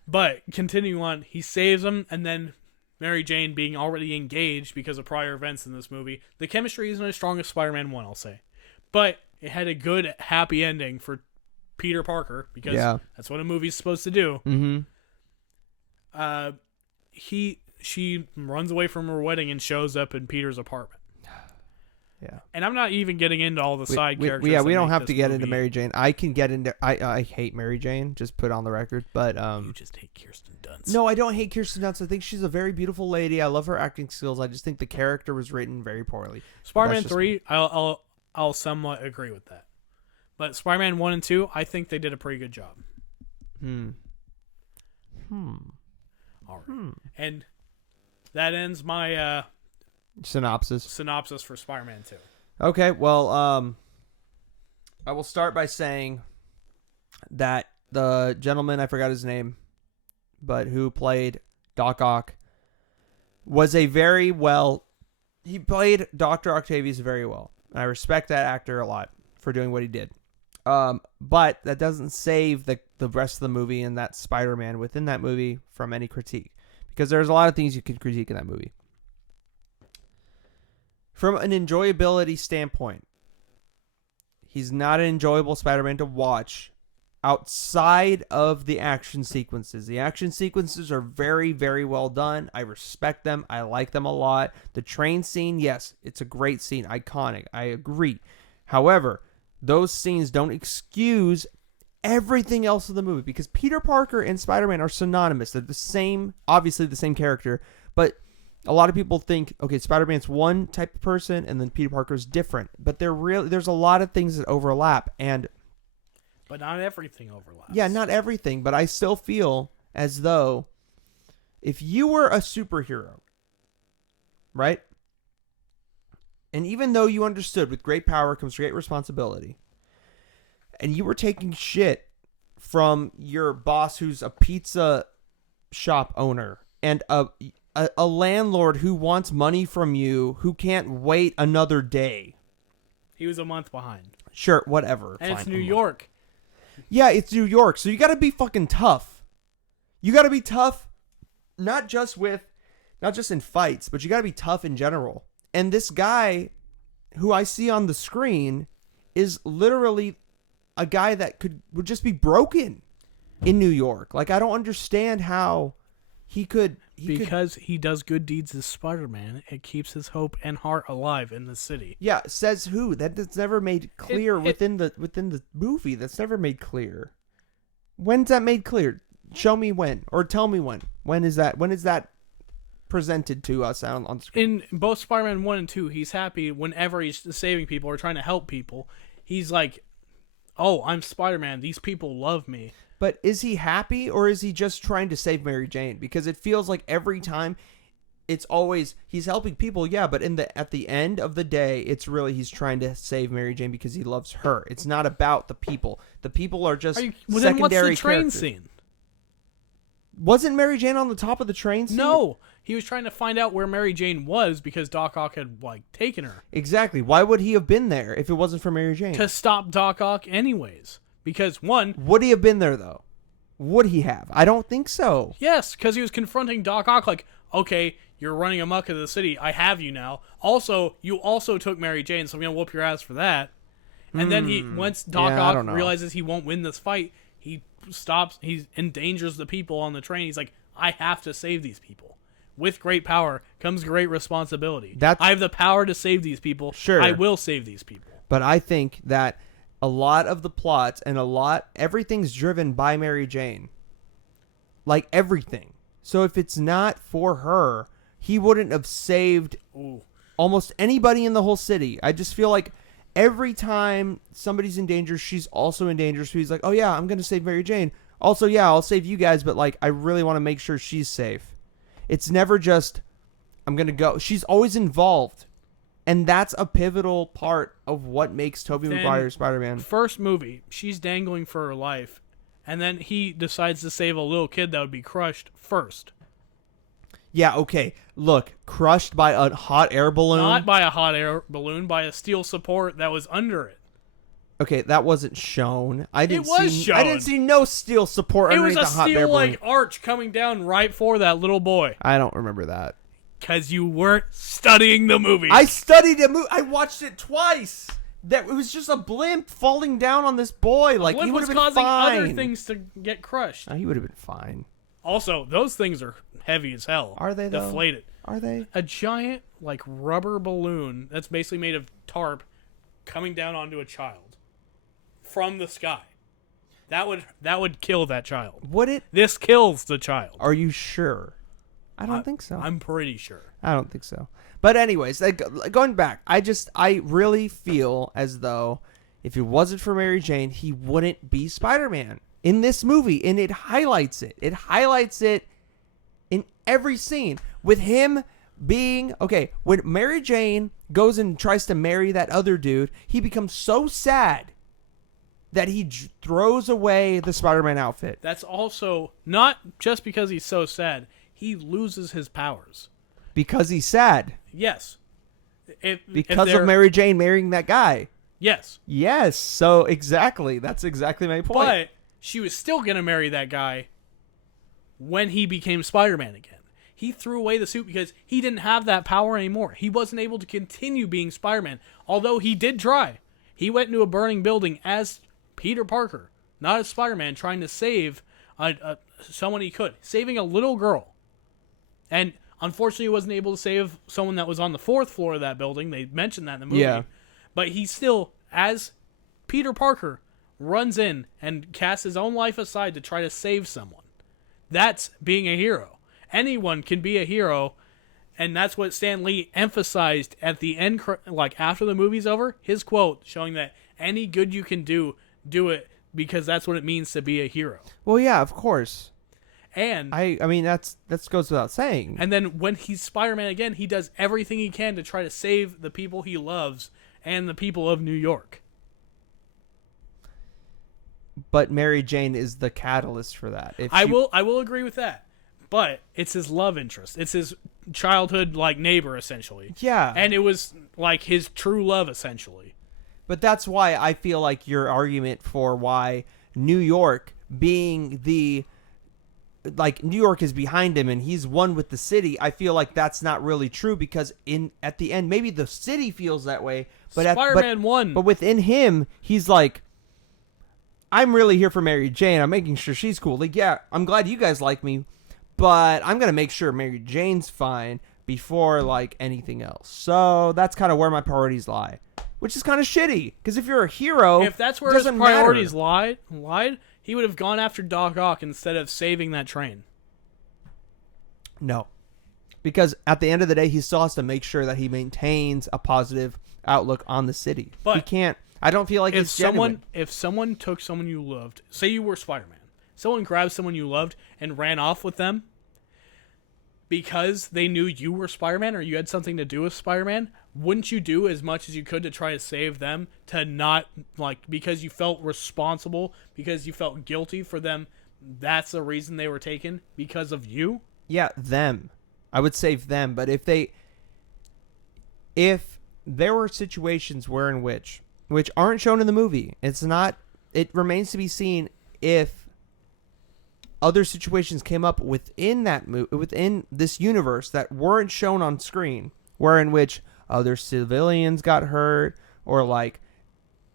But continuing on, he saves him, and then Mary Jane being already engaged because of prior events in this movie. The chemistry isn't as strong as Spider-Man 1, I'll say. But it had a good, happy ending for Peter Parker, because that's what a movie's supposed to do. Mm-hmm. She runs away from her wedding and shows up in Peter's apartment. Yeah. And I'm not even getting into all the side characters. We don't have to get into Mary Jane. I can get into... I hate Mary Jane, just put on the record, but... You just hate Kirsten Dunst. No, I don't hate Kirsten Dunst. I think she's a very beautiful lady. I love her acting skills. I just think the character was written very poorly. Spider-Man 3, I'll somewhat agree with that. But Spider-Man 1 and 2, I think they did a pretty good job. All right. And that ends my... synopsis for Spider-Man 2. Okay, well, I will start by saying that the gentleman, I forgot his name, but who played Doc Ock, was he played Dr. Octavius very well. And I respect that actor a lot for doing what he did. But that doesn't save the rest of the movie and that Spider-Man within that movie from any critique. Because there's a lot of things you can critique in that movie. From an enjoyability standpoint, he's not an enjoyable Spider-Man to watch. outside of the action sequences. The action sequences are very, very well done. I respect them. I like them a lot. The train scene, yes, it's a great scene. Iconic. I agree. However, those scenes don't excuse everything else of the movie, because Peter Parker and Spider-Man are synonymous. They're the same, obviously the same character, but a lot of people think, okay, Spider-Man's one type of person and then Peter Parker's different. But there's a lot of things that overlap, but not everything overlaps. Yeah, not everything, but I still feel as though if you were a superhero, right? And even though you understood with great power comes great responsibility, and you were taking shit from your boss who's a pizza shop owner and a landlord who wants money from you who can't wait another day. He was a month behind. Sure, whatever. And fine, it's New York. Yeah, it's New York, so you got to be fucking tough. You got to be tough, not just in fights, but you got to be tough in general. And this guy who I see on the screen is literally a guy that would just be broken in New York. Like, I don't understand how he could. Because he does good deeds as Spider-Man, it keeps his hope and heart alive in the city. Yeah, says who? That's never made clear within the movie. That's never made clear. When's that made clear? Show me when, or tell me when. When is that presented to us on screen? In both Spider-Man 1 and 2, he's happy whenever he's saving people or trying to help people. He's like, oh, I'm Spider-Man. These people love me. But is he happy, or is he just trying to save Mary Jane? Because it feels like every time it's always he's helping people, yeah, but at the end of the day, it's really he's trying to save Mary Jane because he loves her. It's not about the people. The people are just secondary then what's the train characters. scene? Wasn't Mary Jane on the top of the train scene? No, he was trying to find out where Mary Jane was because Doc Ock had taken her. Exactly. Why would he have been there if it wasn't for Mary Jane? To stop Doc Ock anyways. Because one... Would he have been there, though? Would he have? I don't think so. Yes, because he was confronting Doc Ock like, okay, you're running amok in the city. I have you now. Also, you also took Mary Jane, so I'm going to whoop your ass for that. And then once Doc Ock realizes he won't win this fight, he stops, he endangers the people on the train. He's like, I have to save these people. With great power comes great responsibility. I have the power to save these people. Sure. I will save these people. But I think that a lot of the plots and everything's driven by Mary Jane. Like, everything. So if it's not for her, he wouldn't have saved almost anybody in the whole city. I just feel like every time somebody's in danger, she's also in danger. So he's like, oh yeah, I'm going to save Mary Jane. Also, yeah, I'll save you guys, but I really want to make sure she's safe. It's never just, I'm going to go. She's always involved. And that's a pivotal part of what makes Tobey Maguire Spider-Man. First movie, she's dangling for her life, and then he decides to save a little kid that would be crushed first. Yeah, okay. Look, crushed by a hot air balloon. Not by a hot air balloon, by a steel support that was under it. Okay, that wasn't shown. It was shown. I didn't see no steel support underneath the hot air balloon. It was a steel arch coming down right for that little boy. I don't remember that. Because you weren't studying the movie. I studied the movie. I watched it twice. That it was just a blimp falling down on this boy. He would have been fine. Causing other things to get crushed. He would have been fine. Also, those things are heavy as hell. Are they, though? Deflated. Are they? A giant, rubber balloon that's basically made of tarp coming down onto a child from the sky. That would kill that child. Would it? This kills the child. Are you sure? I don't think so. I'm pretty sure. I don't think so. But anyways, going back, I really feel as though if it wasn't for Mary Jane, he wouldn't be Spider-Man in this movie. And it highlights it. It highlights it in every scene. With him being, okay, when Mary Jane goes and tries to marry that other dude, he becomes so sad that he throws away the Spider-Man outfit. That's also not just because he's so sad. He loses his powers. Because he's sad. Yes. Because of Mary Jane marrying that guy. Yes. Yes. So exactly. That's exactly my point. But she was still going to marry that guy when he became Spider-Man again. He threw away the suit because he didn't have that power anymore. He wasn't able to continue being Spider-Man. Although he did try. He went into a burning building as Peter Parker not as Spider-Man, trying to save someone he could, saving a little girl. And unfortunately, he wasn't able to save someone that was on the 4th floor of that building. They mentioned that in the movie. Yeah. But he still, as Peter Parker, runs in and casts his own life aside to try to save someone. That's being a hero. Anyone can be a hero, and that's what Stan Lee emphasized at the end, like after the movie's over. His quote showing that any good you can do it, because that's what it means to be a hero. Well, yeah, of course. And I mean that goes without saying. And then when he's Spider-Man again, he does everything he can to try to save the people he loves and the people of New York. But Mary Jane is the catalyst for that. I will agree with that. But it's his love interest. It's his childhood neighbor essentially. Yeah. And it was like his true love essentially. But that's why I feel like your argument for why New York being New York is behind him and he's one with the city, I feel like that's not really true, because at the end maybe the city feels that way, but Spider-Man won. But within him, he's like, I'm really here for Mary Jane. I'm making sure she's cool. Like, yeah, I'm glad you guys like me, but I'm gonna make sure Mary Jane's fine before anything else. So that's kind of where my priorities lie, which is kind of shitty. Because if you're a hero, if that's where his priorities lied, he would have gone after Doc Ock instead of saving that train. No. Because at the end of the day, he still has to make sure that he maintains a positive outlook on the city. But he can't. I don't feel like it's genuine. If someone took someone you loved, say you were Spider-Man, someone grabbed someone you loved and ran off with them because they knew you were Spider-Man or you had something to do with Spider-Man, wouldn't you do as much as you could to try to save them, to not, because you felt responsible, because you felt guilty for them, that's the reason they were taken, because of you? Yeah, them. I would save them, but if there were situations which aren't shown in the movie, it remains to be seen if other situations came up within within this universe that weren't shown on screen, in which other civilians got hurt, or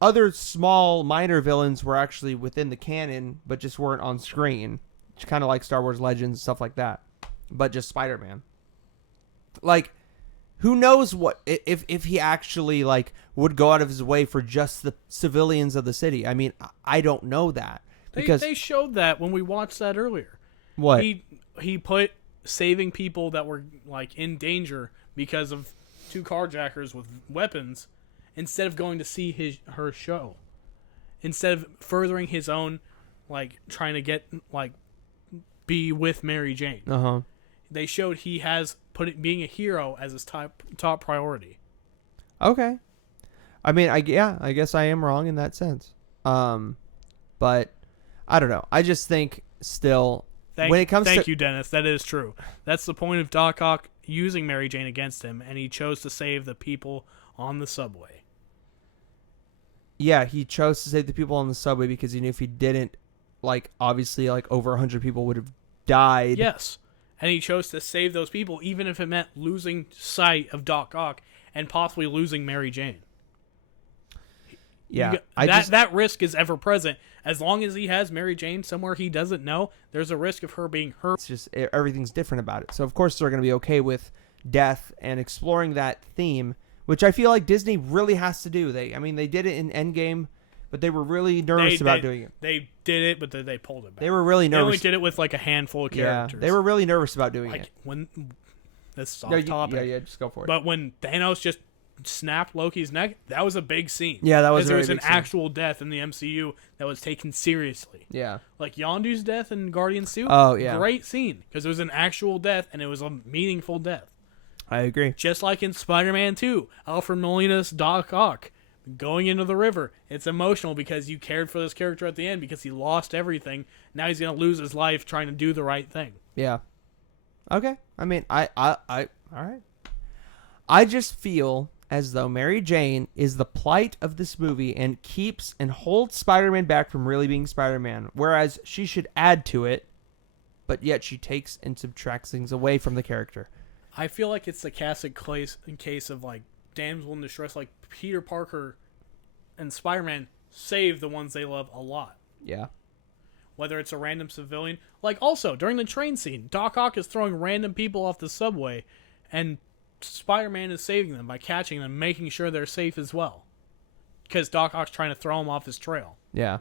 other small minor villains were actually within the canon but just weren't on screen. It's kind of like Star Wars Legends, stuff like that, but just Spider-Man. Who knows what if he actually would go out of his way for just the civilians of the city? I mean, I don't know that. Because they showed that when we watched that earlier. What? He put saving people that were in danger because of 2 carjackers with weapons instead of going to see her show. Instead of furthering his own trying to get be with Mary Jane. Uh-huh. They showed he has being a hero as his top priority. Okay. I mean, I guess I am wrong in that sense. But I don't know. I just think still when it comes Thank you, Dennis. That is true. That's the point of Doc Ock using Mary Jane against him, and he chose to save the people on the subway. Yeah, he chose to save the people on the subway because he knew if he didn't, obviously, over 100 people would have died. Yes. And he chose to save those people, even if it meant losing sight of Doc Ock and possibly losing Mary Jane. Yeah, that risk is ever present. As long as he has Mary Jane somewhere he doesn't know, there's a risk of her being hurt. It's just everything's different about it. So of course they're going to be okay with death and exploring that theme, which I feel like Disney really has to do. They did it in Endgame, but they were really nervous about doing it. They did it, but they pulled it back. They were really nervous. They only did it with a handful of characters. Yeah, they were really nervous about doing it. When this is off topic. Yeah, just go for it. But when Thanos just snapped Loki's neck, that was a big scene. Yeah, that was there was an actual death in the MCU that was taken seriously. Yeah, Yondu's death in Guardians 2. Oh yeah, great scene because it was an actual death and it was a meaningful death. I agree. Just like in Spider-Man 2, Alfred Molina's Doc Ock going into the river. It's emotional because you cared for this character at the end because he lost everything. Now he's gonna lose his life trying to do the right thing. Yeah. Okay. I mean, all right. I just feel as though Mary Jane is the plight of this movie and keeps and holds Spider-Man back from really being Spider-Man, whereas she should add to it, but yet she takes and subtracts things away from the character. I feel like it's the classic case of damsel in distress. Peter Parker and Spider-Man save the ones they love a lot. Yeah. Whether it's a random civilian. Like, also, during the train scene, Doc Ock is throwing random people off the subway, and Spider-Man is saving them by catching them, making sure they're safe as well. Because Doc Ock's trying to throw them off his trail. Yeah.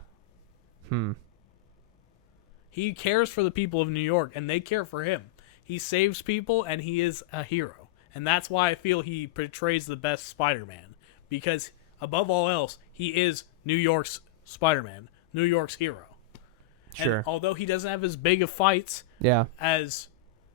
He cares for the people of New York, and they care for him. He saves people, and he is a hero. And that's why I feel he portrays the best Spider-Man. Because, above all else, he is New York's Spider-Man. New York's hero. Sure. And although he doesn't have as big of fights as,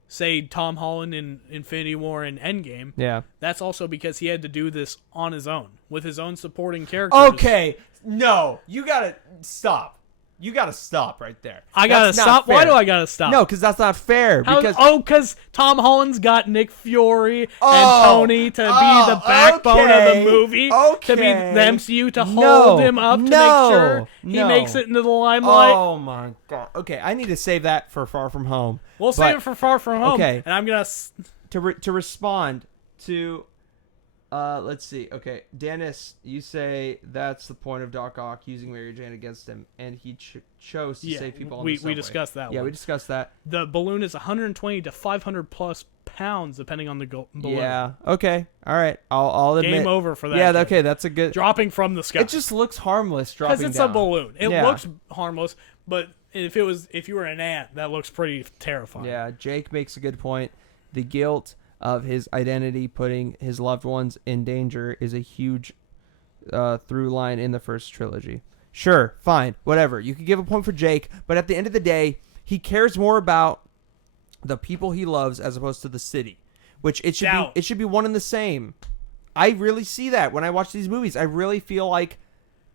say, Tom Holland in Infinity War and Endgame, that's also because he had to do this on his own, with his own supporting characters. Okay, no, you gotta stop. You gotta stop right there. I gotta stop? Why do I gotta stop? No, because that's not fair. Because Tom Holland's got Nick Fury and Tony to be the backbone of the movie, to be the MCU, to hold him up to make sure he makes it into the limelight. Oh my god. Okay, I need to save that for Far From Home. We'll save it for Far From Home. Okay, and I'm gonna to respond to. Let's see. Okay, Dennis, you say that's the point of Doc Ock using Mary Jane against him, and he chose to save people on the subway. We discussed that. Yeah, we discussed that. The balloon is 120 to 500 plus pounds, depending on the balloon. Yeah. Okay. All right. I'll admit. Game over for that. Yeah. Okay. That's a good dropping from the sky. It just looks harmless dropping down. Because it's a balloon. It looks harmless, but if you were an ant, that looks pretty terrifying. Yeah. Jake makes a good point. The guilt of his identity putting his loved ones in danger is a huge through line in the first trilogy. Sure, fine, whatever. You could give a point for Jake, but at the end of the day, he cares more about the people he loves as opposed to the city, which it should be one and the same. I really see that when I watch these movies. I really feel like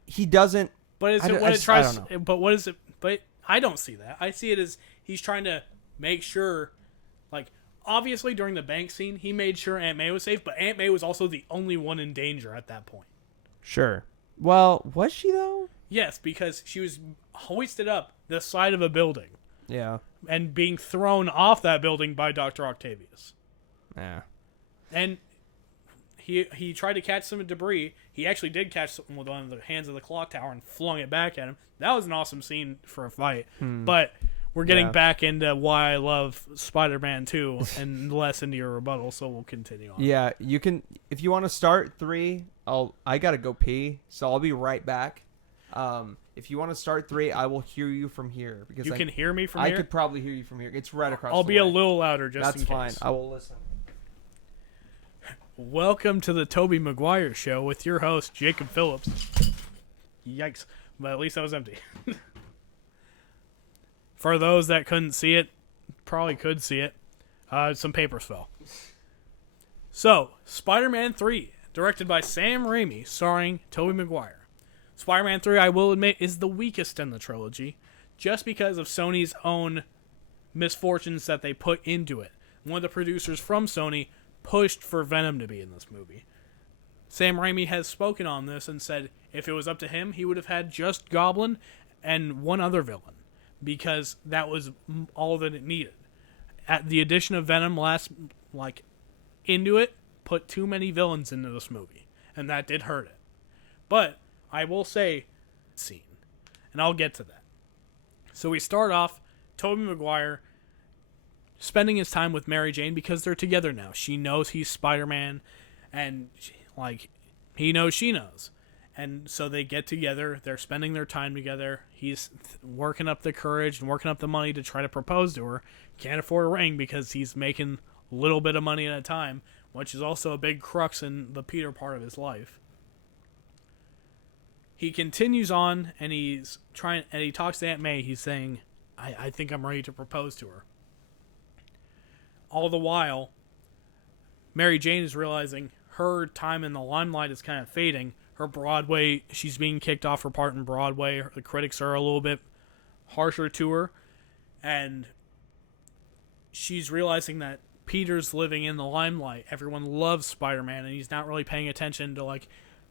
he doesn't. But is it what it tries? But what is it? But I don't see that. I see it as he's trying to make sure, like. Obviously, during the bank scene, he made sure Aunt May was safe, but Aunt May was also the only one in danger at that point. Sure. Well, was she, though? Yes, because she was hoisted up the side of a building. Yeah. And being thrown off that building by Dr. Octavius. Yeah. And he tried to catch some debris. He actually did catch something with one of the hands of the clock tower and flung it back at him. That was an awesome scene for a fight. But... we're getting back into why I love Spider-Man 2 and less into your rebuttal, so we'll continue on. Yeah, you can if you want to start 3. I gotta go pee, so I'll be right back. If you want to start 3, I will hear you from here because you can hear me from here. I could probably hear you from here. It's right across. I'll be way. A little louder just That's in case. fine. I will listen. Welcome to the Tobey Maguire Show with your host Jacob Phillips. Yikes! But at least that was empty. For those that couldn't see it, probably could see it, some papers fell. So, Spider-Man 3, directed by Sam Raimi, starring Tobey Maguire. Spider-Man 3, I will admit, is the weakest in the trilogy, just because of Sony's own misfortunes that they put into it. One of the producers from Sony pushed for Venom to be in this movie. Sam Raimi has spoken on this and said if it was up to him, he would have had just Goblin and one other villain. Because that was all that it needed. At the addition of Venom into it, put too many villains into this movie. And that did hurt it. But, I will say, scene. And I'll get to that. So we start off, Tobey Maguire spending his time with Mary Jane because they're together now. She knows he's Spider-Man, and he knows she knows. And so they get together. They're spending their time together. He's working up the courage and working up the money to try to propose to her. Can't afford a ring because he's making a little bit of money at a time, which is also a big crux in the Peter part of his life. He continues on, and he talks to Aunt May. He's saying, I think I'm ready to propose to her. All the while, Mary Jane is realizing her time in the limelight is kind of fading. Her Broadway, she's being kicked off her part in Broadway. The critics are a little bit harsher to her. And she's realizing that Peter's living in the limelight. Everyone loves Spider-Man, and he's not really paying attention to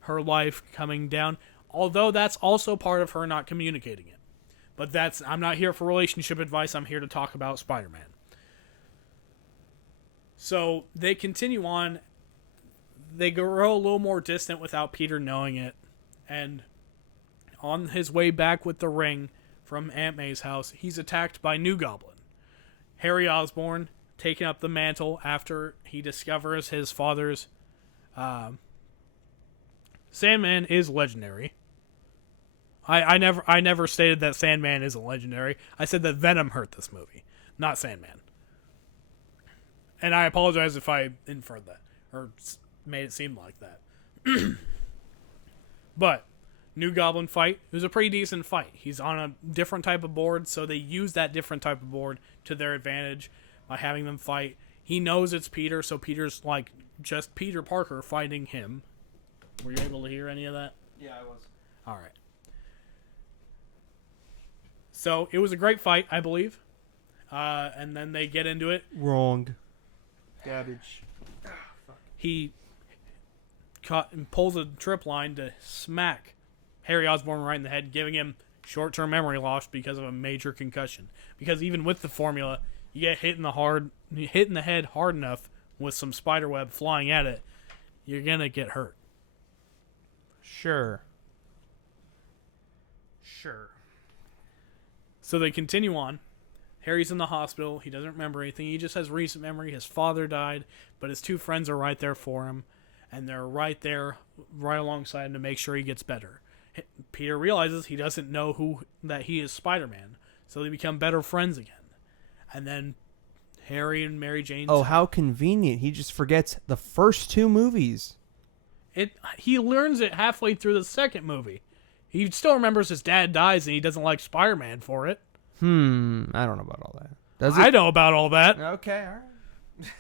her life coming down. Although that's also part of her not communicating it. But I'm not here for relationship advice. I'm here to talk about Spider-Man. So they continue on. They grow a little more distant without Peter knowing it. And on his way back with the ring, from Aunt May's house, he's attacked by New Goblin. Harry Osborn taking up the mantle after he discovers his father's Sandman is legendary. I never stated that Sandman isn't legendary. I said that Venom hurt this movie, not Sandman. And I apologize if I inferred that or made it seem like that. But New Goblin fight, it was a pretty decent fight. He's on a different type of board, so they use that different type of board to their advantage by having them fight. He knows it's Peter, so Peter's like just Peter Parker fighting him. Were you able to hear any of that? Yeah, I was. All right. So it was a great fight, I believe. And then they get into it. Wrong. Garbage. He pulls a trip line to smack Harry Osborn right in the head, giving him short-term memory loss because of a major concussion. Because even with the formula, you get hit in the head hard enough with some spiderweb flying at it, you're gonna get hurt. Sure. So they continue on. Harry's in the hospital. He doesn't remember anything. He just has recent memory. His father died, but his two friends are right there for him, and they're right there, right alongside him to make sure he gets better. Peter realizes he doesn't know that he is Spider-Man, so they become better friends again. And then Harry and Mary Jane... Oh, how convenient. He just forgets the first two movies. He learns it halfway through the second movie. He still remembers his dad dies and he doesn't like Spider-Man for it. I don't know about all that. Does it? I know about all that. Okay, all right.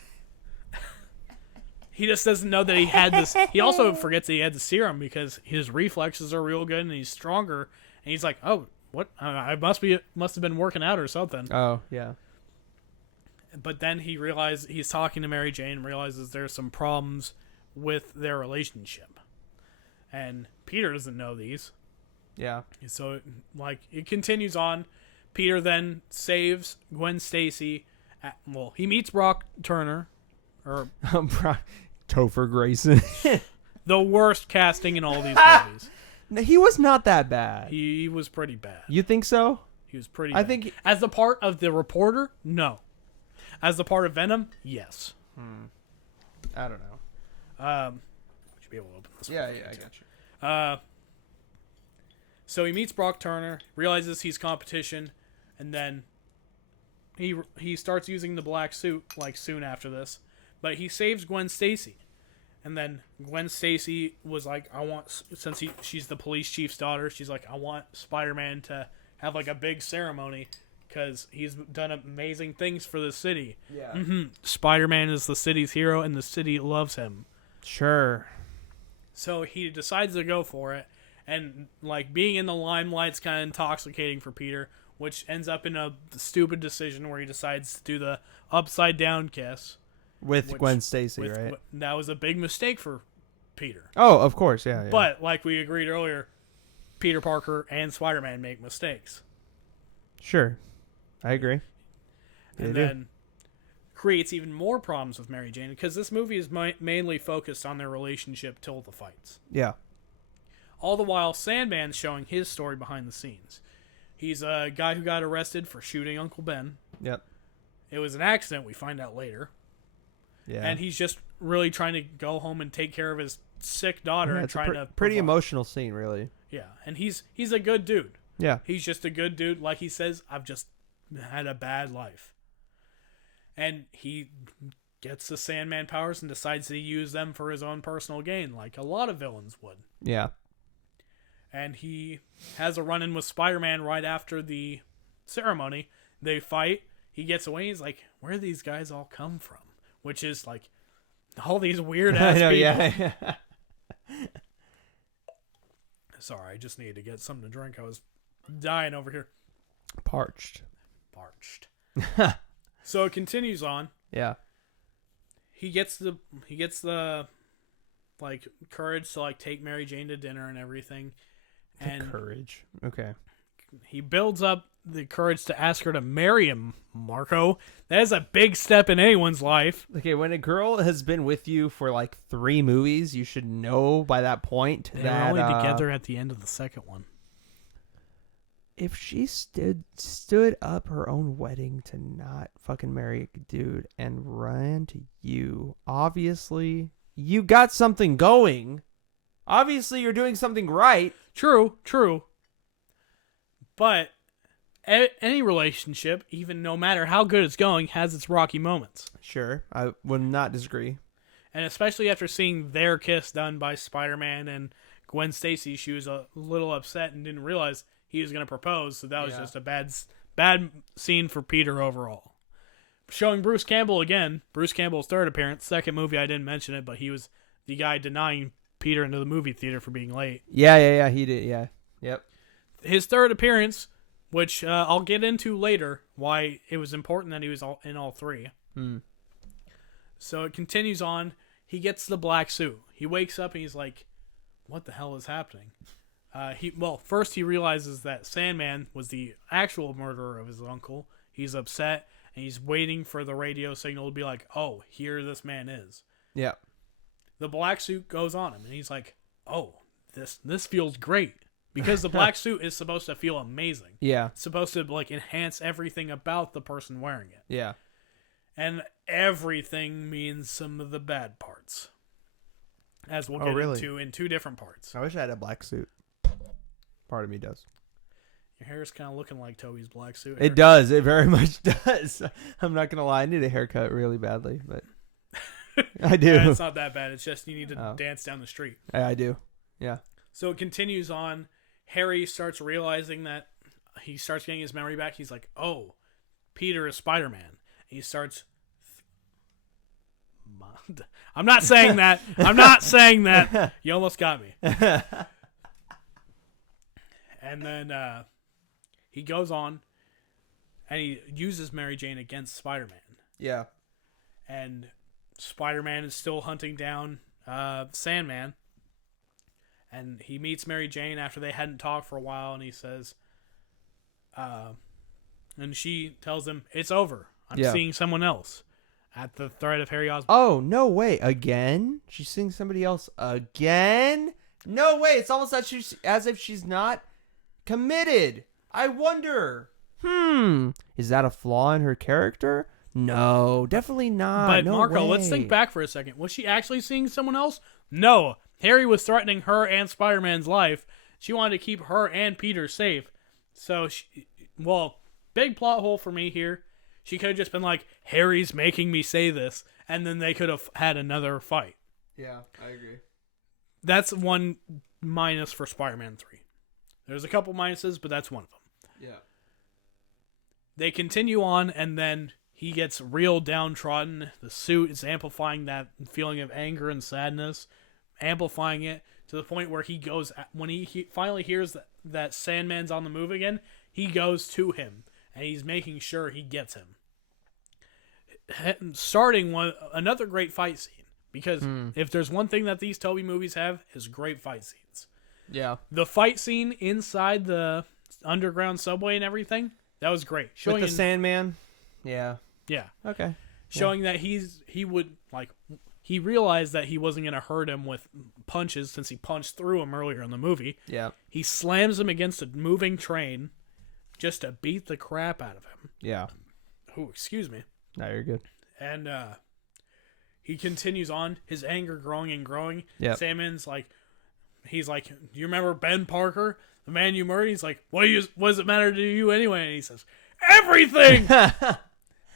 He just doesn't know that he had this. He also forgets that he had the serum because his reflexes are real good and he's stronger. And he's like, oh, what? I must have been working out or something. Oh, yeah. But then he realizes he's talking to Mary Jane and realizes there's some problems with their relationship. And Peter doesn't know these. Yeah. So, it continues on. Peter then saves Gwen Stacy. He meets Brock Turner. Topher Grayson. The worst casting in all these movies. No, he was not that bad. He was pretty bad. You think so? He was pretty bad. I think... As the part of the reporter, no. As the part of Venom, yes. I don't know. Would you be able to open this? Yeah, I got you. So he meets Brock Turner, realizes he's competition, and then he starts using the black suit soon after this. But he saves Gwen Stacy. And then Gwen Stacy was like, since she's the police chief's daughter, she's like, I want Spider-Man to have a big ceremony because he's done amazing things for the city. Yeah. Spider-Man is the city's hero and the city loves him. Sure. So he decides to go for it. And, being in the limelight's kind of intoxicating for Peter, which ends up in a stupid decision where he decides to do the upside-down kiss. With Gwen Stacy, right? That was a big mistake for Peter. Oh, of course, yeah. But, like we agreed earlier, Peter Parker and Spider-Man make mistakes. Sure. I agree. And then creates even more problems with Mary Jane, because this movie is mainly focused on their relationship till the fights. Yeah. All the while, Sandman's showing his story behind the scenes. He's a guy who got arrested for shooting Uncle Ben. Yep. It was an accident, we find out later. Yeah. And he's just really trying to go home and take care of his sick daughter and trying to pretty provide. Emotional scene, really. Yeah, and he's a good dude. Yeah. He's just a good dude. Like he says, I've just had a bad life. And he gets the Sandman powers and decides to use them for his own personal gain, like a lot of villains would. Yeah. And he has a run-in with Spider-Man right after the ceremony. They fight. He gets away. He's like, where do these guys all come from? Which is all these weird-ass people. Yeah. Sorry, I just needed to get something to drink. I was dying over here. Parched. So it continues on. Yeah. He gets the courage to take Mary Jane to dinner and everything. And courage. Okay. he builds up the courage to ask her to marry him, Marco. That is a big step in anyone's life. Okay, when a girl has been with you for 3 movies, you should know by that point they that were only together at the end of the second one. if she stood up her own wedding to not fucking marry a dude and ran to you, obviously you got something going. Obviously you're doing something right. True. But any relationship, even no matter how good it's going, has its rocky moments. Sure, I would not disagree. And especially after seeing their kiss done by Spider-Man and Gwen Stacy, she was a little upset and didn't realize he was going to propose. So that was just a bad scene for Peter overall. Showing Bruce Campbell again. Bruce Campbell's third appearance. Second movie, I didn't mention it, but he was the guy denying Peter into the movie theater for being late. Yeah, he did, yeah. Yep. His third appearance, which I'll get into later, why it was important that he was in all three. So it continues on. He gets the black suit. He wakes up and he's like, what the hell is happening? First he realizes that Sandman was the actual murderer of his uncle. He's upset, and he's waiting for the radio signal to be like, oh, here this man is. Yeah. The black suit goes on him, and he's like, oh, this feels great. Because the black suit is supposed to feel amazing. Yeah. It's supposed to enhance everything about the person wearing it. Yeah. And everything means some of the bad parts. As we'll get into in two different parts. I wish I had a black suit. Part of me does. Your hair is kind of looking like Toby's black suit. It does. It very much does. I'm not going to lie. I need a haircut really badly, but I do. Yeah, it's not that bad. It's just you need to dance down the street. I do. Yeah. So it continues on. Harry starts realizing that he starts getting his memory back. He's like, oh, Peter is Spider-Man. He starts... I'm not saying that. I'm not saying that. You almost got me. And then he goes on and he uses Mary Jane against Spider-Man. Yeah. And Spider-Man is still hunting down Sandman. And he meets Mary Jane after they hadn't talked for a while, and he says, and she tells him, it's over. I'm seeing someone else. At the threat of Harry Osborn. Oh, no way. Again? She's seeing somebody else again? No way. It's almost as if she's not committed. I wonder. Is that a flaw in her character? No, definitely not. But no Marco, way. let's think back for a second. Was she actually seeing someone else? No. Harry was threatening her and Spider-Man's life. She wanted to keep her and Peter safe. So, big plot hole for me here. She could have just been like, Harry's making me say this, and then they could have had another fight. Yeah, I agree. That's one minus for Spider-Man 3. There's a couple minuses, but that's one of them. Yeah. They continue on, and then he gets real downtrodden. The suit is amplifying that feeling of anger and sadness, amplifying it to the point where he goes, when he finally hears that Sandman's on the move again, he goes to him, and he's making sure he gets him. Starting another great fight scene, because if there's one thing that these Toby movies have, is great fight scenes. Yeah. The fight scene inside the underground subway and everything, that was great. With the Sandman? Yeah. Yeah. Okay. Showing that he realized that he wasn't going to hurt him with punches since he punched through him earlier in the movie. Yeah. He slams him against a moving train just to beat the crap out of him. Yeah. Oh, excuse me. No, you're good. And he continues on, his anger growing and growing. Yeah. Sandman's like, he's like, do you remember Ben Parker, the man you murdered? He's like, what does it matter to you anyway? And he says, everything!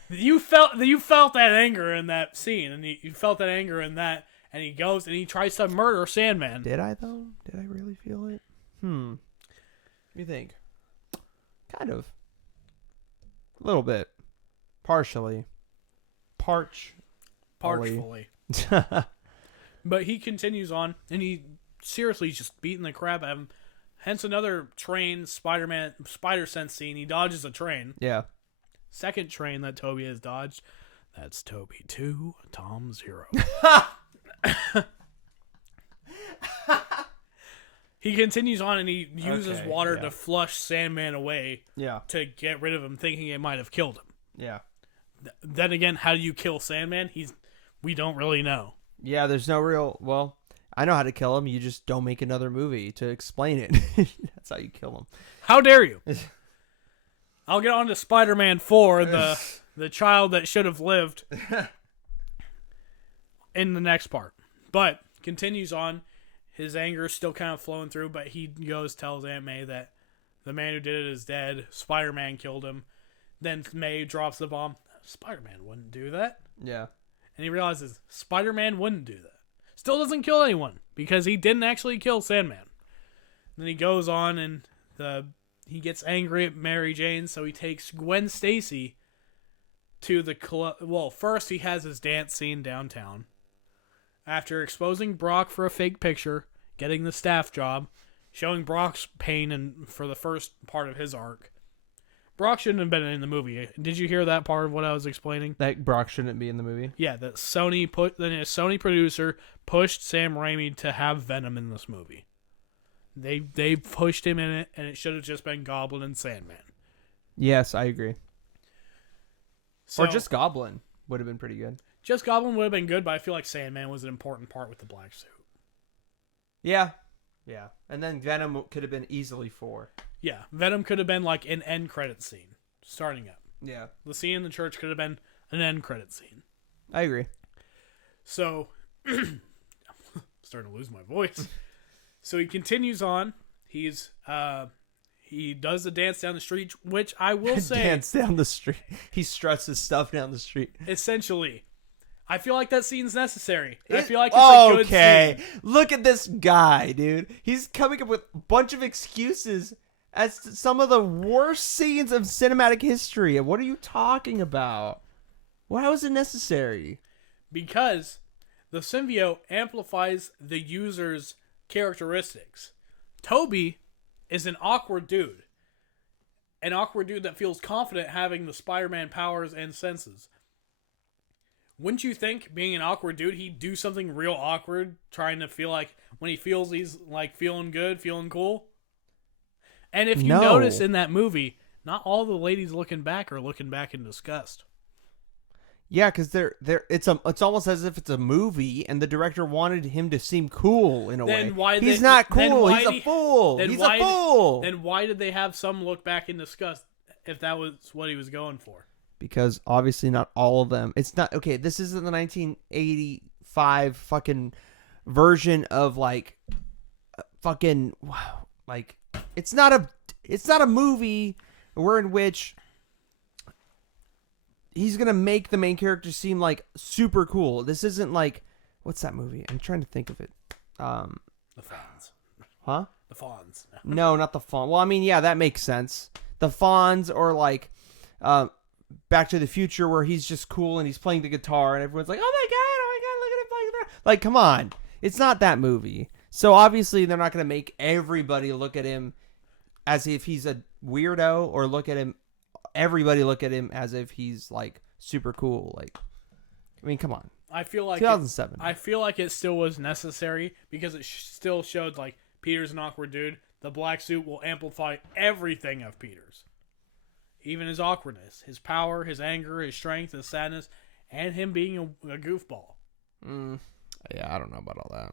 You felt that anger in that scene, and you felt that anger in that, and he goes and he tries to murder Sandman. Did I, though? Did I really feel it? What do you think? Kind of. A little bit. Partially. Partially. But he continues on, and he seriously just beating the crap out of him. Hence another train spider sense scene. He dodges a train. Yeah. Second train that Toby has dodged. That's Toby 2, Tom 0. He continues on, and he uses water to flush Sandman away to get rid of him, thinking it might have killed him. Yeah. Then again, how do you kill Sandman? We don't really know. Yeah, there's no real... Well, I know how to kill him. You just don't make another movie to explain it. That's how you kill him. How dare you? I'll get on to Spider-Man 4, the child that should have lived, in the next part. But continues on. His anger is still kind of flowing through, but he tells Aunt May that the man who did it is dead. Spider-Man killed him. Then May drops the bomb. Spider-Man wouldn't do that. Yeah. And he realizes Spider-Man wouldn't do that. Still doesn't kill anyone because he didn't actually kill Sandman. Then he goes on and he gets angry at Mary Jane, so he takes Gwen Stacy to the club. Well, first he has his dance scene downtown. After exposing Brock for a fake picture, getting the staff job, showing Brock's pain for the first part of his arc. Brock shouldn't have been in the movie. Did you hear that part of what I was explaining? That Brock shouldn't be in the movie? Yeah, that Sony a Sony producer pushed Sam Raimi to have Venom in this movie. They pushed him in it, and it should have just been Goblin and Sandman. Yes, I agree. So, or just Goblin would have been pretty good. Just Goblin would have been good, but I feel like Sandman was an important part with the black suit. Yeah. Yeah. And then Venom could have been easily 4. Yeah, Venom could have been like an end credit scene, starting up. Yeah. The scene in the church could have been an end credit scene. I agree. So, starting to lose my voice. So he continues on. He does the dance down the street, which I will say... Dance down the street. He struts his stuff down the street. Essentially. I feel like that scene's necessary. I feel like it's a good scene. Look at this guy, dude. He's coming up with a bunch of excuses as to some of the worst scenes of cinematic history. What are you talking about? How is it necessary? Because the symbiote amplifies the user's characteristics. Toby is an awkward dude. An awkward dude that feels confident having the Spider-Man powers and senses. Wouldn't you think, being an awkward dude, he'd do something real awkward, trying to feel like when he feels he's like feeling good, feeling cool? And if you notice in that movie, not all the ladies looking back are looking back in disgust. Yeah, because it's almost as if it's a movie, and the director wanted him to seem cool in a way. He's not cool. He's a fool. He's a fool. Then why did they have some look back in disgust if that was what he was going for? Because obviously not all of them. It's not okay. This isn't the 1985 fucking version of like fucking like it's not a movie in which he's gonna make the main character seem like super cool. This isn't like what's that movie? I'm trying to think of it. The Fawns. Huh? The Fawns. No, not the Fawn. Well, I mean, yeah, that makes sense. The Fawns or like Back to the Future, where he's just cool and he's playing the guitar and everyone's like, oh my god, look at him playing guitar. Like, come on. It's not that movie. So obviously they're not going to make everybody look at him as if he's a weirdo or everybody look at him as if he's like super cool. Like, I mean, come on. I feel like 2007. I feel like it still was necessary because it still showed like Peter's an awkward dude. The black suit will amplify everything of Peter's. Even his awkwardness, his power, his anger, his strength, his sadness, and him being a goofball. Yeah, I don't know about all that.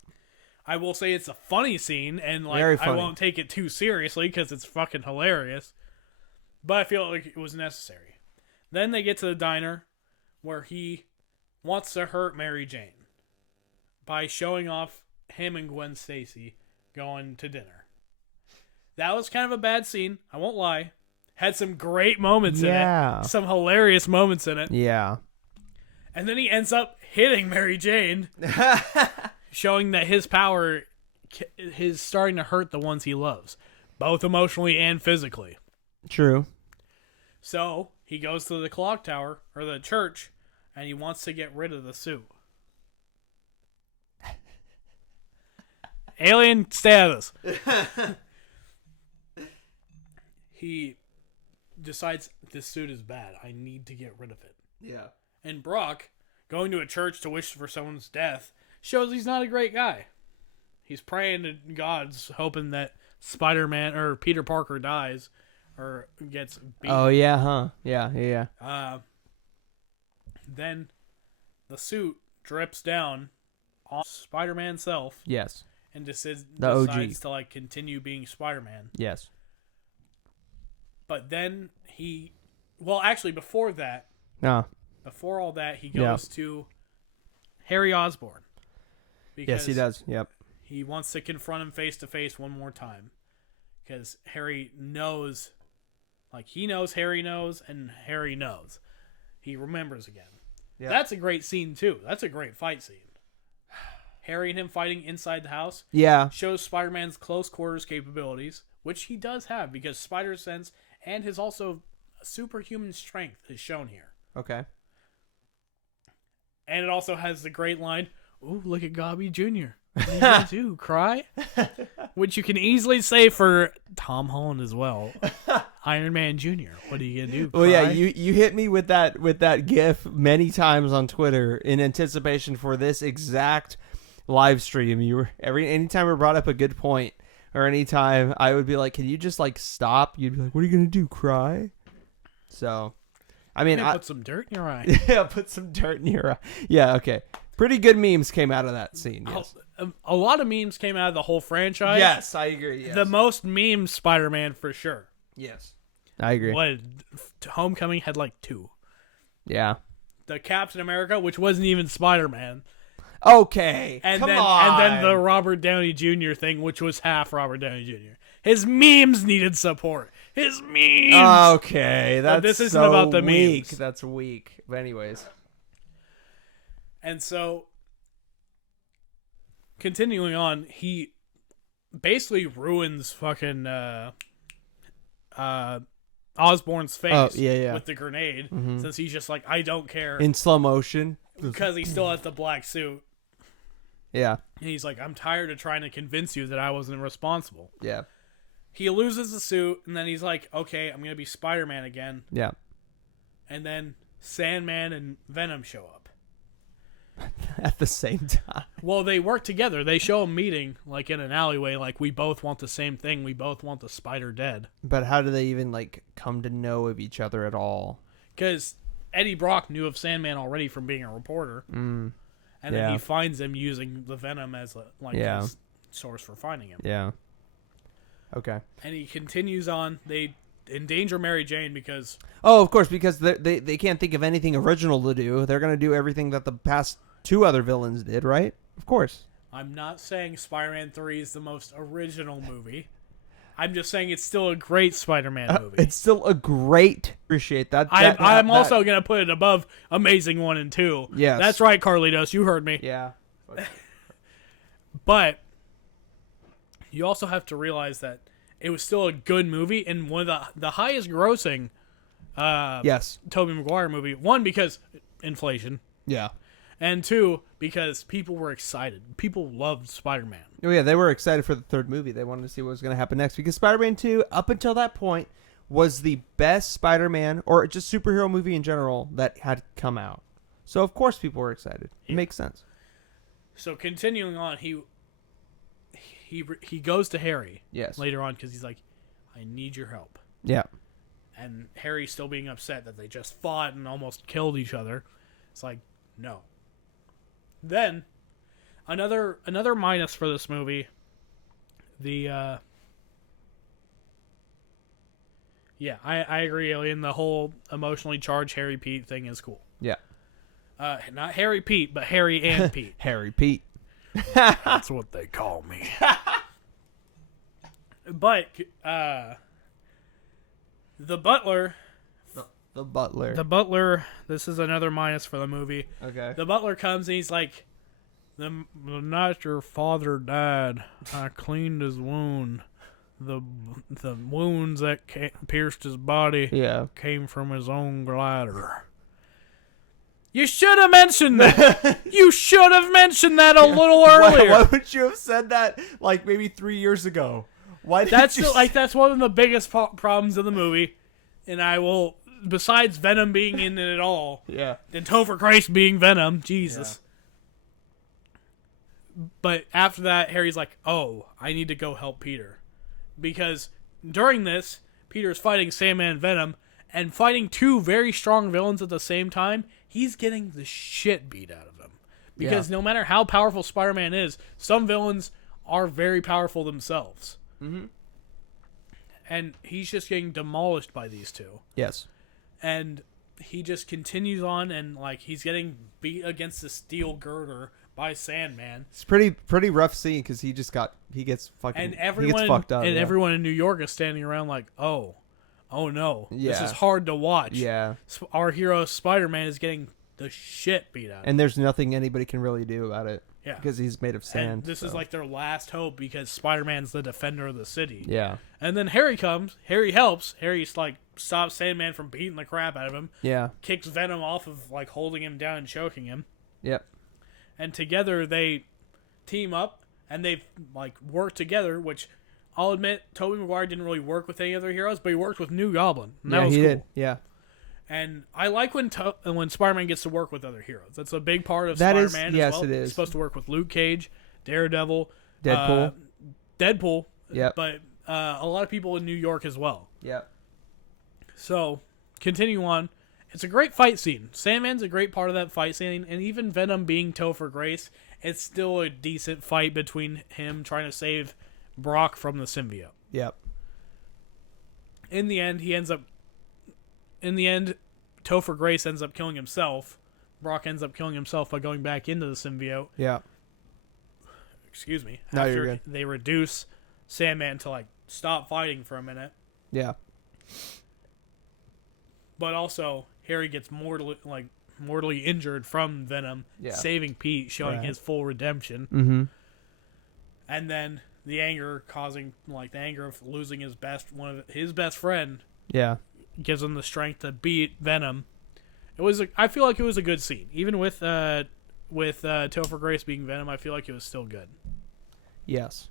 I will say it's a funny scene, and like I won't take it too seriously because it's fucking hilarious. But I feel like it was necessary. Then they get to the diner where he wants to hurt Mary Jane by showing off him and Gwen Stacy going to dinner. That was kind of a bad scene, I won't lie. Had some great moments in it. Some hilarious moments in it. Yeah. And then he ends up hitting Mary Jane, showing that his power is starting to hurt the ones he loves, both emotionally and physically. True. So he goes to the clock tower, or the church, and he wants to get rid of the suit. Alien, stay out of this. He decides this suit is bad. I need to get rid of it. Yeah. And Brock, going to a church to wish for someone's death, shows he's not a great guy. He's praying to gods, hoping that Spider-Man or Peter Parker dies or gets beaten. Oh, yeah, huh? Yeah. Then the suit drips down on Spider-Man self Yes. and The OG. decides to like continue being Spider-Man. Yes. But then actually before that, No. before all that, he Yeah. goes to Harry Osborn. Yes, he does. Yep. He wants to confront him face to face one more time. Because Harry knows, like, he knows Harry knows, and Harry knows. He remembers again. Yep. That's a great scene, too. That's a great fight scene. Harry and him fighting inside the house Yeah. shows Spider-Man's close quarters capabilities, which he does have, because spider sense and his also superhuman strength is shown here. Okay. And it also has the great line, "Ooh, look at Gobby Jr. What are you gonna do, cry?" Which you can easily say for Tom Holland as well. Iron Man Jr. What are you gonna do, cry? Well, yeah, you hit me with that GIF many times on Twitter in anticipation for this exact live stream. Anytime we brought up a good point, or anytime I would be like, "Can you just like stop?" You'd be like, "What are you gonna do, cry?" So, I mean, put some dirt in your eye. Yeah, put some dirt in your eye. Yeah, okay. Pretty good memes came out of that scene. Yes. A lot of memes came out of the whole franchise. Yes, I agree. Yes. The most meme Spider-Man for sure. Yes, I agree. What Homecoming had like 2. Yeah. The Captain America, which wasn't even Spider-Man. Okay. And come then on. and then the Robert Downey Jr. thing, which was half Robert Downey Jr. His memes needed support. His memes. Okay, that's this isn't so about the weak. memes. That's weak. But anyways. And so, continuing on, he basically ruins fucking Osborn's face with the grenade, since he's just like, I don't care. In slow motion. Because he still has the black suit. Yeah. And he's like, I'm tired of trying to convince you that I wasn't responsible. Yeah. He loses the suit, and then he's like, okay, I'm going to be Spider-Man again. Yeah. And then Sandman and Venom show up. At the same time. Well, they work together. They show them meeting, like, in an alleyway, like, we both want the same thing. We both want the spider dead. But how do they even, like, come to know of each other at all? Because Eddie Brock knew of Sandman already from being a reporter. And then he finds him using the Venom as, his source for finding him. Yeah. Okay. And he continues on. They endanger Mary Jane because... Oh, of course, because they can't think of anything original to do. They're going to do everything that the past 2 other villains did, right? Of course. I'm not saying Spider-Man 3 is the most original movie. I'm just saying it's still a great Spider-Man movie. It's still a great... Appreciate that. I'm also going to put it above Amazing 1 and 2. Yes. That's right, Carlitos. You heard me. Yeah. But you also have to realize that it was still a good movie and one of the highest grossing Tobey Maguire movie. 1, because inflation. Yeah. And 2, because people were excited. People loved Spider-Man. Oh, yeah, they were excited for the 3rd movie. They wanted to see what was going to happen next. Because Spider-Man 2, up until that point, was the best Spider-Man, or just superhero movie in general, that had come out. So, of course, people were excited. It makes sense. So, continuing on, he goes to Harry later on because he's like, I need your help. Yeah. And Harry still being upset that they just fought and almost killed each other. It's like, no. Then, another minus for this movie, I agree, Alien. The whole emotionally charged Harry Pete thing is cool. Yeah. Not Harry Pete, but Harry and Pete. Harry Pete. That's what they call me. But, the butler... The butler. The butler, this is another minus for the movie. Okay. The butler comes and he's like, the night your father died, I cleaned his wound. The wounds that pierced his body came from his own glider. You should have mentioned that. You should have mentioned that a little earlier. Why would you have said that like maybe 3 years ago? Why did that's one of the biggest problems of the movie, and I will. Besides Venom being in it at all, and Topher Grace being Venom, Jesus. Yeah. But after that, Harry's like, "Oh, I need to go help Peter," because during this, Peter's fighting Sandman and Venom, and fighting 2 very strong villains at the same time. He's getting the shit beat out of him Because no matter how powerful Spider-Man is, some villains are very powerful themselves. Mm-hmm. And he's just getting demolished by these two. Yes. And he just continues on, and like he's getting beat against the steel girder by Sandman. It's pretty rough scene because he gets fucking And he gets fucked up. And everyone in New York is standing around like, oh no, this is hard to watch. Yeah. Our hero Spider-Man is getting the shit beat out. And there's nothing anybody can really do about it. Yeah. Because he's made of sand. And this is like their last hope because Spider-Man's the defender of the city. Yeah. And then Harry comes. Harry helps. Harry's like stops Sandman from beating the crap out of him. Yeah. Kicks Venom off of like holding him down and choking him. Yep. And together they team up and they like work together, which I'll admit Tobey Maguire didn't really work with any other heroes, but he worked with New Goblin. And that was he cool. did. Yeah. And I like when Spider-Man gets to work with other heroes. That's a big part of That is- Spider-Man yes, as well. it is. He's supposed to work with Luke Cage, Daredevil, Deadpool. Yep. but a lot of people in New York as well. Yep. So, continue on. It's a great fight scene. Sandman's a great part of that fight scene, and even Venom being Topher Grace, it's still a decent fight between him trying to save Brock from the symbiote. Yep. In the end, Topher Grace ends up killing himself. Brock ends up killing himself by going back into the symbiote. Yeah. Excuse me. No, after you're good. they reduce Sandman to like stop fighting for a minute. Yeah. But also Harry gets mortally injured from Venom, saving Pete, showing his full redemption. Mm-hmm. And then the anger of losing his best friend. Yeah. Gives him the strength to beat Venom. I feel like it was a good scene, even with Topher Grace being Venom. I feel like it was still good. Yes.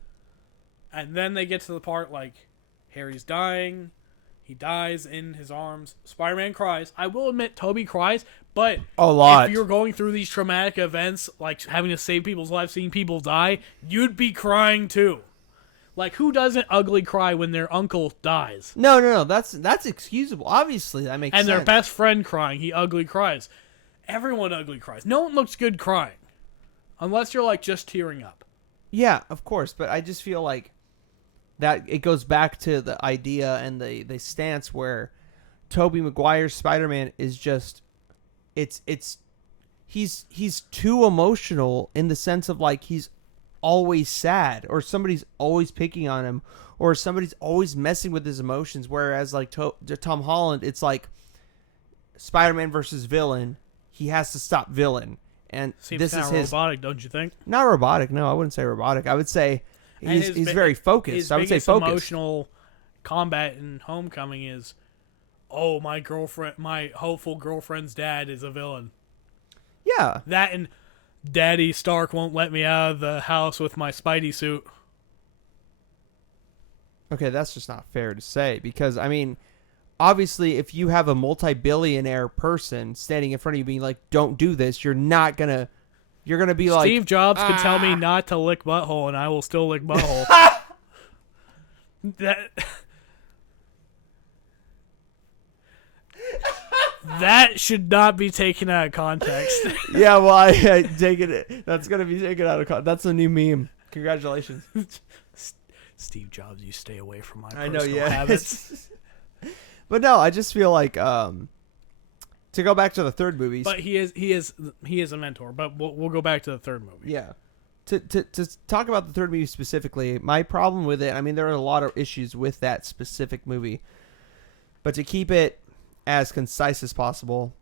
And then they get to the part like Harry's dying. He dies in his arms. Spider-Man cries. I will admit, Tobey cries, but a lot. If you're going through these traumatic events, like having to save people's lives, seeing people die, you'd be crying too. Like, who doesn't ugly cry when their uncle dies? No. That's excusable. Obviously, that makes sense. And their best friend crying, he ugly cries. Everyone ugly cries. No one looks good crying. Unless you're, like, just tearing up. Yeah, of course. But I just feel like that it goes back to the idea and the stance where Tobey Maguire's Spider-Man is just... He's too emotional in the sense of, like, he's always sad, or somebody's always picking on him, or somebody's always messing with his emotions, whereas like Tom Holland, it's Spider-Man versus villain, he has to stop villain, and Seems this is his robotic, don't you think? not robotic. No, I wouldn't say robotic. I would say he's very focused. I would say focused. Emotional combat in Homecoming is, oh, my hopeful girlfriend's dad is a villain. Yeah, that and Daddy Stark won't let me out of the house with my Spidey suit. Okay, that's just not fair to say, because, I mean, obviously, if you have a multi-billionaire person standing in front of you being like, don't do this, you're going to be like... Steve Jobs could tell me not to lick butthole, and I will still lick butthole. That should not be taken out of context. Yeah, well, I take it. That's going to be taken out of context. That's a new meme. Congratulations. Steve Jobs, you stay away from my I know, personal habits. But no, I just feel like to go back to the third movie. But he is a mentor. But we'll go back to the third movie. Yeah. To talk about the third movie specifically, my problem with it, I mean, there are a lot of issues with that specific movie. But to keep it as concise as possible,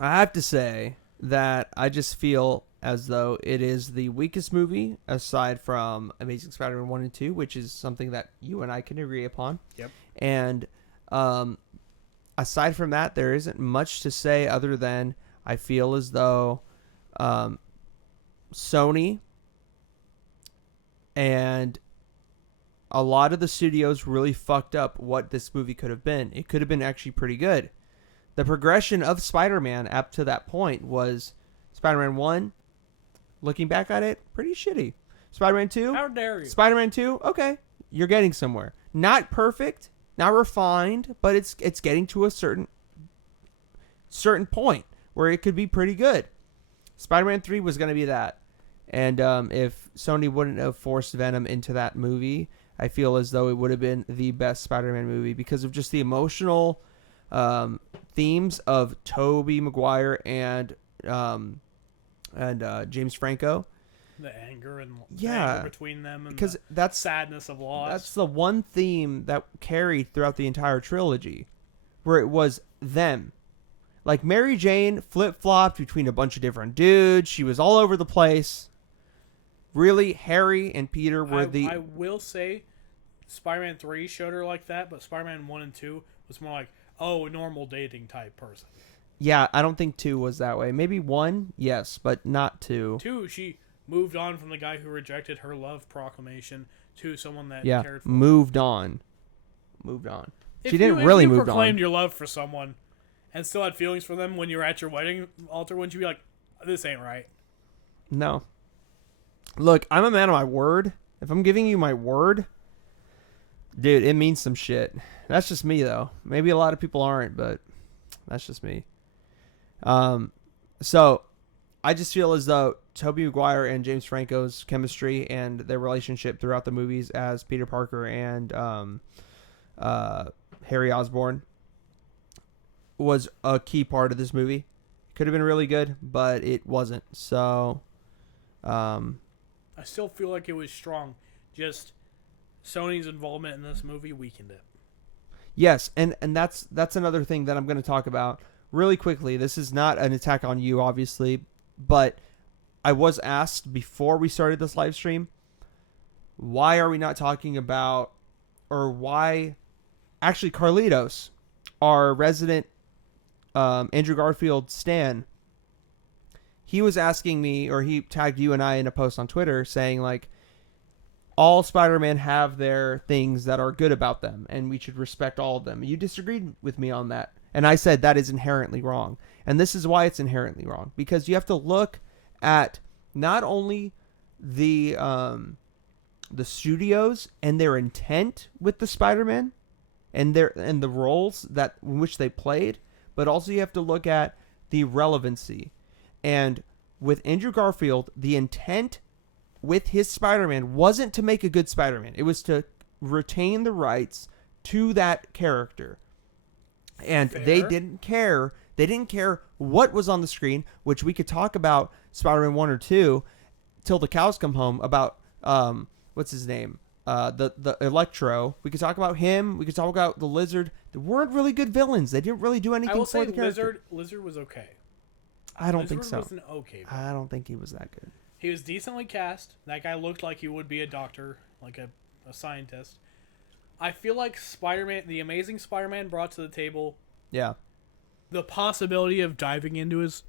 I have to say that I just feel as though it is the weakest movie aside from Amazing Spider-Man 1 and 2, which is something that you and I can agree upon. Yep. And aside from that, there isn't much to say other than I feel as though Sony and a lot of the studios really fucked up what this movie could have been. It could have been actually pretty good. The progression of Spider-Man up to that point was Spider-Man 1, looking back at it, pretty shitty. Spider-Man 2, how dare you? Spider-Man 2, okay, you're getting somewhere. Not perfect, not refined, but it's getting to a certain point where it could be pretty good. Spider-Man 3 was going to be that. And if Sony wouldn't have forced Venom into that movie, I feel as though it would have been the best Spider-Man movie because of just the emotional themes of Tobey Maguire and James Franco. The anger and yeah, anger between them, and because the that's sadness of loss. That's the one theme that carried throughout the entire trilogy, where it was them. Like Mary Jane flip-flopped between a bunch of different dudes. She was all over the place. Really, Harry and Peter were I will say, Spider-Man 3 showed her like that, but Spider-Man 1 and 2 was more like, oh, a normal dating type person. Yeah, I don't think 2 was that way. Maybe 1, yes, but not 2. 2, she moved on from the guy who rejected her love proclamation to someone that Yeah, cared for moved on. If She didn't you, really if you move on. proclaimed your love for someone and still had feelings for them when you were at your wedding altar, wouldn't you be like, this ain't right? No. Look, I'm a man of my word. If I'm giving you my word, dude, it means some shit. That's just me, though. Maybe a lot of people aren't, but that's just me. So I just feel as though Tobey Maguire and James Franco's chemistry and their relationship throughout the movies as Peter Parker and Harry Osborn was a key part of this movie. Could have been really good, but it wasn't. So, I still feel like it was strong. Just Sony's involvement in this movie weakened it. yes, and that's another thing that I'm going to talk about really quickly. This is not an attack on you, obviously, but I was asked before we started this live stream, why are we not talking about, or why, actually Carlitos, our resident Andrew Garfield stan, he was asking me, or he tagged you and I in a post on Twitter saying, like, all Spider-Man have their things that are good about them, and we should respect all of them. You disagreed with me on that, and I said that is inherently wrong. And this is why it's inherently wrong, because you have to look at not only the studios and their intent with the Spider-Man and the roles that in which they played, but also you have to look at the relevancy. And with Andrew Garfield, the intent with his Spider-Man wasn't to make a good Spider-Man. It was to retain the rights to that character. And Fair. they didn't care. They didn't care what was on the screen, which we could talk about Spider-Man 1 or 2 till the cows come home about what's his name? The Electro. We could talk about him. We could talk about the Lizard. They weren't really good villains. They didn't really do anything I will for say the character. Lizard was okay. I don't Lizard think so. was an okay villain. I don't think he was that good. He was decently cast. That guy looked like he would be a doctor, like a scientist. I feel like Spider-Man, the Amazing Spider-Man, brought to the table Yeah. the possibility of diving into his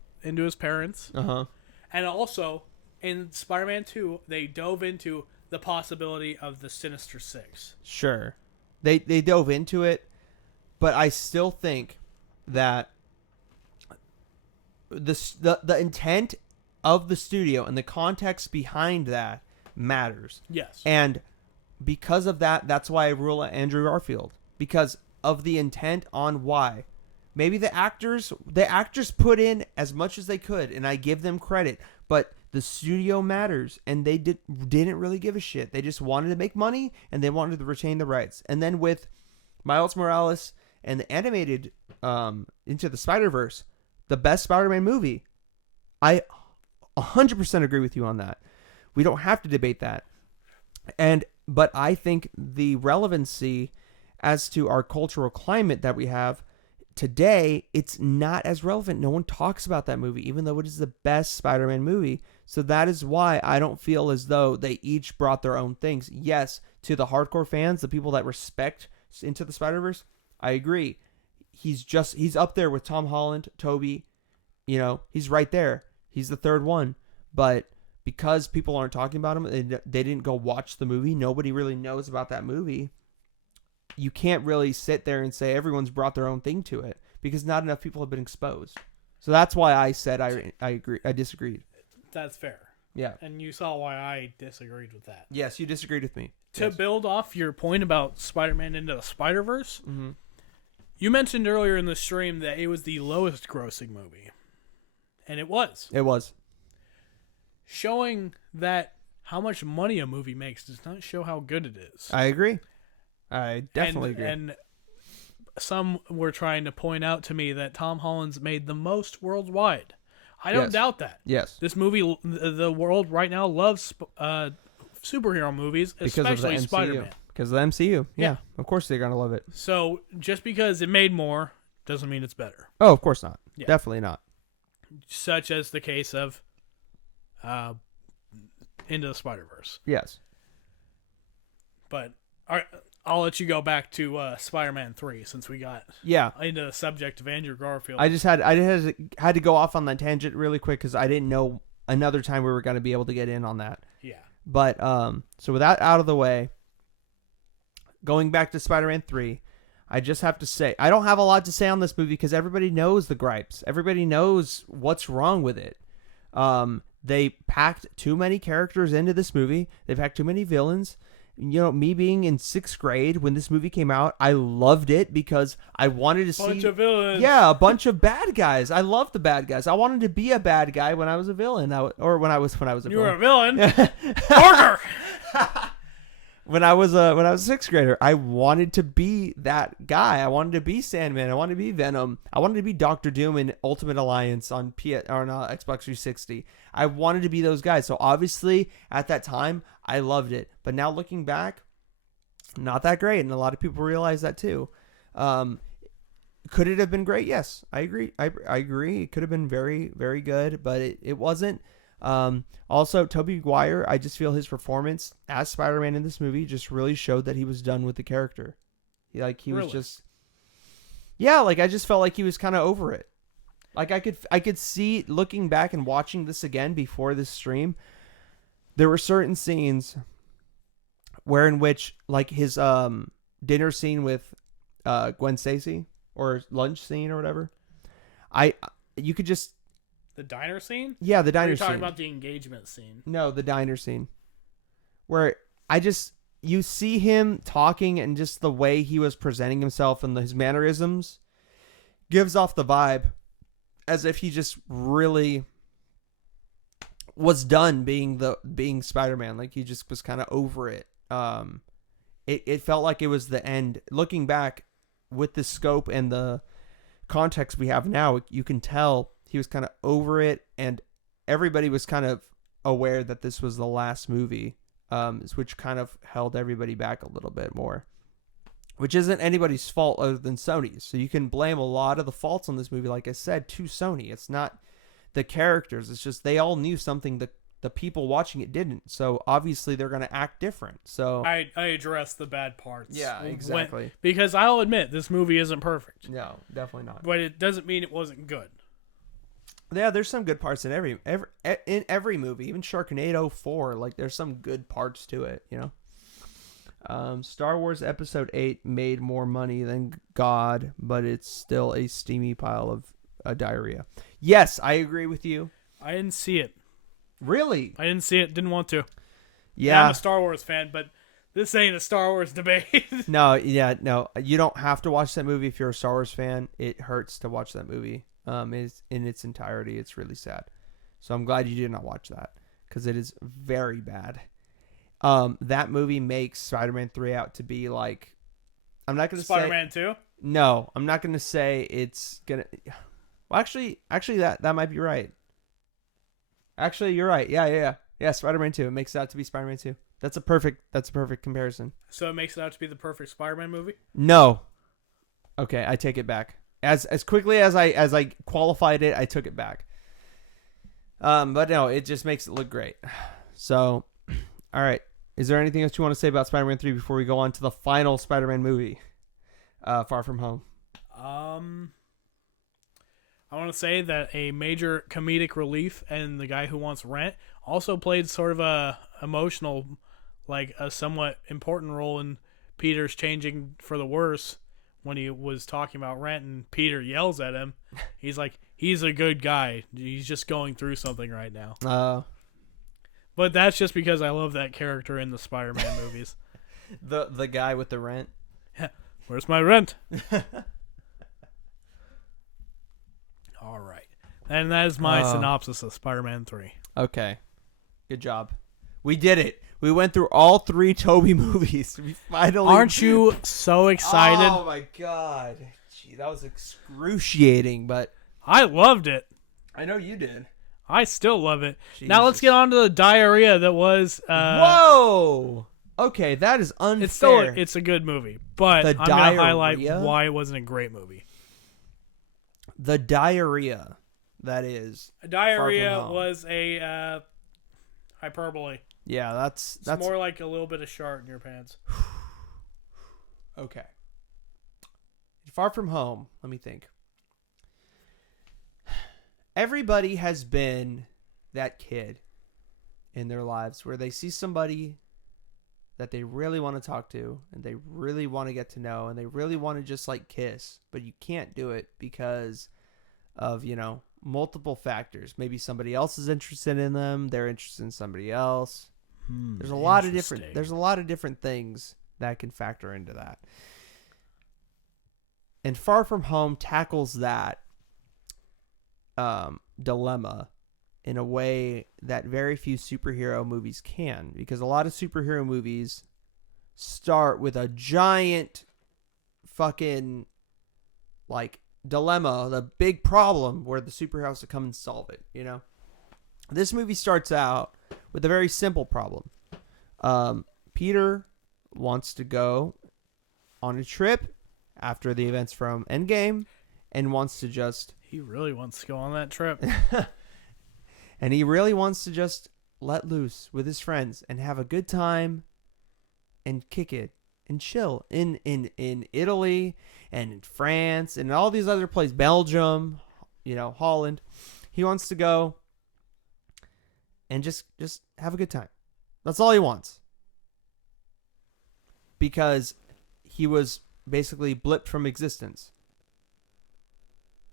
parents, and also in Spider-Man 2, they dove into the possibility of the Sinister Six. Sure. They dove into it, but I still think that the intent of the studio and the context behind that matters. Yes. And because of that, that's why I rule at Andrew Garfield. Because of the intent on why. Maybe the actors put in as much as they could, and I give them credit, but the studio matters, and they didn't really give a shit. They just wanted to make money, and they wanted to retain the rights. And then with Miles Morales and the animated Into the Spider-Verse, the best Spider-Man movie, I 100% agree with you on that. We don't have to debate that. But I think the relevancy as to our cultural climate that we have today, it's not as relevant. No one talks about that movie, even though it is the best Spider-Man movie. So that is why I don't feel as though they each brought their own things. Yes, to the hardcore fans, the people that respect Into the Spider-Verse, I agree. He's up there with Tom Holland, Tobey. You know, he's right there. He's the third one. But because people aren't talking about him, they didn't go watch the movie. Nobody really knows about that movie. You can't really sit there and say everyone's brought their own thing to it because not enough people have been exposed. So that's why I said I disagreed. That's fair. Yeah. And you saw why I disagreed with that. Yes, you disagreed with me. To Yes. build off your point about Spider-Man Into the Spider-Verse, you mentioned earlier in the stream that it was the lowest grossing movie. And it was. It was. showing that how much money a movie makes does not show how good it is. I agree. I definitely agree. And some were trying to point out to me that Tom Holland's made the most worldwide. I don't doubt that. Yes. This movie, the world right now loves superhero movies, especially Spider-Man. Because of the MCU. Yeah. Of course they're going to love it. So just because it made more doesn't mean it's better. Oh, of course not. Yeah. Definitely not. Such as the case of Into the Spider-Verse. Yes. But I'll let you go back to Spider-Man 3 since we got into the subject of Andrew Garfield. I had to go off on that tangent really quick because I didn't know another time we were going to be able to get in on that. Yeah. But so with that out of the way, going back to Spider-Man 3, I just have to say I don't have a lot to say on this movie because everybody knows the gripes. Everybody knows what's wrong with it. They packed too many characters into this movie. They packed too many villains. You know, me being in 6th grade when this movie came out, I loved it because I wanted to see bunch of villains. Yeah, a bunch of bad guys. I love the bad guys. I wanted to be a bad guy when I was a villain, or when I was a villain. You were a villain. Order. When I was a 6th grader, I wanted to be that guy. I wanted to be Sandman. I wanted to be Venom. I wanted to be Doctor Doom in Ultimate Alliance on Xbox 360. I wanted to be those guys. So obviously, at that time, I loved it. But now looking back, not that great, and a lot of people realize that too. Could it have been great? Yes, I agree. I agree. It could have been very, very good, but it wasn't. Also, Tobey Maguire, I just feel his performance as Spider-Man in this movie just really showed that he was done with the character. He was just, I just felt like he was kind of over it. Like I could see, looking back and watching this again before this stream, there were certain scenes where in which, like his dinner scene with Gwen Stacy, or lunch scene or whatever, you could just. The diner scene? Yeah, the diner scene. Are you talking about the engagement scene? No, the diner scene. Where you see him talking and just the way he was presenting himself and his mannerisms gives off the vibe as if he just really was done being Spider-Man. Like he just was kind of over it. It felt like it was the end. Looking back with the scope and the context we have now, you can tell he was kind of over it, and everybody was kind of aware that this was the last movie, which kind of held everybody back a little bit more, which isn't anybody's fault other than Sony's. So you can blame a lot of the faults on this movie, like I said, to Sony. It's not the characters. It's just they all knew something that the people watching it didn't. So obviously they're going to act different. So I address the bad parts. Yeah, exactly. Because I'll admit, this movie isn't perfect. No, definitely not. But it doesn't mean it wasn't good. Yeah, there's some good parts in every movie, even Sharknado 4. Like, there's some good parts to it, you know. Star Wars Episode 8 made more money than God, but it's still a steamy pile of diarrhea. Yes, I agree with you. I didn't see it. Really? I didn't see it. Didn't want to. Yeah, I'm a Star Wars fan, but this ain't a Star Wars debate. No. You don't have to watch that movie if you're a Star Wars fan. It hurts to watch that movie. Is in its entirety. It's really sad. So I'm glad you did not watch that because it is very bad. That movie makes Spider-Man 3 out to be like, I'm not going to say Spider-Man 2? No, I'm not going to say it's going to. Well, actually that might be right. Actually, you're right. Yeah. Spider-Man 2. It makes it out to be Spider-Man 2. That's a perfect comparison. So it makes it out to be the perfect Spider-Man movie? No. Okay, I take it back. As quickly as I qualified it, I took it back. But no, it just makes it look great. So, all right. Is there anything else you want to say about Spider-Man 3 before we go on to the final Spider-Man movie, Far From Home? I want to say that a major comedic relief and the guy who wants Rent also played sort of a emotional, like a somewhat important role in Peter's changing for the worse. When he was talking about Rent and Peter yells at him, he's like, he's a good guy. He's just going through something right now. But that's just because I love that character in the Spider-Man movies. The guy with the rent? Where's my rent? All right. And that is my synopsis of Spider-Man 3. Okay. Good job. We did it. We went through all 3 Tobey movies. We finally. Aren't you so excited? Oh my god. Gee, that was excruciating, but I loved it. I know you did. I still love it. Jesus. Now let's get on to the diarrhea that was. Whoa. Okay, that is unfair. It's a good movie, but The I'm going to highlight diarrhea? why it wasn't a great movie. The diarrhea. That is. Diarrhea Far From Home. was a hyperbole. Yeah, that's It's more like a little bit of shart in your pants. okay. Far From Home. Let me think. Everybody has been that kid in their lives where they see somebody that they really want to talk to and they really want to get to know and they really want to just like kiss, but you can't do it because of, multiple factors. Maybe somebody else is interested in them, they're interested in somebody else. There's a lot of different things that can factor into that. And Far From Home tackles that dilemma in a way that very few superhero movies can, because a lot of superhero movies start with a giant fucking dilemma, the big problem where the superhero has to come and solve it, This movie starts out with a very simple problem. Peter wants to go on a trip after the events from Endgame and wants to just... He really wants to go on that trip. And he really wants to just let loose with his friends and have a good time and kick it and chill in Italy and in France and all these other places, Belgium, Holland. He wants to go and just have a good time. That's all he wants. Because he was basically blipped from existence.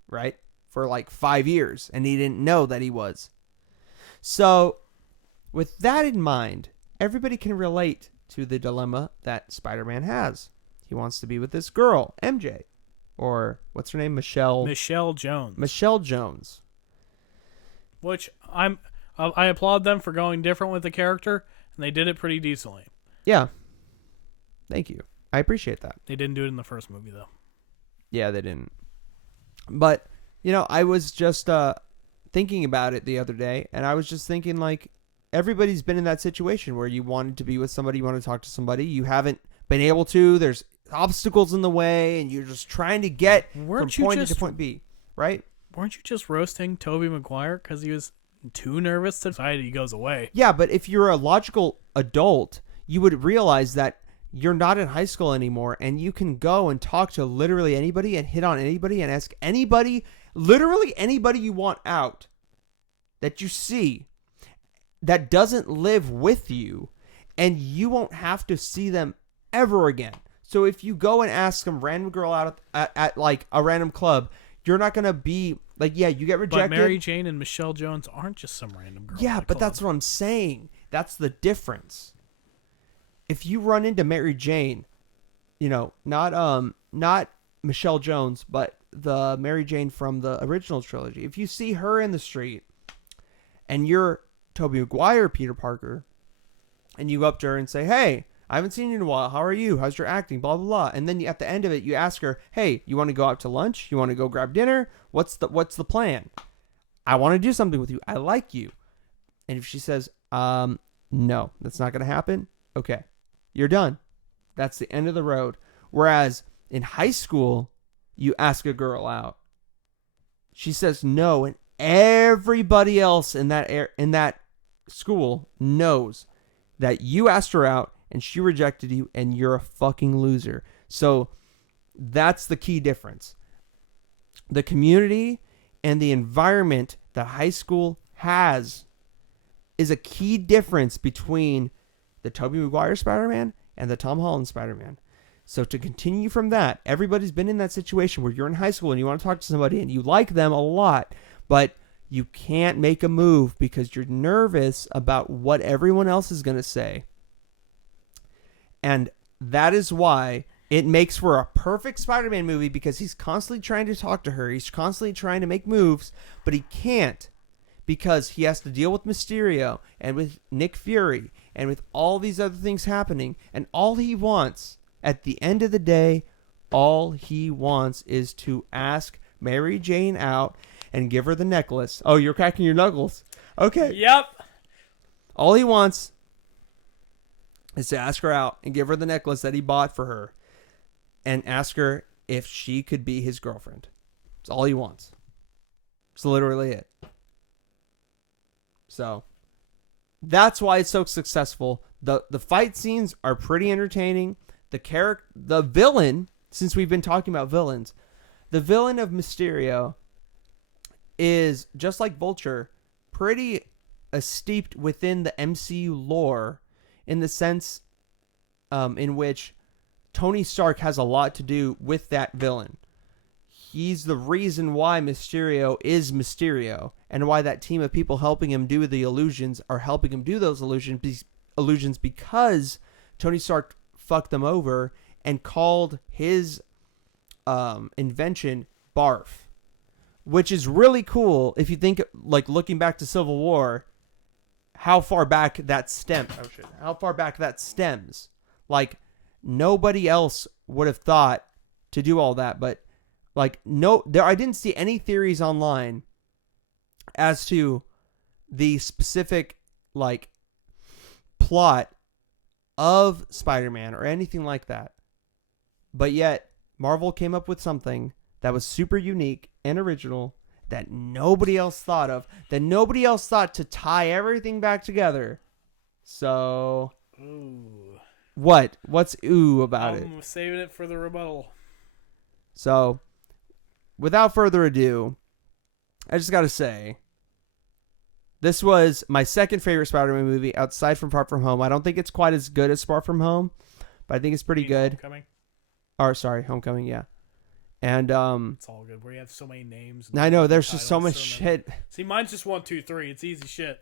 Right? For 5 years, and he didn't know that he was. So, with that in mind, everybody can relate to the dilemma that Spider-Man has. He wants to be with this girl, MJ. Or, what's her name? Michelle Jones. Michelle Jones. Which, I applaud them for going different with the character, and they did it pretty decently. Yeah. Thank you. I appreciate that. They didn't do it in the first movie, though. Yeah, they didn't. But, I was just thinking about it the other day, and I was just thinking, everybody's been in that situation where you wanted to be with somebody, you want to talk to somebody, you haven't been able to, there's obstacles in the way, and you're just trying to get from point A to point B, right? Weren't you just roasting Tobey Maguire because he was too nervous to decide he goes away? Yeah, but if you're a logical adult, you would realize that you're not in high school anymore, and you can go and talk to literally anybody and hit on anybody and ask anybody, literally anybody you want out that you see that doesn't live with you, and you won't have to see them ever again. So if you go and ask some random girl out at a random club, you're not going to be yeah, you get rejected. But Mary Jane and Michelle Jones aren't just some random girl. Yeah, but that's what I'm saying. That's the difference. If you run into Mary Jane, not Michelle Jones, but the Mary Jane from the original trilogy. If you see her in the street and you're Tobey Maguire, Peter Parker, and you go up to her and say, "Hey, I haven't seen you in a while. How are you? How's your acting? Blah, blah, blah." And then at the end of it, you ask her, "Hey, you want to go out to lunch? You want to go grab dinner? What's the plan? I want to do something with you. I like you." And if she says, "No, that's not going to happen." Okay. You're done. That's the end of the road. Whereas in high school, you ask a girl out. She says no, and everybody else in that school knows that you asked her out and she rejected you, and you're a fucking loser. So that's the key difference. The community and the environment that high school has is a key difference between the Tobey Maguire Spider-Man and the Tom Holland Spider-Man. So to continue from that, everybody's been in that situation where you're in high school and you want to talk to somebody and you like them a lot, but you can't make a move because you're nervous about what everyone else is going to say. And that is why it makes for a perfect Spider-Man movie, because he's constantly trying to talk to her. He's constantly trying to make moves, but he can't because he has to deal with Mysterio and with Nick Fury and with all these other things happening. And all he wants, at the end of the day, all he wants is to ask Mary Jane out and give her the necklace. Oh, you're cracking your knuckles. Okay. Yep. All he wants is to ask her out and give her the necklace that he bought for her and ask her if she could be his girlfriend. That's all he wants. It's literally it. So that's why it's so successful. The fight scenes are pretty entertaining. The villain, since we've been talking about villains, the villain of Mysterio is, just like Vulture, pretty steeped within the MCU lore, in the sense in which Tony Stark has a lot to do with that villain. He's the reason why Mysterio is Mysterio, and why that team of people helping him do the illusions are helping him do those illusions because Tony Stark fucked them over and called his invention Barf, which is really cool if you think, like, looking back to Civil War, how far back that stems. Oh shit! How far back that stems? Like, nobody else would have thought to do all that, but like, I didn't see any theories online as to the specific, like, plot of Spider-Man or anything like that. But yet, Marvel came up with something that was super unique and original that nobody else thought of, that nobody else thought to tie everything back together. So, ooh. What's ooh about it? I'm saving it for the rebuttal. So, without further ado, I just got to say, this was my second favorite Spider-Man movie outside from Far From Home. I don't think it's quite as good as Far From Home, but I think it's pretty good. Homecoming? Homecoming, yeah. And it's all good. We have so many names. I know, there's just so much shit. See, mine's just 1, 2, 3. It's easy shit.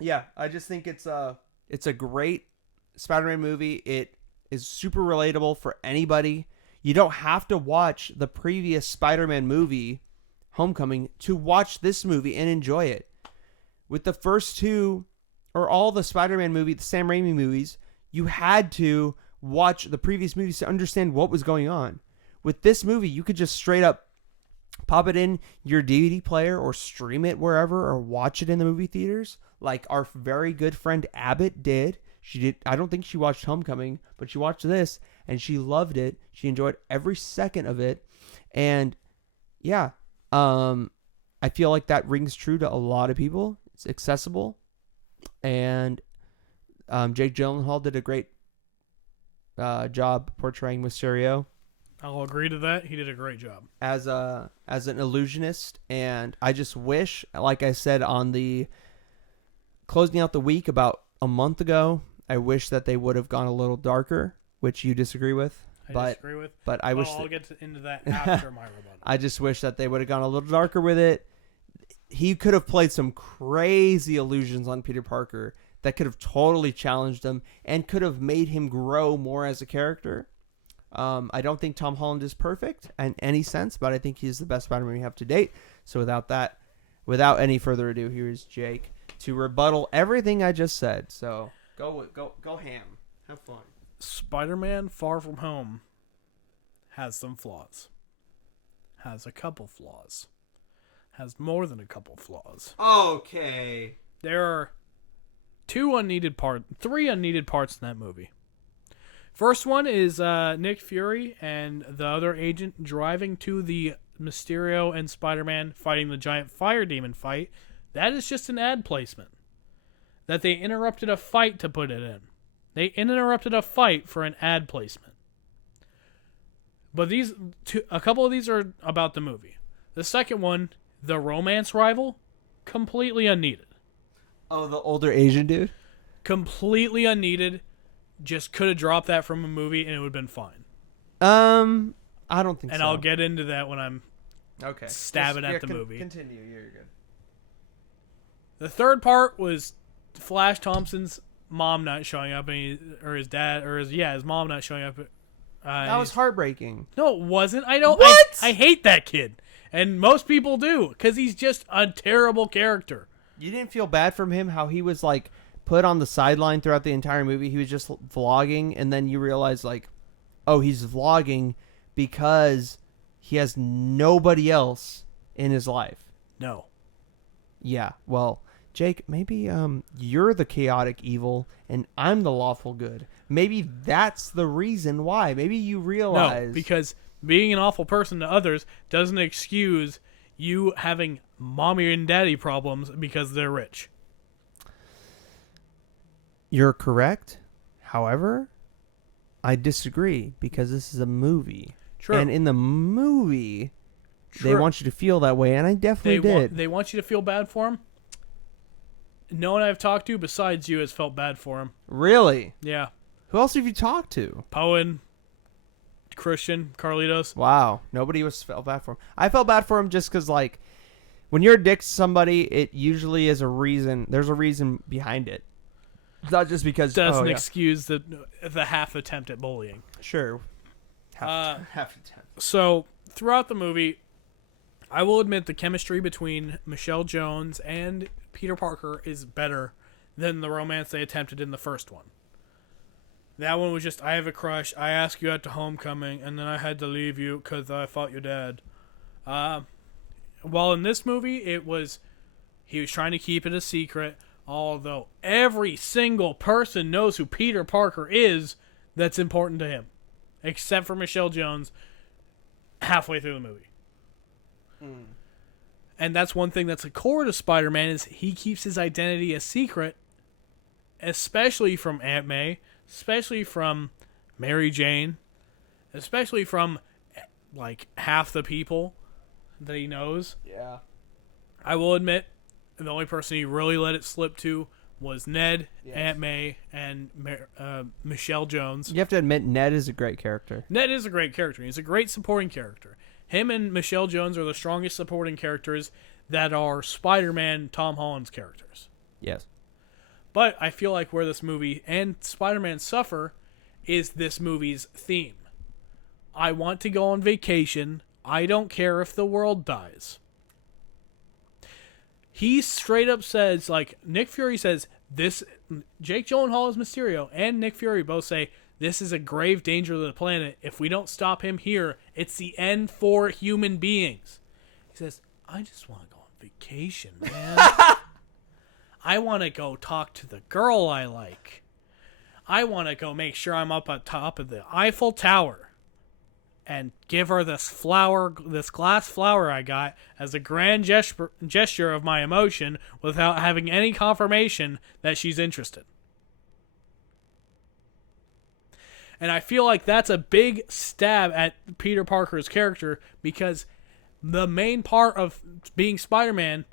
Yeah, I just think it's a great Spider-Man movie. It is super relatable for anybody. You don't have to watch the previous Spider-Man movie, Homecoming, to watch this movie and enjoy it. With the first two, or all the Spider-Man movies, the Sam Raimi movies, you had to watch the previous movies to understand what was going on. With this movie, you could just straight up pop it in your DVD player or stream it wherever or watch it in the movie theaters, like our very good friend Abbott did. I don't think she watched Homecoming, but she watched this and she loved it. She enjoyed every second of it. And yeah, I feel like that rings true to a lot of people. It's accessible. And Jake Gyllenhaal did a great job portraying Mysterio. I'll agree to that. He did a great job As an illusionist. And I just wish, like I said on the closing out the week about a month ago, I wish that they would have gone a little darker, which you disagree with. Disagree with. But I wish I'll get into that after my rebuttal. I just wish that they would have gone a little darker with it. He could have played some crazy illusions on Peter Parker that could have totally challenged him and could have made him grow more as a character. I don't think Tom Holland is perfect in any sense, but I think he's the best Spider-Man we have to date. So without any further ado, here's Jake to rebuttal everything I just said. So go ham. Have fun. Spider-Man Far From Home has some flaws. Has a couple flaws. Has more than a couple flaws. Okay. There are three unneeded parts in that movie. First one is Nick Fury and the other agent driving to the Mysterio and Spider-Man fighting the giant fire demon fight. That is just an ad placement. That they interrupted a fight to put it in. They interrupted a fight for an ad placement. But a couple of these are about the movie. The second one, the romance rival, completely unneeded. Oh, the older Asian dude? Completely unneeded. Just could have dropped that from a movie and it would have been fine. I don't think so. And I'll get into that when I'm stabbing at the movie. Continue. You're good. The third part was Flash Thompson's mom not showing up, his mom not showing up. That was heartbreaking. No, it wasn't. What? I hate that kid. And most people do, because he's just a terrible character. You didn't feel bad from him how he was like put on the sideline throughout the entire movie. He was just vlogging, and then you realize like, oh, he's vlogging because he has nobody else in his life. No. Yeah, well, Jake, maybe you're the chaotic evil and I'm the lawful good. Maybe that's the reason why. Maybe you realize. No, because being an awful person to others doesn't excuse you having mommy and daddy problems because they're rich. You're correct. However, I disagree because this is a movie. True. And in the movie, True. they want you to feel that way, and I definitely did. They want you to feel bad for him. No one I've talked to besides you has felt bad for him. Really? Yeah. Who else have you talked to? Poen, Christian, Carlitos. Wow. Nobody was felt bad for him. I felt bad for him just because, like, when you're a dick to somebody, it usually is a reason. There's a reason behind it. It's not just because... Doesn't excuse the half attempt at bullying. Sure. Half attempt. So, throughout the movie, I will admit the chemistry between Michelle Jones and Peter Parker is better than the romance they attempted in the first one. That one was just, I have a crush, I asked you out to homecoming, and then I had to leave you because I fought your dad. While in this movie, he was trying to keep it a secret, although every single person knows who Peter Parker is that's important to him. Except for Michelle Jones halfway through the movie. And that's one thing that's a core to Spider-Man is he keeps his identity a secret, especially from Aunt May, especially from Mary Jane, especially from like half the people that he knows. Yeah. I will admit, the only person he really let it slip to was Ned, Yes. Aunt May, and Michelle Jones. You have to admit, Ned is a great character. Ned is a great character. He's a great supporting character. Him and Michelle Jones are the strongest supporting characters that are Spider-Man, Tom Holland's characters. Yes. But I feel like where this movie and Spider-Man suffer is this movie's theme. I want to go on vacation. I don't care if the world dies. He straight up says, like, Nick Fury says, Jake Gyllenhaal is Mysterio, and Nick Fury both say, this is a grave danger to the planet. If we don't stop him here, it's the end for human beings. He says, I just want to go on vacation, man. I want to go talk to the girl I like. I want to go make sure I'm up at top of the Eiffel Tower and give her this glass flower I got as a grand gesture of my emotion without having any confirmation that she's interested. And I feel like that's a big stab at Peter Parker's character because the main part of being Spider-Man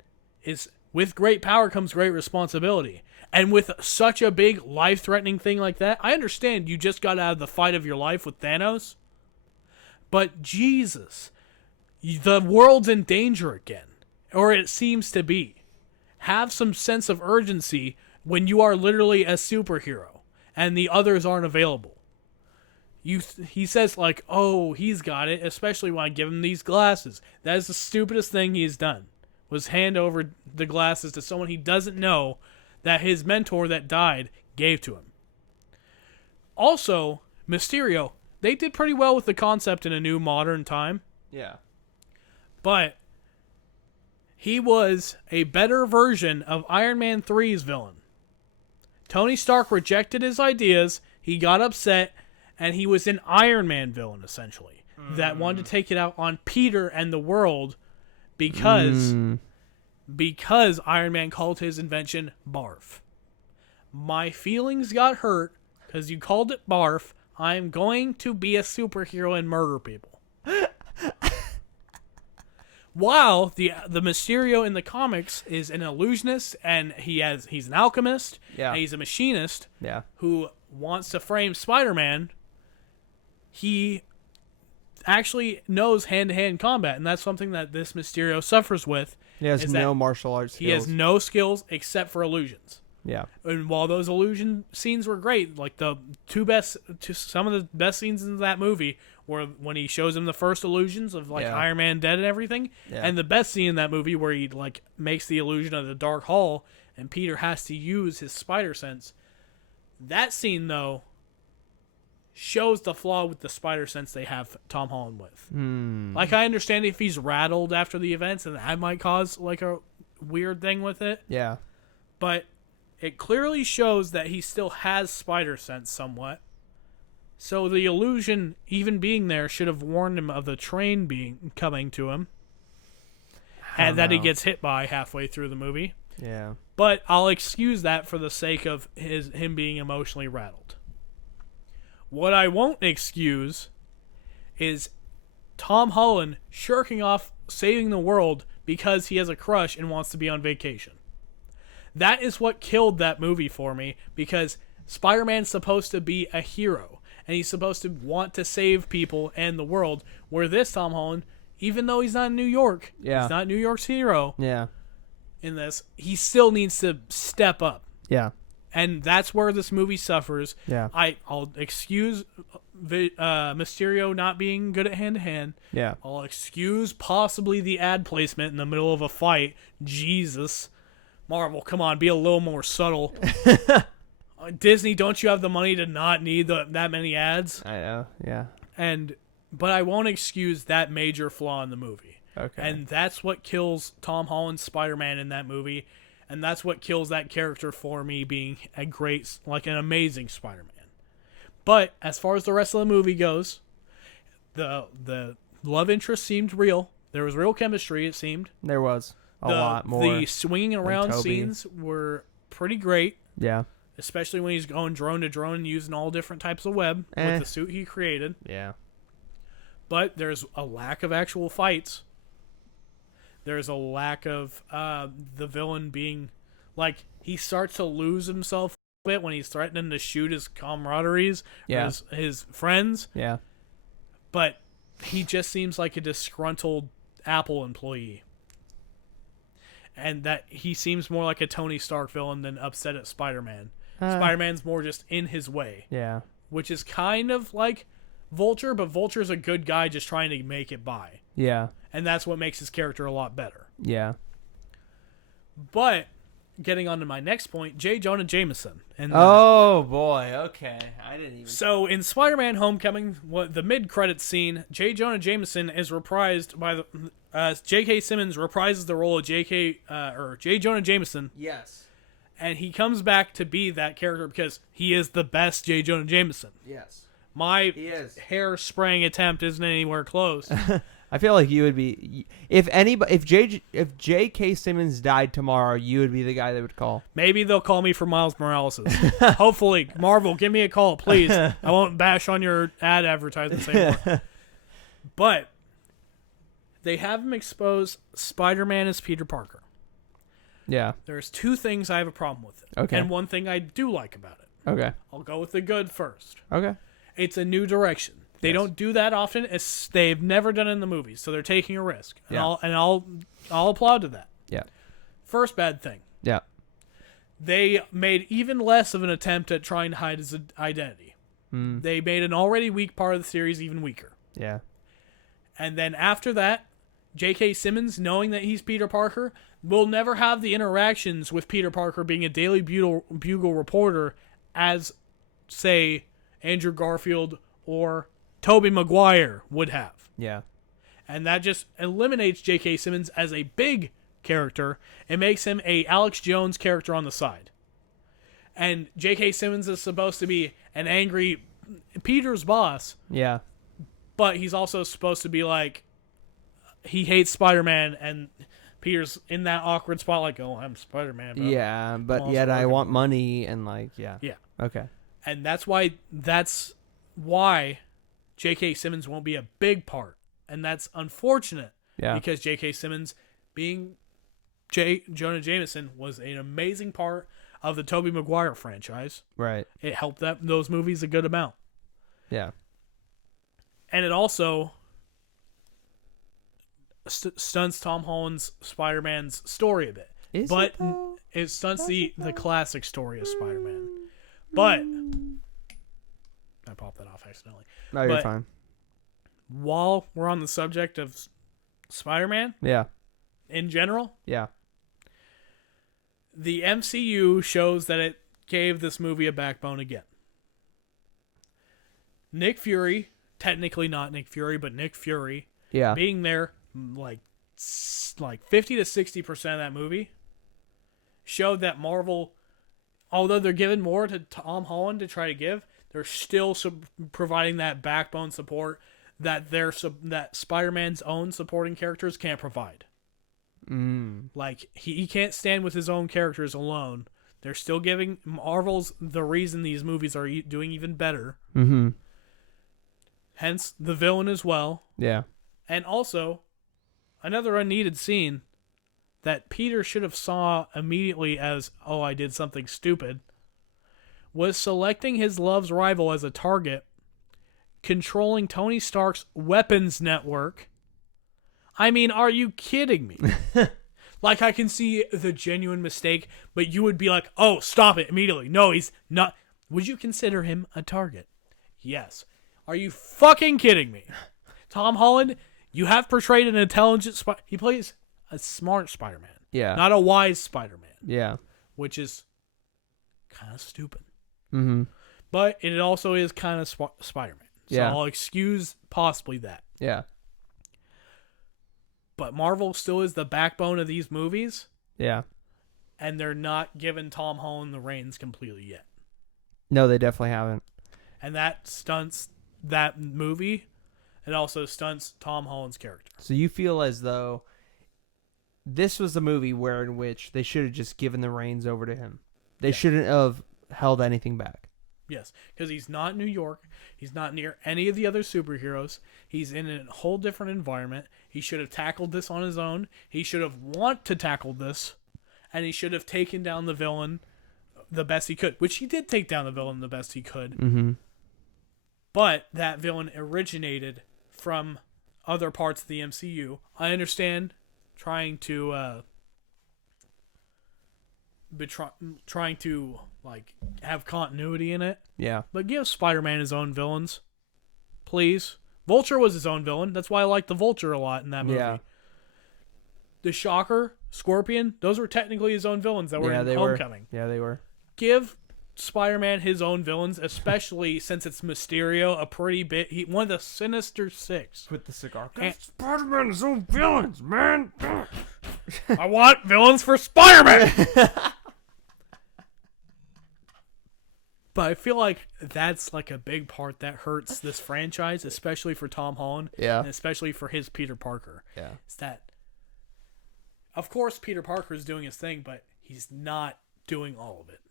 is with great power comes great responsibility. And with such a big life-threatening thing like that, I understand you just got out of the fight of your life with Thanos. But Jesus, the world's in danger again. Or it seems to be. Have some sense of urgency when you are literally a superhero and the others aren't available. He says, like, oh, he's got it, especially when I give him these glasses. That is the stupidest thing he's done, was hand over the glasses to someone he doesn't know that his mentor that died gave to him. Also, Mysterio, they did pretty well with the concept in a new modern time. Yeah. But he was a better version of Iron Man 3's villain. Tony Stark rejected his ideas, he got upset, and he was an Iron Man villain, essentially, that wanted to take it out on Peter and the world because Iron Man called his invention barf. My feelings got hurt because you called it barf. I'm going to be a superhero and murder people. While the Mysterio in the comics is an illusionist and he's an alchemist, and he's a machinist who wants to frame Spider-Man, he actually knows hand-to-hand combat, and that's something that this Mysterio suffers with. He has no martial arts skills. He has no skills except for illusions. Yeah. And while those illusion scenes were great, like some of the best scenes in that movie where when he shows him the first illusions of like Yeah. Iron Man dead and everything, Yeah. and the best scene in that movie where he like makes the illusion of the Dark Hall, and Peter has to use his spider sense. That scene though shows the flaw with the spider sense they have Tom Holland with. Like, I understand if he's rattled after the events, and that might cause like a weird thing with it. Yeah. But it clearly shows that he still has spider sense somewhat. So the illusion, even being there, should have warned him of the train coming to him, and that he gets hit by halfway through the movie. Yeah. But I'll excuse that for the sake of him being emotionally rattled. What I won't excuse is Tom Holland shirking off saving the world because he has a crush and wants to be on vacation. That is what killed that movie for me, because Spider-Man's supposed to be a hero, and he's supposed to want to save people and the world, where this Tom Holland, even though he's not in New York, he's not New York's hero Yeah. in this, he still needs to step up. Yeah. And that's where this movie suffers. Yeah. I'll excuse Mysterio not being good at hand-to-hand. Yeah. I'll excuse possibly the ad placement in the middle of a fight. Jesus. Marvel, come on, be a little more subtle. Disney, don't you have the money to not need that many ads? I know. Yeah. But I won't excuse that major flaw in the movie. Okay. And that's what kills Tom Holland's Spider-Man in that movie. And that's what kills that character for me being an amazing Spider-Man. But as far as the rest of the movie goes, the love interest seemed real. There was real chemistry, it seemed. There was a lot more. The swinging around Toby. scenes were pretty great. Yeah. Especially when he's going drone to drone and using all different types of web with the suit he created. Yeah. But there's a lack of actual fights. There's a lack of the villain being... Like, he starts to lose himself a bit when he's threatening to shoot his camaraderies, Yeah. or his friends. Yeah. But he just seems like a disgruntled Apple employee. And that he seems more like a Tony Stark villain than upset at Spider-Man. Spider-Man's more just in his way. Yeah. Which is kind of like Vulture, but Vulture's a good guy just trying to make it by. Yeah. And that's what makes his character a lot better. Yeah. But, getting on to my next point, J. Jonah Jameson. And Oh, boy. Okay. I didn't even... So, in Spider-Man Homecoming, the mid-credits scene, J. Jonah Jameson is reprised by the... J.K. Simmons reprises the role of J. Jonah Jameson. Yes. And he comes back to be that character because he is the best J. Jonah Jameson. Yes. My He is. hair spraying attempt isn't anywhere close. I feel like you would be... If J.K. Simmons died tomorrow, you would be the guy they would call. Maybe they'll call me for Miles Morales. Hopefully. Marvel, give me a call, please. I won't bash on your ad advertisements anymore. But they have him expose Spider-Man as Peter Parker. Yeah. There's two things I have a problem with it. Okay. And one thing I do like about it. Okay. I'll go with the good first. Okay. It's a new direction. They don't do that often. They've never done it in the movies, so they're taking a risk. And I'll applaud to that. Yeah. First bad thing. Yeah. They made even less of an attempt at trying to hide his identity. They made an already weak part of the series even weaker. Yeah. And then after that, J.K. Simmons, knowing that he's Peter Parker, will never have the interactions with Peter Parker being a Daily Bugle reporter as, say, Andrew Garfield or Tobey Maguire would have. Yeah. And that just eliminates J.K. Simmons as a big character and makes him a Alex Jones character on the side. And J.K. Simmons is supposed to be an angry Peter's boss. Yeah. But he's also supposed to be like, he hates Spider-Man, and Peter's in that awkward spot like, oh, I'm Spider-Man. Yeah, but yet I want money and like, yeah. Yeah. Okay. And that's why J.K. Simmons won't be a big part. And that's unfortunate. Yeah. Because J.K. Simmons, being Jonah Jameson, was an amazing part of the Tobey Maguire franchise. Right. It helped those movies a good amount. Yeah. And it also stunts Tom Holland's Spider-Man's story a bit. It stunts the classic story of while we're on the subject of Spider-Man Yeah. in general, Yeah. the MCU shows that it gave this movie a backbone again. Nick Fury, technically not Nick Fury, but Nick Fury, Yeah. being there like 50 to 60% of that movie showed that Marvel, although they're giving more to Tom Holland to try to give, they're still providing that backbone support that that Spider-Man's own supporting characters can't provide. Like, he can't stand with his own characters alone. They're still giving Marvel's the reason these movies are doing even better. Mm-hmm. Hence, the villain as well. Yeah. And also, another unneeded scene that Peter should have saw immediately as, oh, I did something stupid, was selecting his love's rival as a target, controlling Tony Stark's weapons network. I mean, are you kidding me? Like, I can see the genuine mistake, but you would be like, oh, stop it immediately. No, he's not. Would you consider him a target? Yes. Are you fucking kidding me? Tom Holland, you have portrayed an intelligent he plays a smart Spider-Man. Yeah. Not a wise Spider-Man. Yeah. Which is kind of stupid. Mm-hmm. But it also is kind of Spider-Man. So Yeah. I'll excuse possibly that. Yeah. But Marvel still is the backbone of these movies. Yeah. And they're not giving Tom Holland the reins completely yet. No, they definitely haven't. And that stunts that movie. It also stunts Tom Holland's character. So you feel as though this was the movie in which they should have just given the reins over to him. They shouldn't have held anything back. Yes, because he's not in New York. He's not near any of the other superheroes. He's in a whole different environment. He should have tackled this on his own. He should have want to tackle this. And he should have taken down the villain the best he could. Which he did take down the villain the best he could. Mm-hmm. But that villain originated from other parts of the MCU. I understand trying to like have continuity in it. Yeah. But give Spider-Man his own villains, please. Vulture was his own villain. That's why I like the Vulture a lot in that movie. Yeah. The Shocker, Scorpion, those were technically his own villains that were in Homecoming. Yeah, they were. Give Spider-Man his own villains, especially since it's Mysterio, a pretty bit. One of the Sinister Six. With the cigar. Spider-Man his own villains, man. I want villains for Spider-Man. But I feel like that's like a big part that hurts this franchise, especially for Tom Holland. Yeah. And especially for his Peter Parker. Yeah. It's that, of course, Peter Parker is doing his thing, but he's not doing all of it.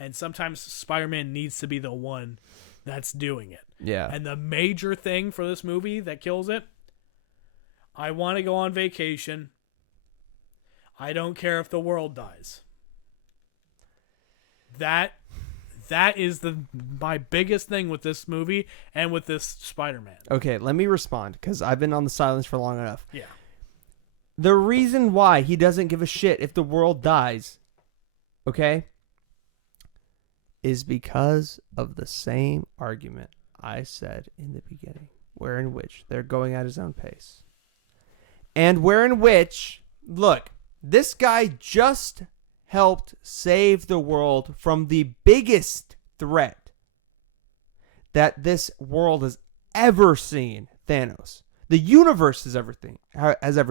And sometimes Spider-Man needs to be the one that's doing it. Yeah. And the major thing for this movie that kills it, I want to go on vacation. I don't care if the world dies. That is my biggest thing with this movie and with this Spider-Man. Okay, let me respond because I've been on the silence for long enough. Yeah. The reason why he doesn't give a shit if the world dies, okay, is because of the same argument I said in the beginning, wherein which they're going at his own pace. And wherein which, look, this guy just helped save the world from the biggest threat that this world has ever seen, Thanos. The universe has ever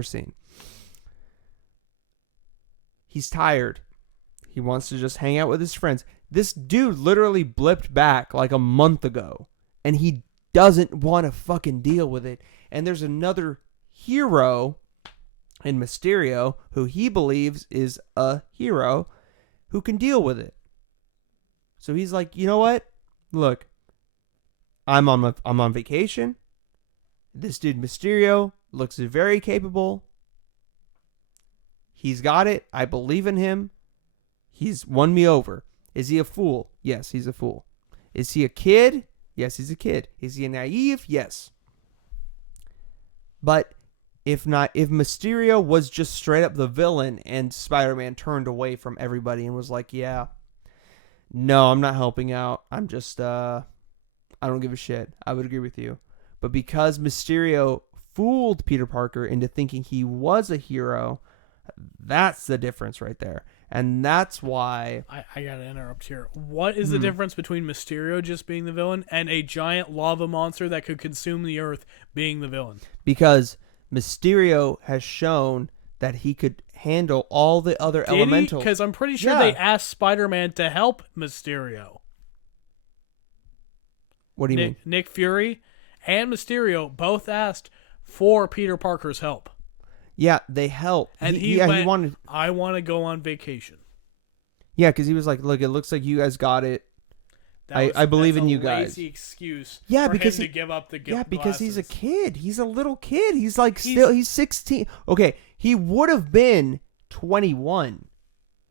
seen. He's tired. He wants to just hang out with his friends. This dude literally blipped back like a month ago, and he doesn't want to fucking deal with it. And there's another hero in Mysterio who he believes is a hero who can deal with it. So he's like, you know what? Look, I'm on vacation. This dude Mysterio looks very capable. He's got it. I believe in him. He's won me over. Is he a fool? Yes, he's a fool. Is he a kid? Yes, he's a kid. Is he naive? Yes. But if Mysterio was just straight up the villain and Spider-Man turned away from everybody and was like, yeah, no, I'm not helping out. I'm just I don't give a shit. I would agree with you. But because Mysterio fooled Peter Parker into thinking he was a hero, that's the difference right there. And that's why... I gotta interrupt here. What is the difference between Mysterio just being the villain and a giant lava monster that could consume the Earth being the villain? Because Mysterio has shown that he could handle all the other elementals. Because I'm pretty sure they asked Spider-Man to help Mysterio. What do you mean? Nick Fury and Mysterio both asked for Peter Parker's help. Yeah, they helped. And he wanted... I want to go on vacation. Yeah, because he was like, look, it looks like you guys got it. I believe in you guys. Lazy excuse for because him to give up the because glasses. He's a kid. He's a little kid. He's he's 16. Okay, he would have been 21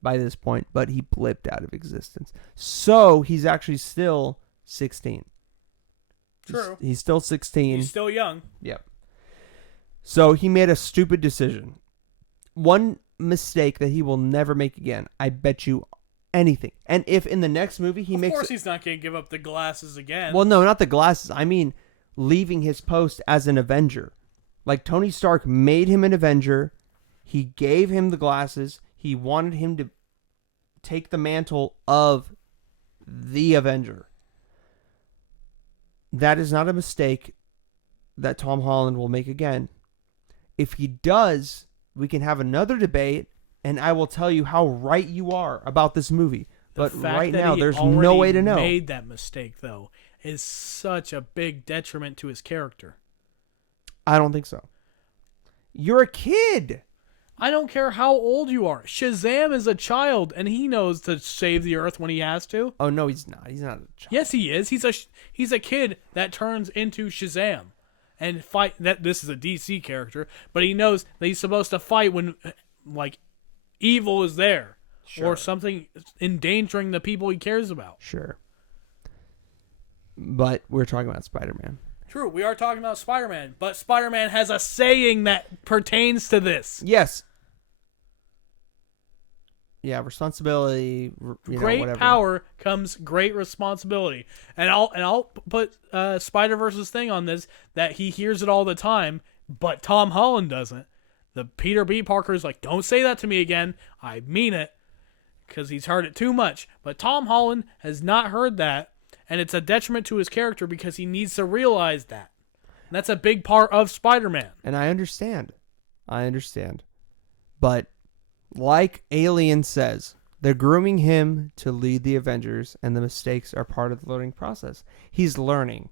by this point, but he blipped out of existence. So he's actually still 16. True. He's still 16. He's still young. Yep. So he made a stupid decision. One mistake that he will never make again. I bet you anything. And if in the next movie he makes... Of course he's not going to give up the glasses again. Well, no, not the glasses. I mean, leaving his post as an Avenger. Like, Tony Stark made him an Avenger. He gave him the glasses. He wanted him to take the mantle of the Avenger. That is not a mistake that Tom Holland will make again. If he does, we can have another debate, and I will tell you how right you are about this movie. But right now, there's no way to know. The fact that he made that mistake, though, is such a big detriment to his character. I don't think so. You're a kid. I don't care how old you are. Shazam is a child, and he knows to save the Earth when he has to. Oh, no, he's not. He's not a child. Yes, he is. He's a kid that turns into Shazam. And fight that this is a DC character, but he knows that he's supposed to fight when like evil is there or something endangering the people he cares about. Sure. But we're talking about Spider-Man. True, we are talking about Spider-Man, but Spider-Man has a saying that pertains to this. Yes. Yeah, responsibility. Great power comes great responsibility, and I'll put Spider-Verse's thing on this that he hears it all the time, but Tom Holland doesn't. The Peter B. Parker is like, don't say that to me again. I mean it, because he's heard it too much. But Tom Holland has not heard that, and it's a detriment to his character because he needs to realize that. And that's a big part of Spider-Man. And I understand, but. Like Alien says, they're grooming him to lead the Avengers, and the mistakes are part of the learning process. He's learning.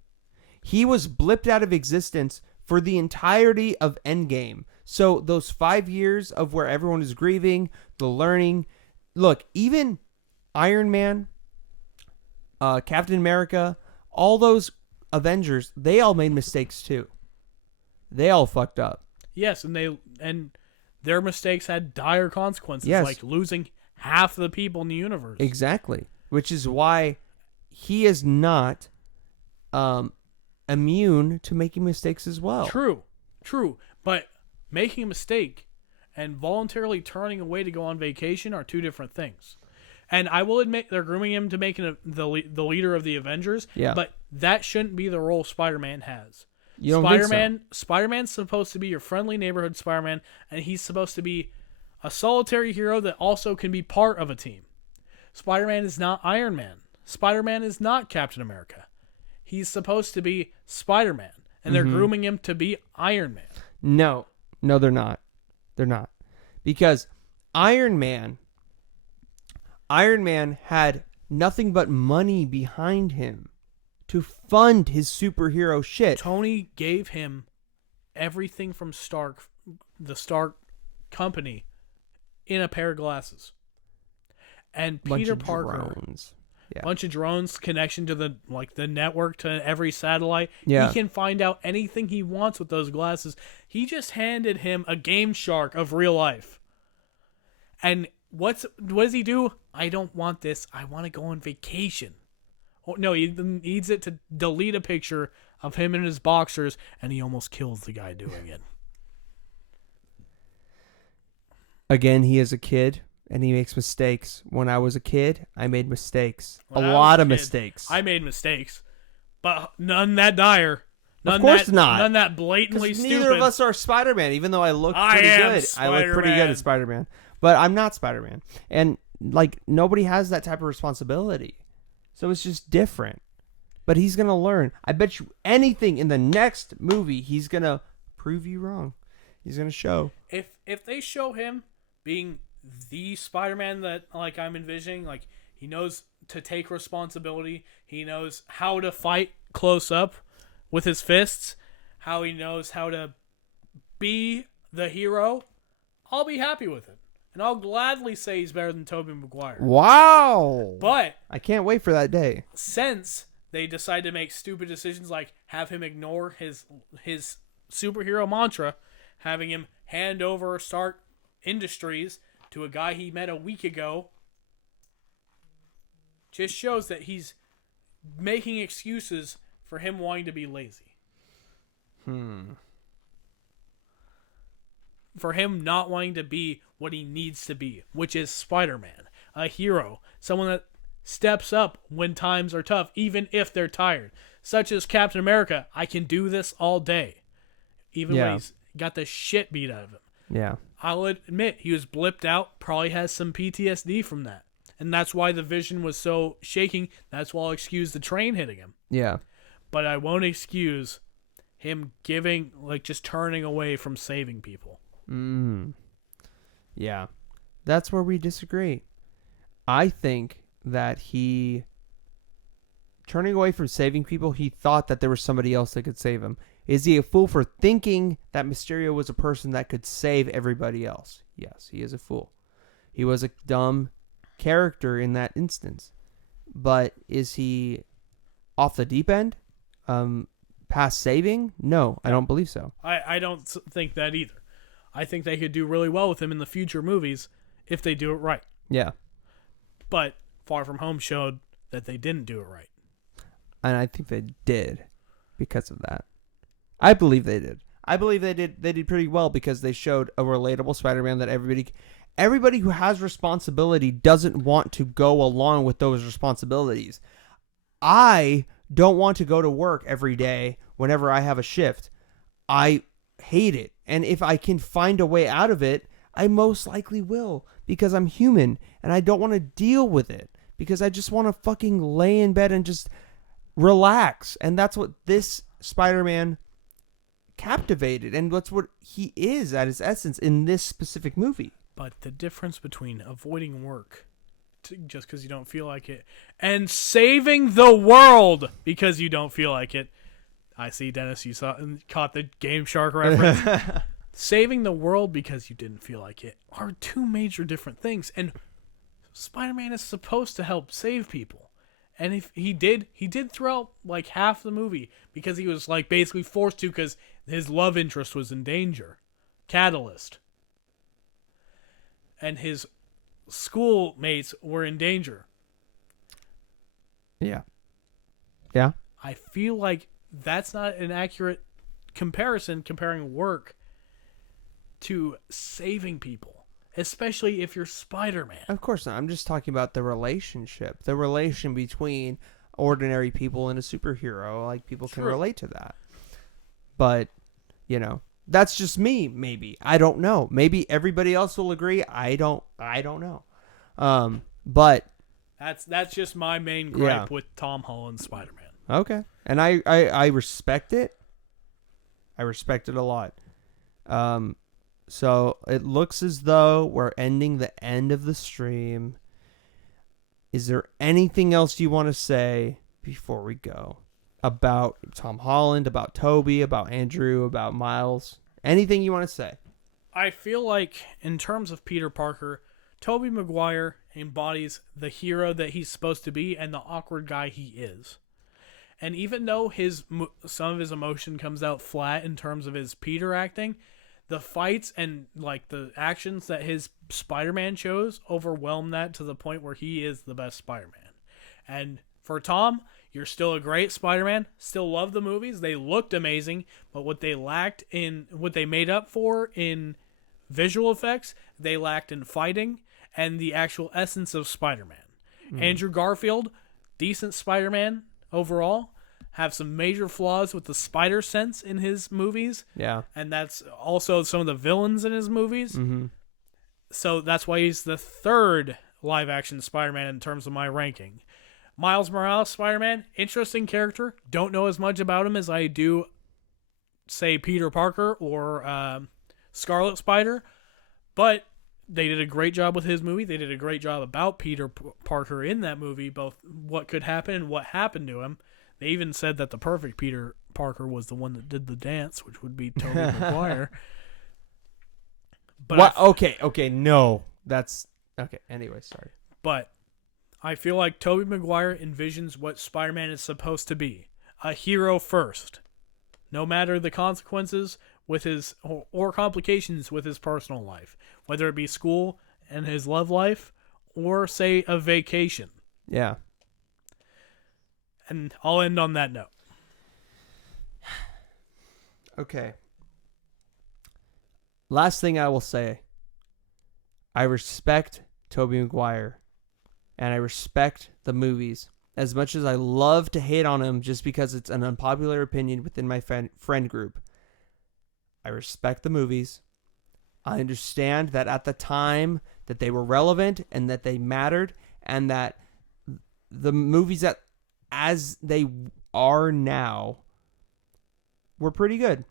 He was blipped out of existence for the entirety of Endgame. So those 5 years of where everyone is grieving, the learning. Look, even Iron Man, Captain America, all those Avengers, they all made mistakes too. They all fucked up. Yes, and their mistakes had dire consequences, like losing half the people in the universe. Exactly. Which is why he is not immune to making mistakes as well. True. But making a mistake and voluntarily turning away to go on vacation are two different things. And I will admit they're grooming him to making the leader of the Avengers, but that shouldn't be the role Spider-Man has. You don't think so? Spider-Man's supposed to be your friendly neighborhood Spider-Man, and he's supposed to be a solitary hero that also can be part of a team. Spider-Man is not Iron Man. Spider-Man is not Captain America. He's supposed to be Spider-Man, and they're grooming him to be Iron Man. No, they're not. They're not. Because Iron Man had nothing but money behind him to fund his superhero shit. Tony gave him everything from the Stark company, in a pair of glasses. And Peter Parker, bunch of drones, connection to the network to every satellite. Yeah. He can find out anything he wants with those glasses. He just handed him a Game Shark of real life. And what does he do? I don't want this. I want to go on vacation. Oh, no, he needs it to delete a picture of him in his boxers, and he almost kills the guy doing it. Again, he is a kid, and he makes mistakes. When I was a kid, I made mistakes. A lot of mistakes. I made mistakes. but none that dire. Of course not. None that blatantly 'Cause stupid. neither of us are Spider-Man, even though I look I pretty am good. I look pretty good Spider-Man. as Spider-Man. But I'm not Spider-Man. And, like, nobody has that type of responsibility. So it's just different. But he's going to learn. I bet you anything in the next movie, he's going to prove you wrong. He's going to show. If they show him being the Spider-Man that, like, I'm envisioning, like, he knows to take responsibility, he knows how to fight close up with his fists, how he knows how to be the hero, I'll be happy with it. And I'll gladly say he's better than Tobey Maguire. Wow. But I can't wait for that day. since they decide to make stupid decisions like have him ignore his superhero mantra, having him hand over Stark Industries to a guy he met a week ago, just shows that he's making excuses for him wanting to be lazy. For him not wanting to be what he needs to be, which is Spider-Man, a hero, someone that steps up when times are tough, even if they're tired. Such as Captain America, I can do this all day, even when he's got the shit beat out of him. Yeah. I'll admit, he was blipped out, probably has some PTSD from that. And that's why the vision was so shaking. That's why I'll excuse the train hitting him. Yeah. But I won't excuse him just turning away from saving people. Yeah. That's where we disagree. I think that he, turning away from saving people, he thought that there was somebody else that could save him. Is he a fool for thinking that Mysterio was a person that could save everybody else? Yes, he is a fool. He was a dumb character in that instance. But is he off the deep end? Past saving? No, I don't believe so. I don't think that either. I think they could do really well with him in the future movies if they do it right. Yeah. But Far From Home showed that they didn't do it right. And I think they did because of that. I believe they did. I believe they did pretty well because they showed a relatable Spider-Man that everybody who has responsibility doesn't want to go along with those responsibilities. I don't want to go to work every day whenever I have a shift. I hate it. And if I can find a way out of it, I most likely will because I'm human and I don't want to deal with it because I just want to fucking lay in bed and just relax. And that's what this Spider-Man captivated, and that's what he is at his essence in this specific movie. But the difference between avoiding work just because you don't feel like it and saving the world because you don't feel like it. I see, Dennis, you caught the Game Shark reference. Saving the world because you didn't feel like it are two major different things. And Spider-Man is supposed to help save people. And if he did throughout like half the movie because he was like basically forced to because his love interest was in danger. Catalyst. And his schoolmates were in danger. Yeah. Yeah. I feel like that's not an accurate comparison comparing work to saving people, especially if you're Spider-Man. Of course not. I'm just talking about the relationship, the relation between ordinary people and a superhero. Like, people can relate to that. But, that's just me, maybe. I don't know. Maybe everybody else will agree. I don't know. But that's just my main gripe with Tom Holland's Spider-Man. Okay. And I respect it. I respect it a lot. So it looks as though we're ending the end of the stream. Is there anything else you want to say before we go about Tom Holland, about Toby, about Andrew, about Miles? Anything you want to say? I feel like in terms of Peter Parker, Tobey Maguire embodies the hero that he's supposed to be and the awkward guy he is. And even though some of his emotion comes out flat in terms of his Peter acting, the fights and like the actions that his Spider-Man shows overwhelm that to the point where he is the best Spider-Man. And for Tom, you're still a great Spider-Man. Still love the movies. They looked amazing, but what they made up for in visual effects, they lacked in fighting and the actual essence of Spider-Man. Andrew Garfield, decent Spider-Man overall, have some major flaws with the spider sense in his movies. Yeah. And that's also some of the villains in his movies. Mm-hmm. So that's why he's the third live-action Spider-Man in terms of my ranking. Miles Morales Spider-Man, interesting character. Don't know as much about him as I do, say, Peter Parker or Scarlet Spider. But they did a great job with his movie. They did a great job about Peter Parker in that movie, both what could happen and what happened to him. They even said that the perfect Peter Parker was the one that did the dance, which would be Tobey Maguire. But What? Okay, no. That's... Okay, anyway, sorry. But I feel like Tobey Maguire envisions what Spider-Man is supposed to be. A hero first. No matter the consequences with his... or complications with his personal life. Whether it be school and his love life, or, say, a vacation. Yeah. And I'll end on that note. Okay. Last thing I will say. I respect Tobey Maguire. And I respect the movies. As much as I love to hate on him just because it's an unpopular opinion within my friend group. I respect the movies. I understand that at the time that they were relevant and that they mattered. And that the movies that as they are now were pretty good.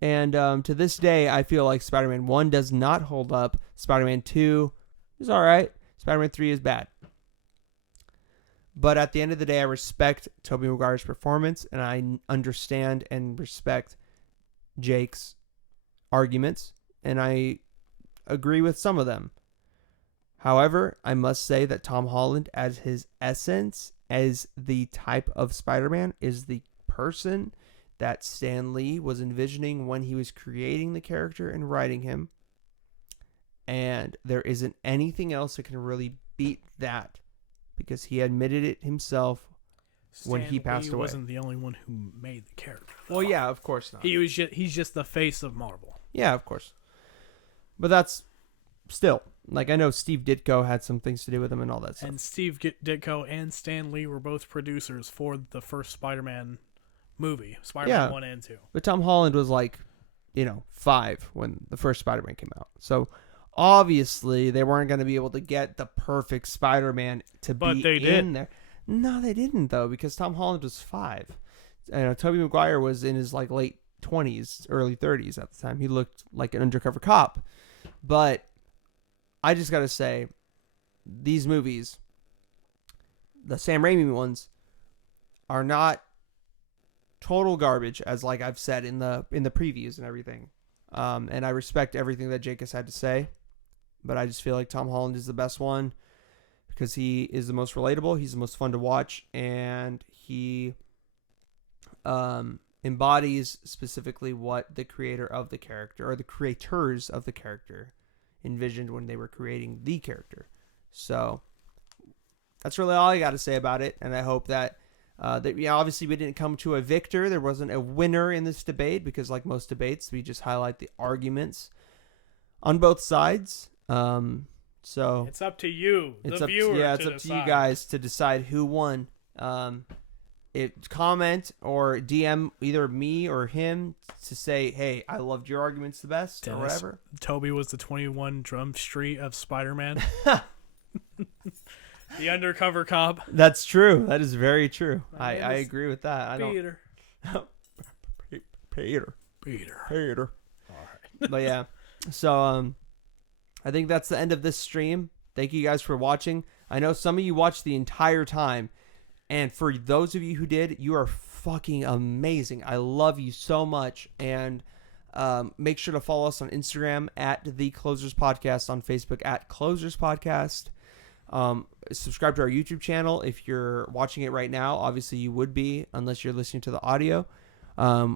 And to this day, I feel like Spider-Man 1 does not hold up. Spider-Man 2 is all right. Spider-Man 3 is bad. But at the end of the day, I respect Tobey Maguire's performance, and I understand and respect Jake's arguments, and I agree with some of them. However, I must say that Tom Holland, as his essence, as the type of Spider-Man, is the person that Stan Lee was envisioning when he was creating the character and writing him. And there isn't anything else that can really beat that, because he admitted it himself when he passed away. He wasn't the only one who made the character. Well, yeah, of course not. He's just the face of Marvel. Yeah, of course. But that's still, like, I know Steve Ditko had some things to do with him and all that stuff. And Steve Ditko and Stan Lee were both producers for the first Spider-Man movie, Spider-Man 1 and 2. But Tom Holland was 5 when the first Spider-Man came out. So obviously they weren't going to be able to get the perfect Spider-Man to be in there. No, they didn't, though, because Tom Holland was 5. Tobey Maguire was in his late 20s, early 30s at the time. He looked like an undercover cop. But I just got to say, these movies, the Sam Raimi ones, are not total garbage, as I've said in the previews and everything. And I respect everything that Jake has had to say, but I just feel like Tom Holland is the best one because he is the most relatable, he's the most fun to watch, and he embodies specifically what the creator of the character, or the creators of the character, envisioned when they were creating the character. So that's really all I got to say about it, and I hope that obviously we didn't come to a victor. There wasn't a winner in this debate because, like most debates, we just highlight the arguments on both sides. So it's up to you, it's the viewer. It's up to you guys to decide who won. Comment or DM either me or him to say, hey, I loved your arguments the best, Dennis, or whatever. Toby was the 21 Drum Street of Spider-Man. The undercover cop. That's true. That is very true. I is agree with that. Peter. Peter. All right. But yeah. So I think that's the end of this stream. Thank you guys for watching. I know some of you watched the entire time. And for those of you who did, you are fucking amazing. I love you so much. And make sure to follow us on Instagram at The Closers Podcast, on Facebook at Closers Podcast. Subscribe to our YouTube channel if you're watching it right now. Obviously, you would be unless you're listening to the audio,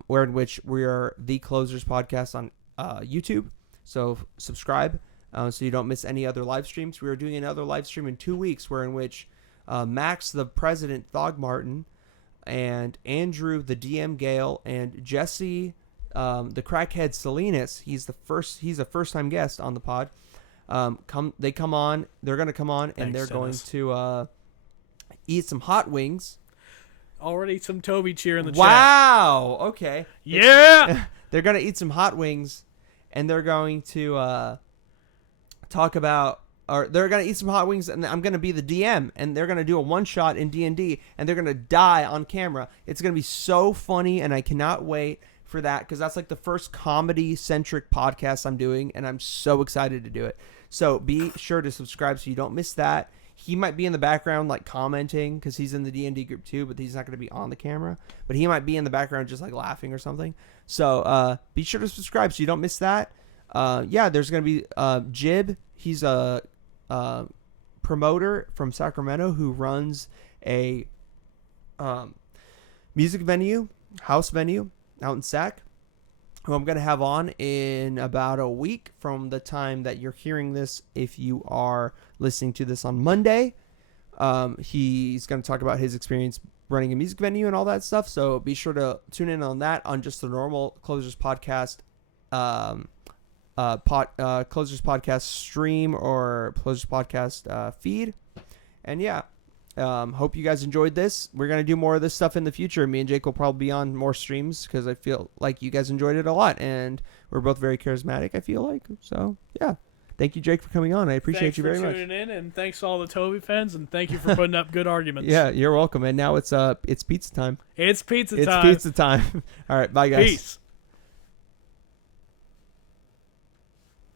where in which we are The Closers Podcast on YouTube. So subscribe so you don't miss any other live streams. We are doing another live stream in 2 weeks, where in which Max, the President Thogmartin, and Andrew, the DM Gale, and Jesse, the crackhead Salinas. He's a first-time guest on the pod. They're going to come on, and they're going to eat some hot wings. Already some Toby cheer in the chat. Wow. Okay. Yeah. They're gonna eat some hot wings, and they're going to talk about, or they're gonna eat some hot wings, and I'm gonna be the DM, and they're gonna do a one shot in D&D, and they're gonna die on camera. It's gonna be so funny, and I cannot wait for that because that's like the first comedy centric podcast I'm doing, and I'm so excited to do it. So be sure to subscribe so you don't miss that. He might be in the background like commenting because he's in the D&D group too, but he's not going to be on the camera. But he might be in the background just like laughing or something. So be sure to subscribe so you don't miss that. Yeah, there's going to be Jib. He's a promoter from Sacramento who runs a music venue, house venue out in Sac, who I'm going to have on in about a week from the time that you're hearing this. If you are listening to this on Monday, he's going to talk about his experience running a music venue and all that stuff. So be sure to tune in on that on just the normal Closers Podcast, Closers Podcast stream or Closers Podcast feed. And yeah. Hope you guys enjoyed this. We're going to do more of this stuff in the future. Me and Jake will probably be on more streams because I feel like you guys enjoyed it a lot. And we're both very charismatic, I feel like. So, yeah. Thank you, Jake, for coming on. I appreciate you very much. Thanks for tuning in, and thanks to all the Toby fans, and thank you for putting up good arguments. Yeah, you're welcome. And now it's pizza time. It's pizza time. It's pizza time. All right, bye, guys. Peace.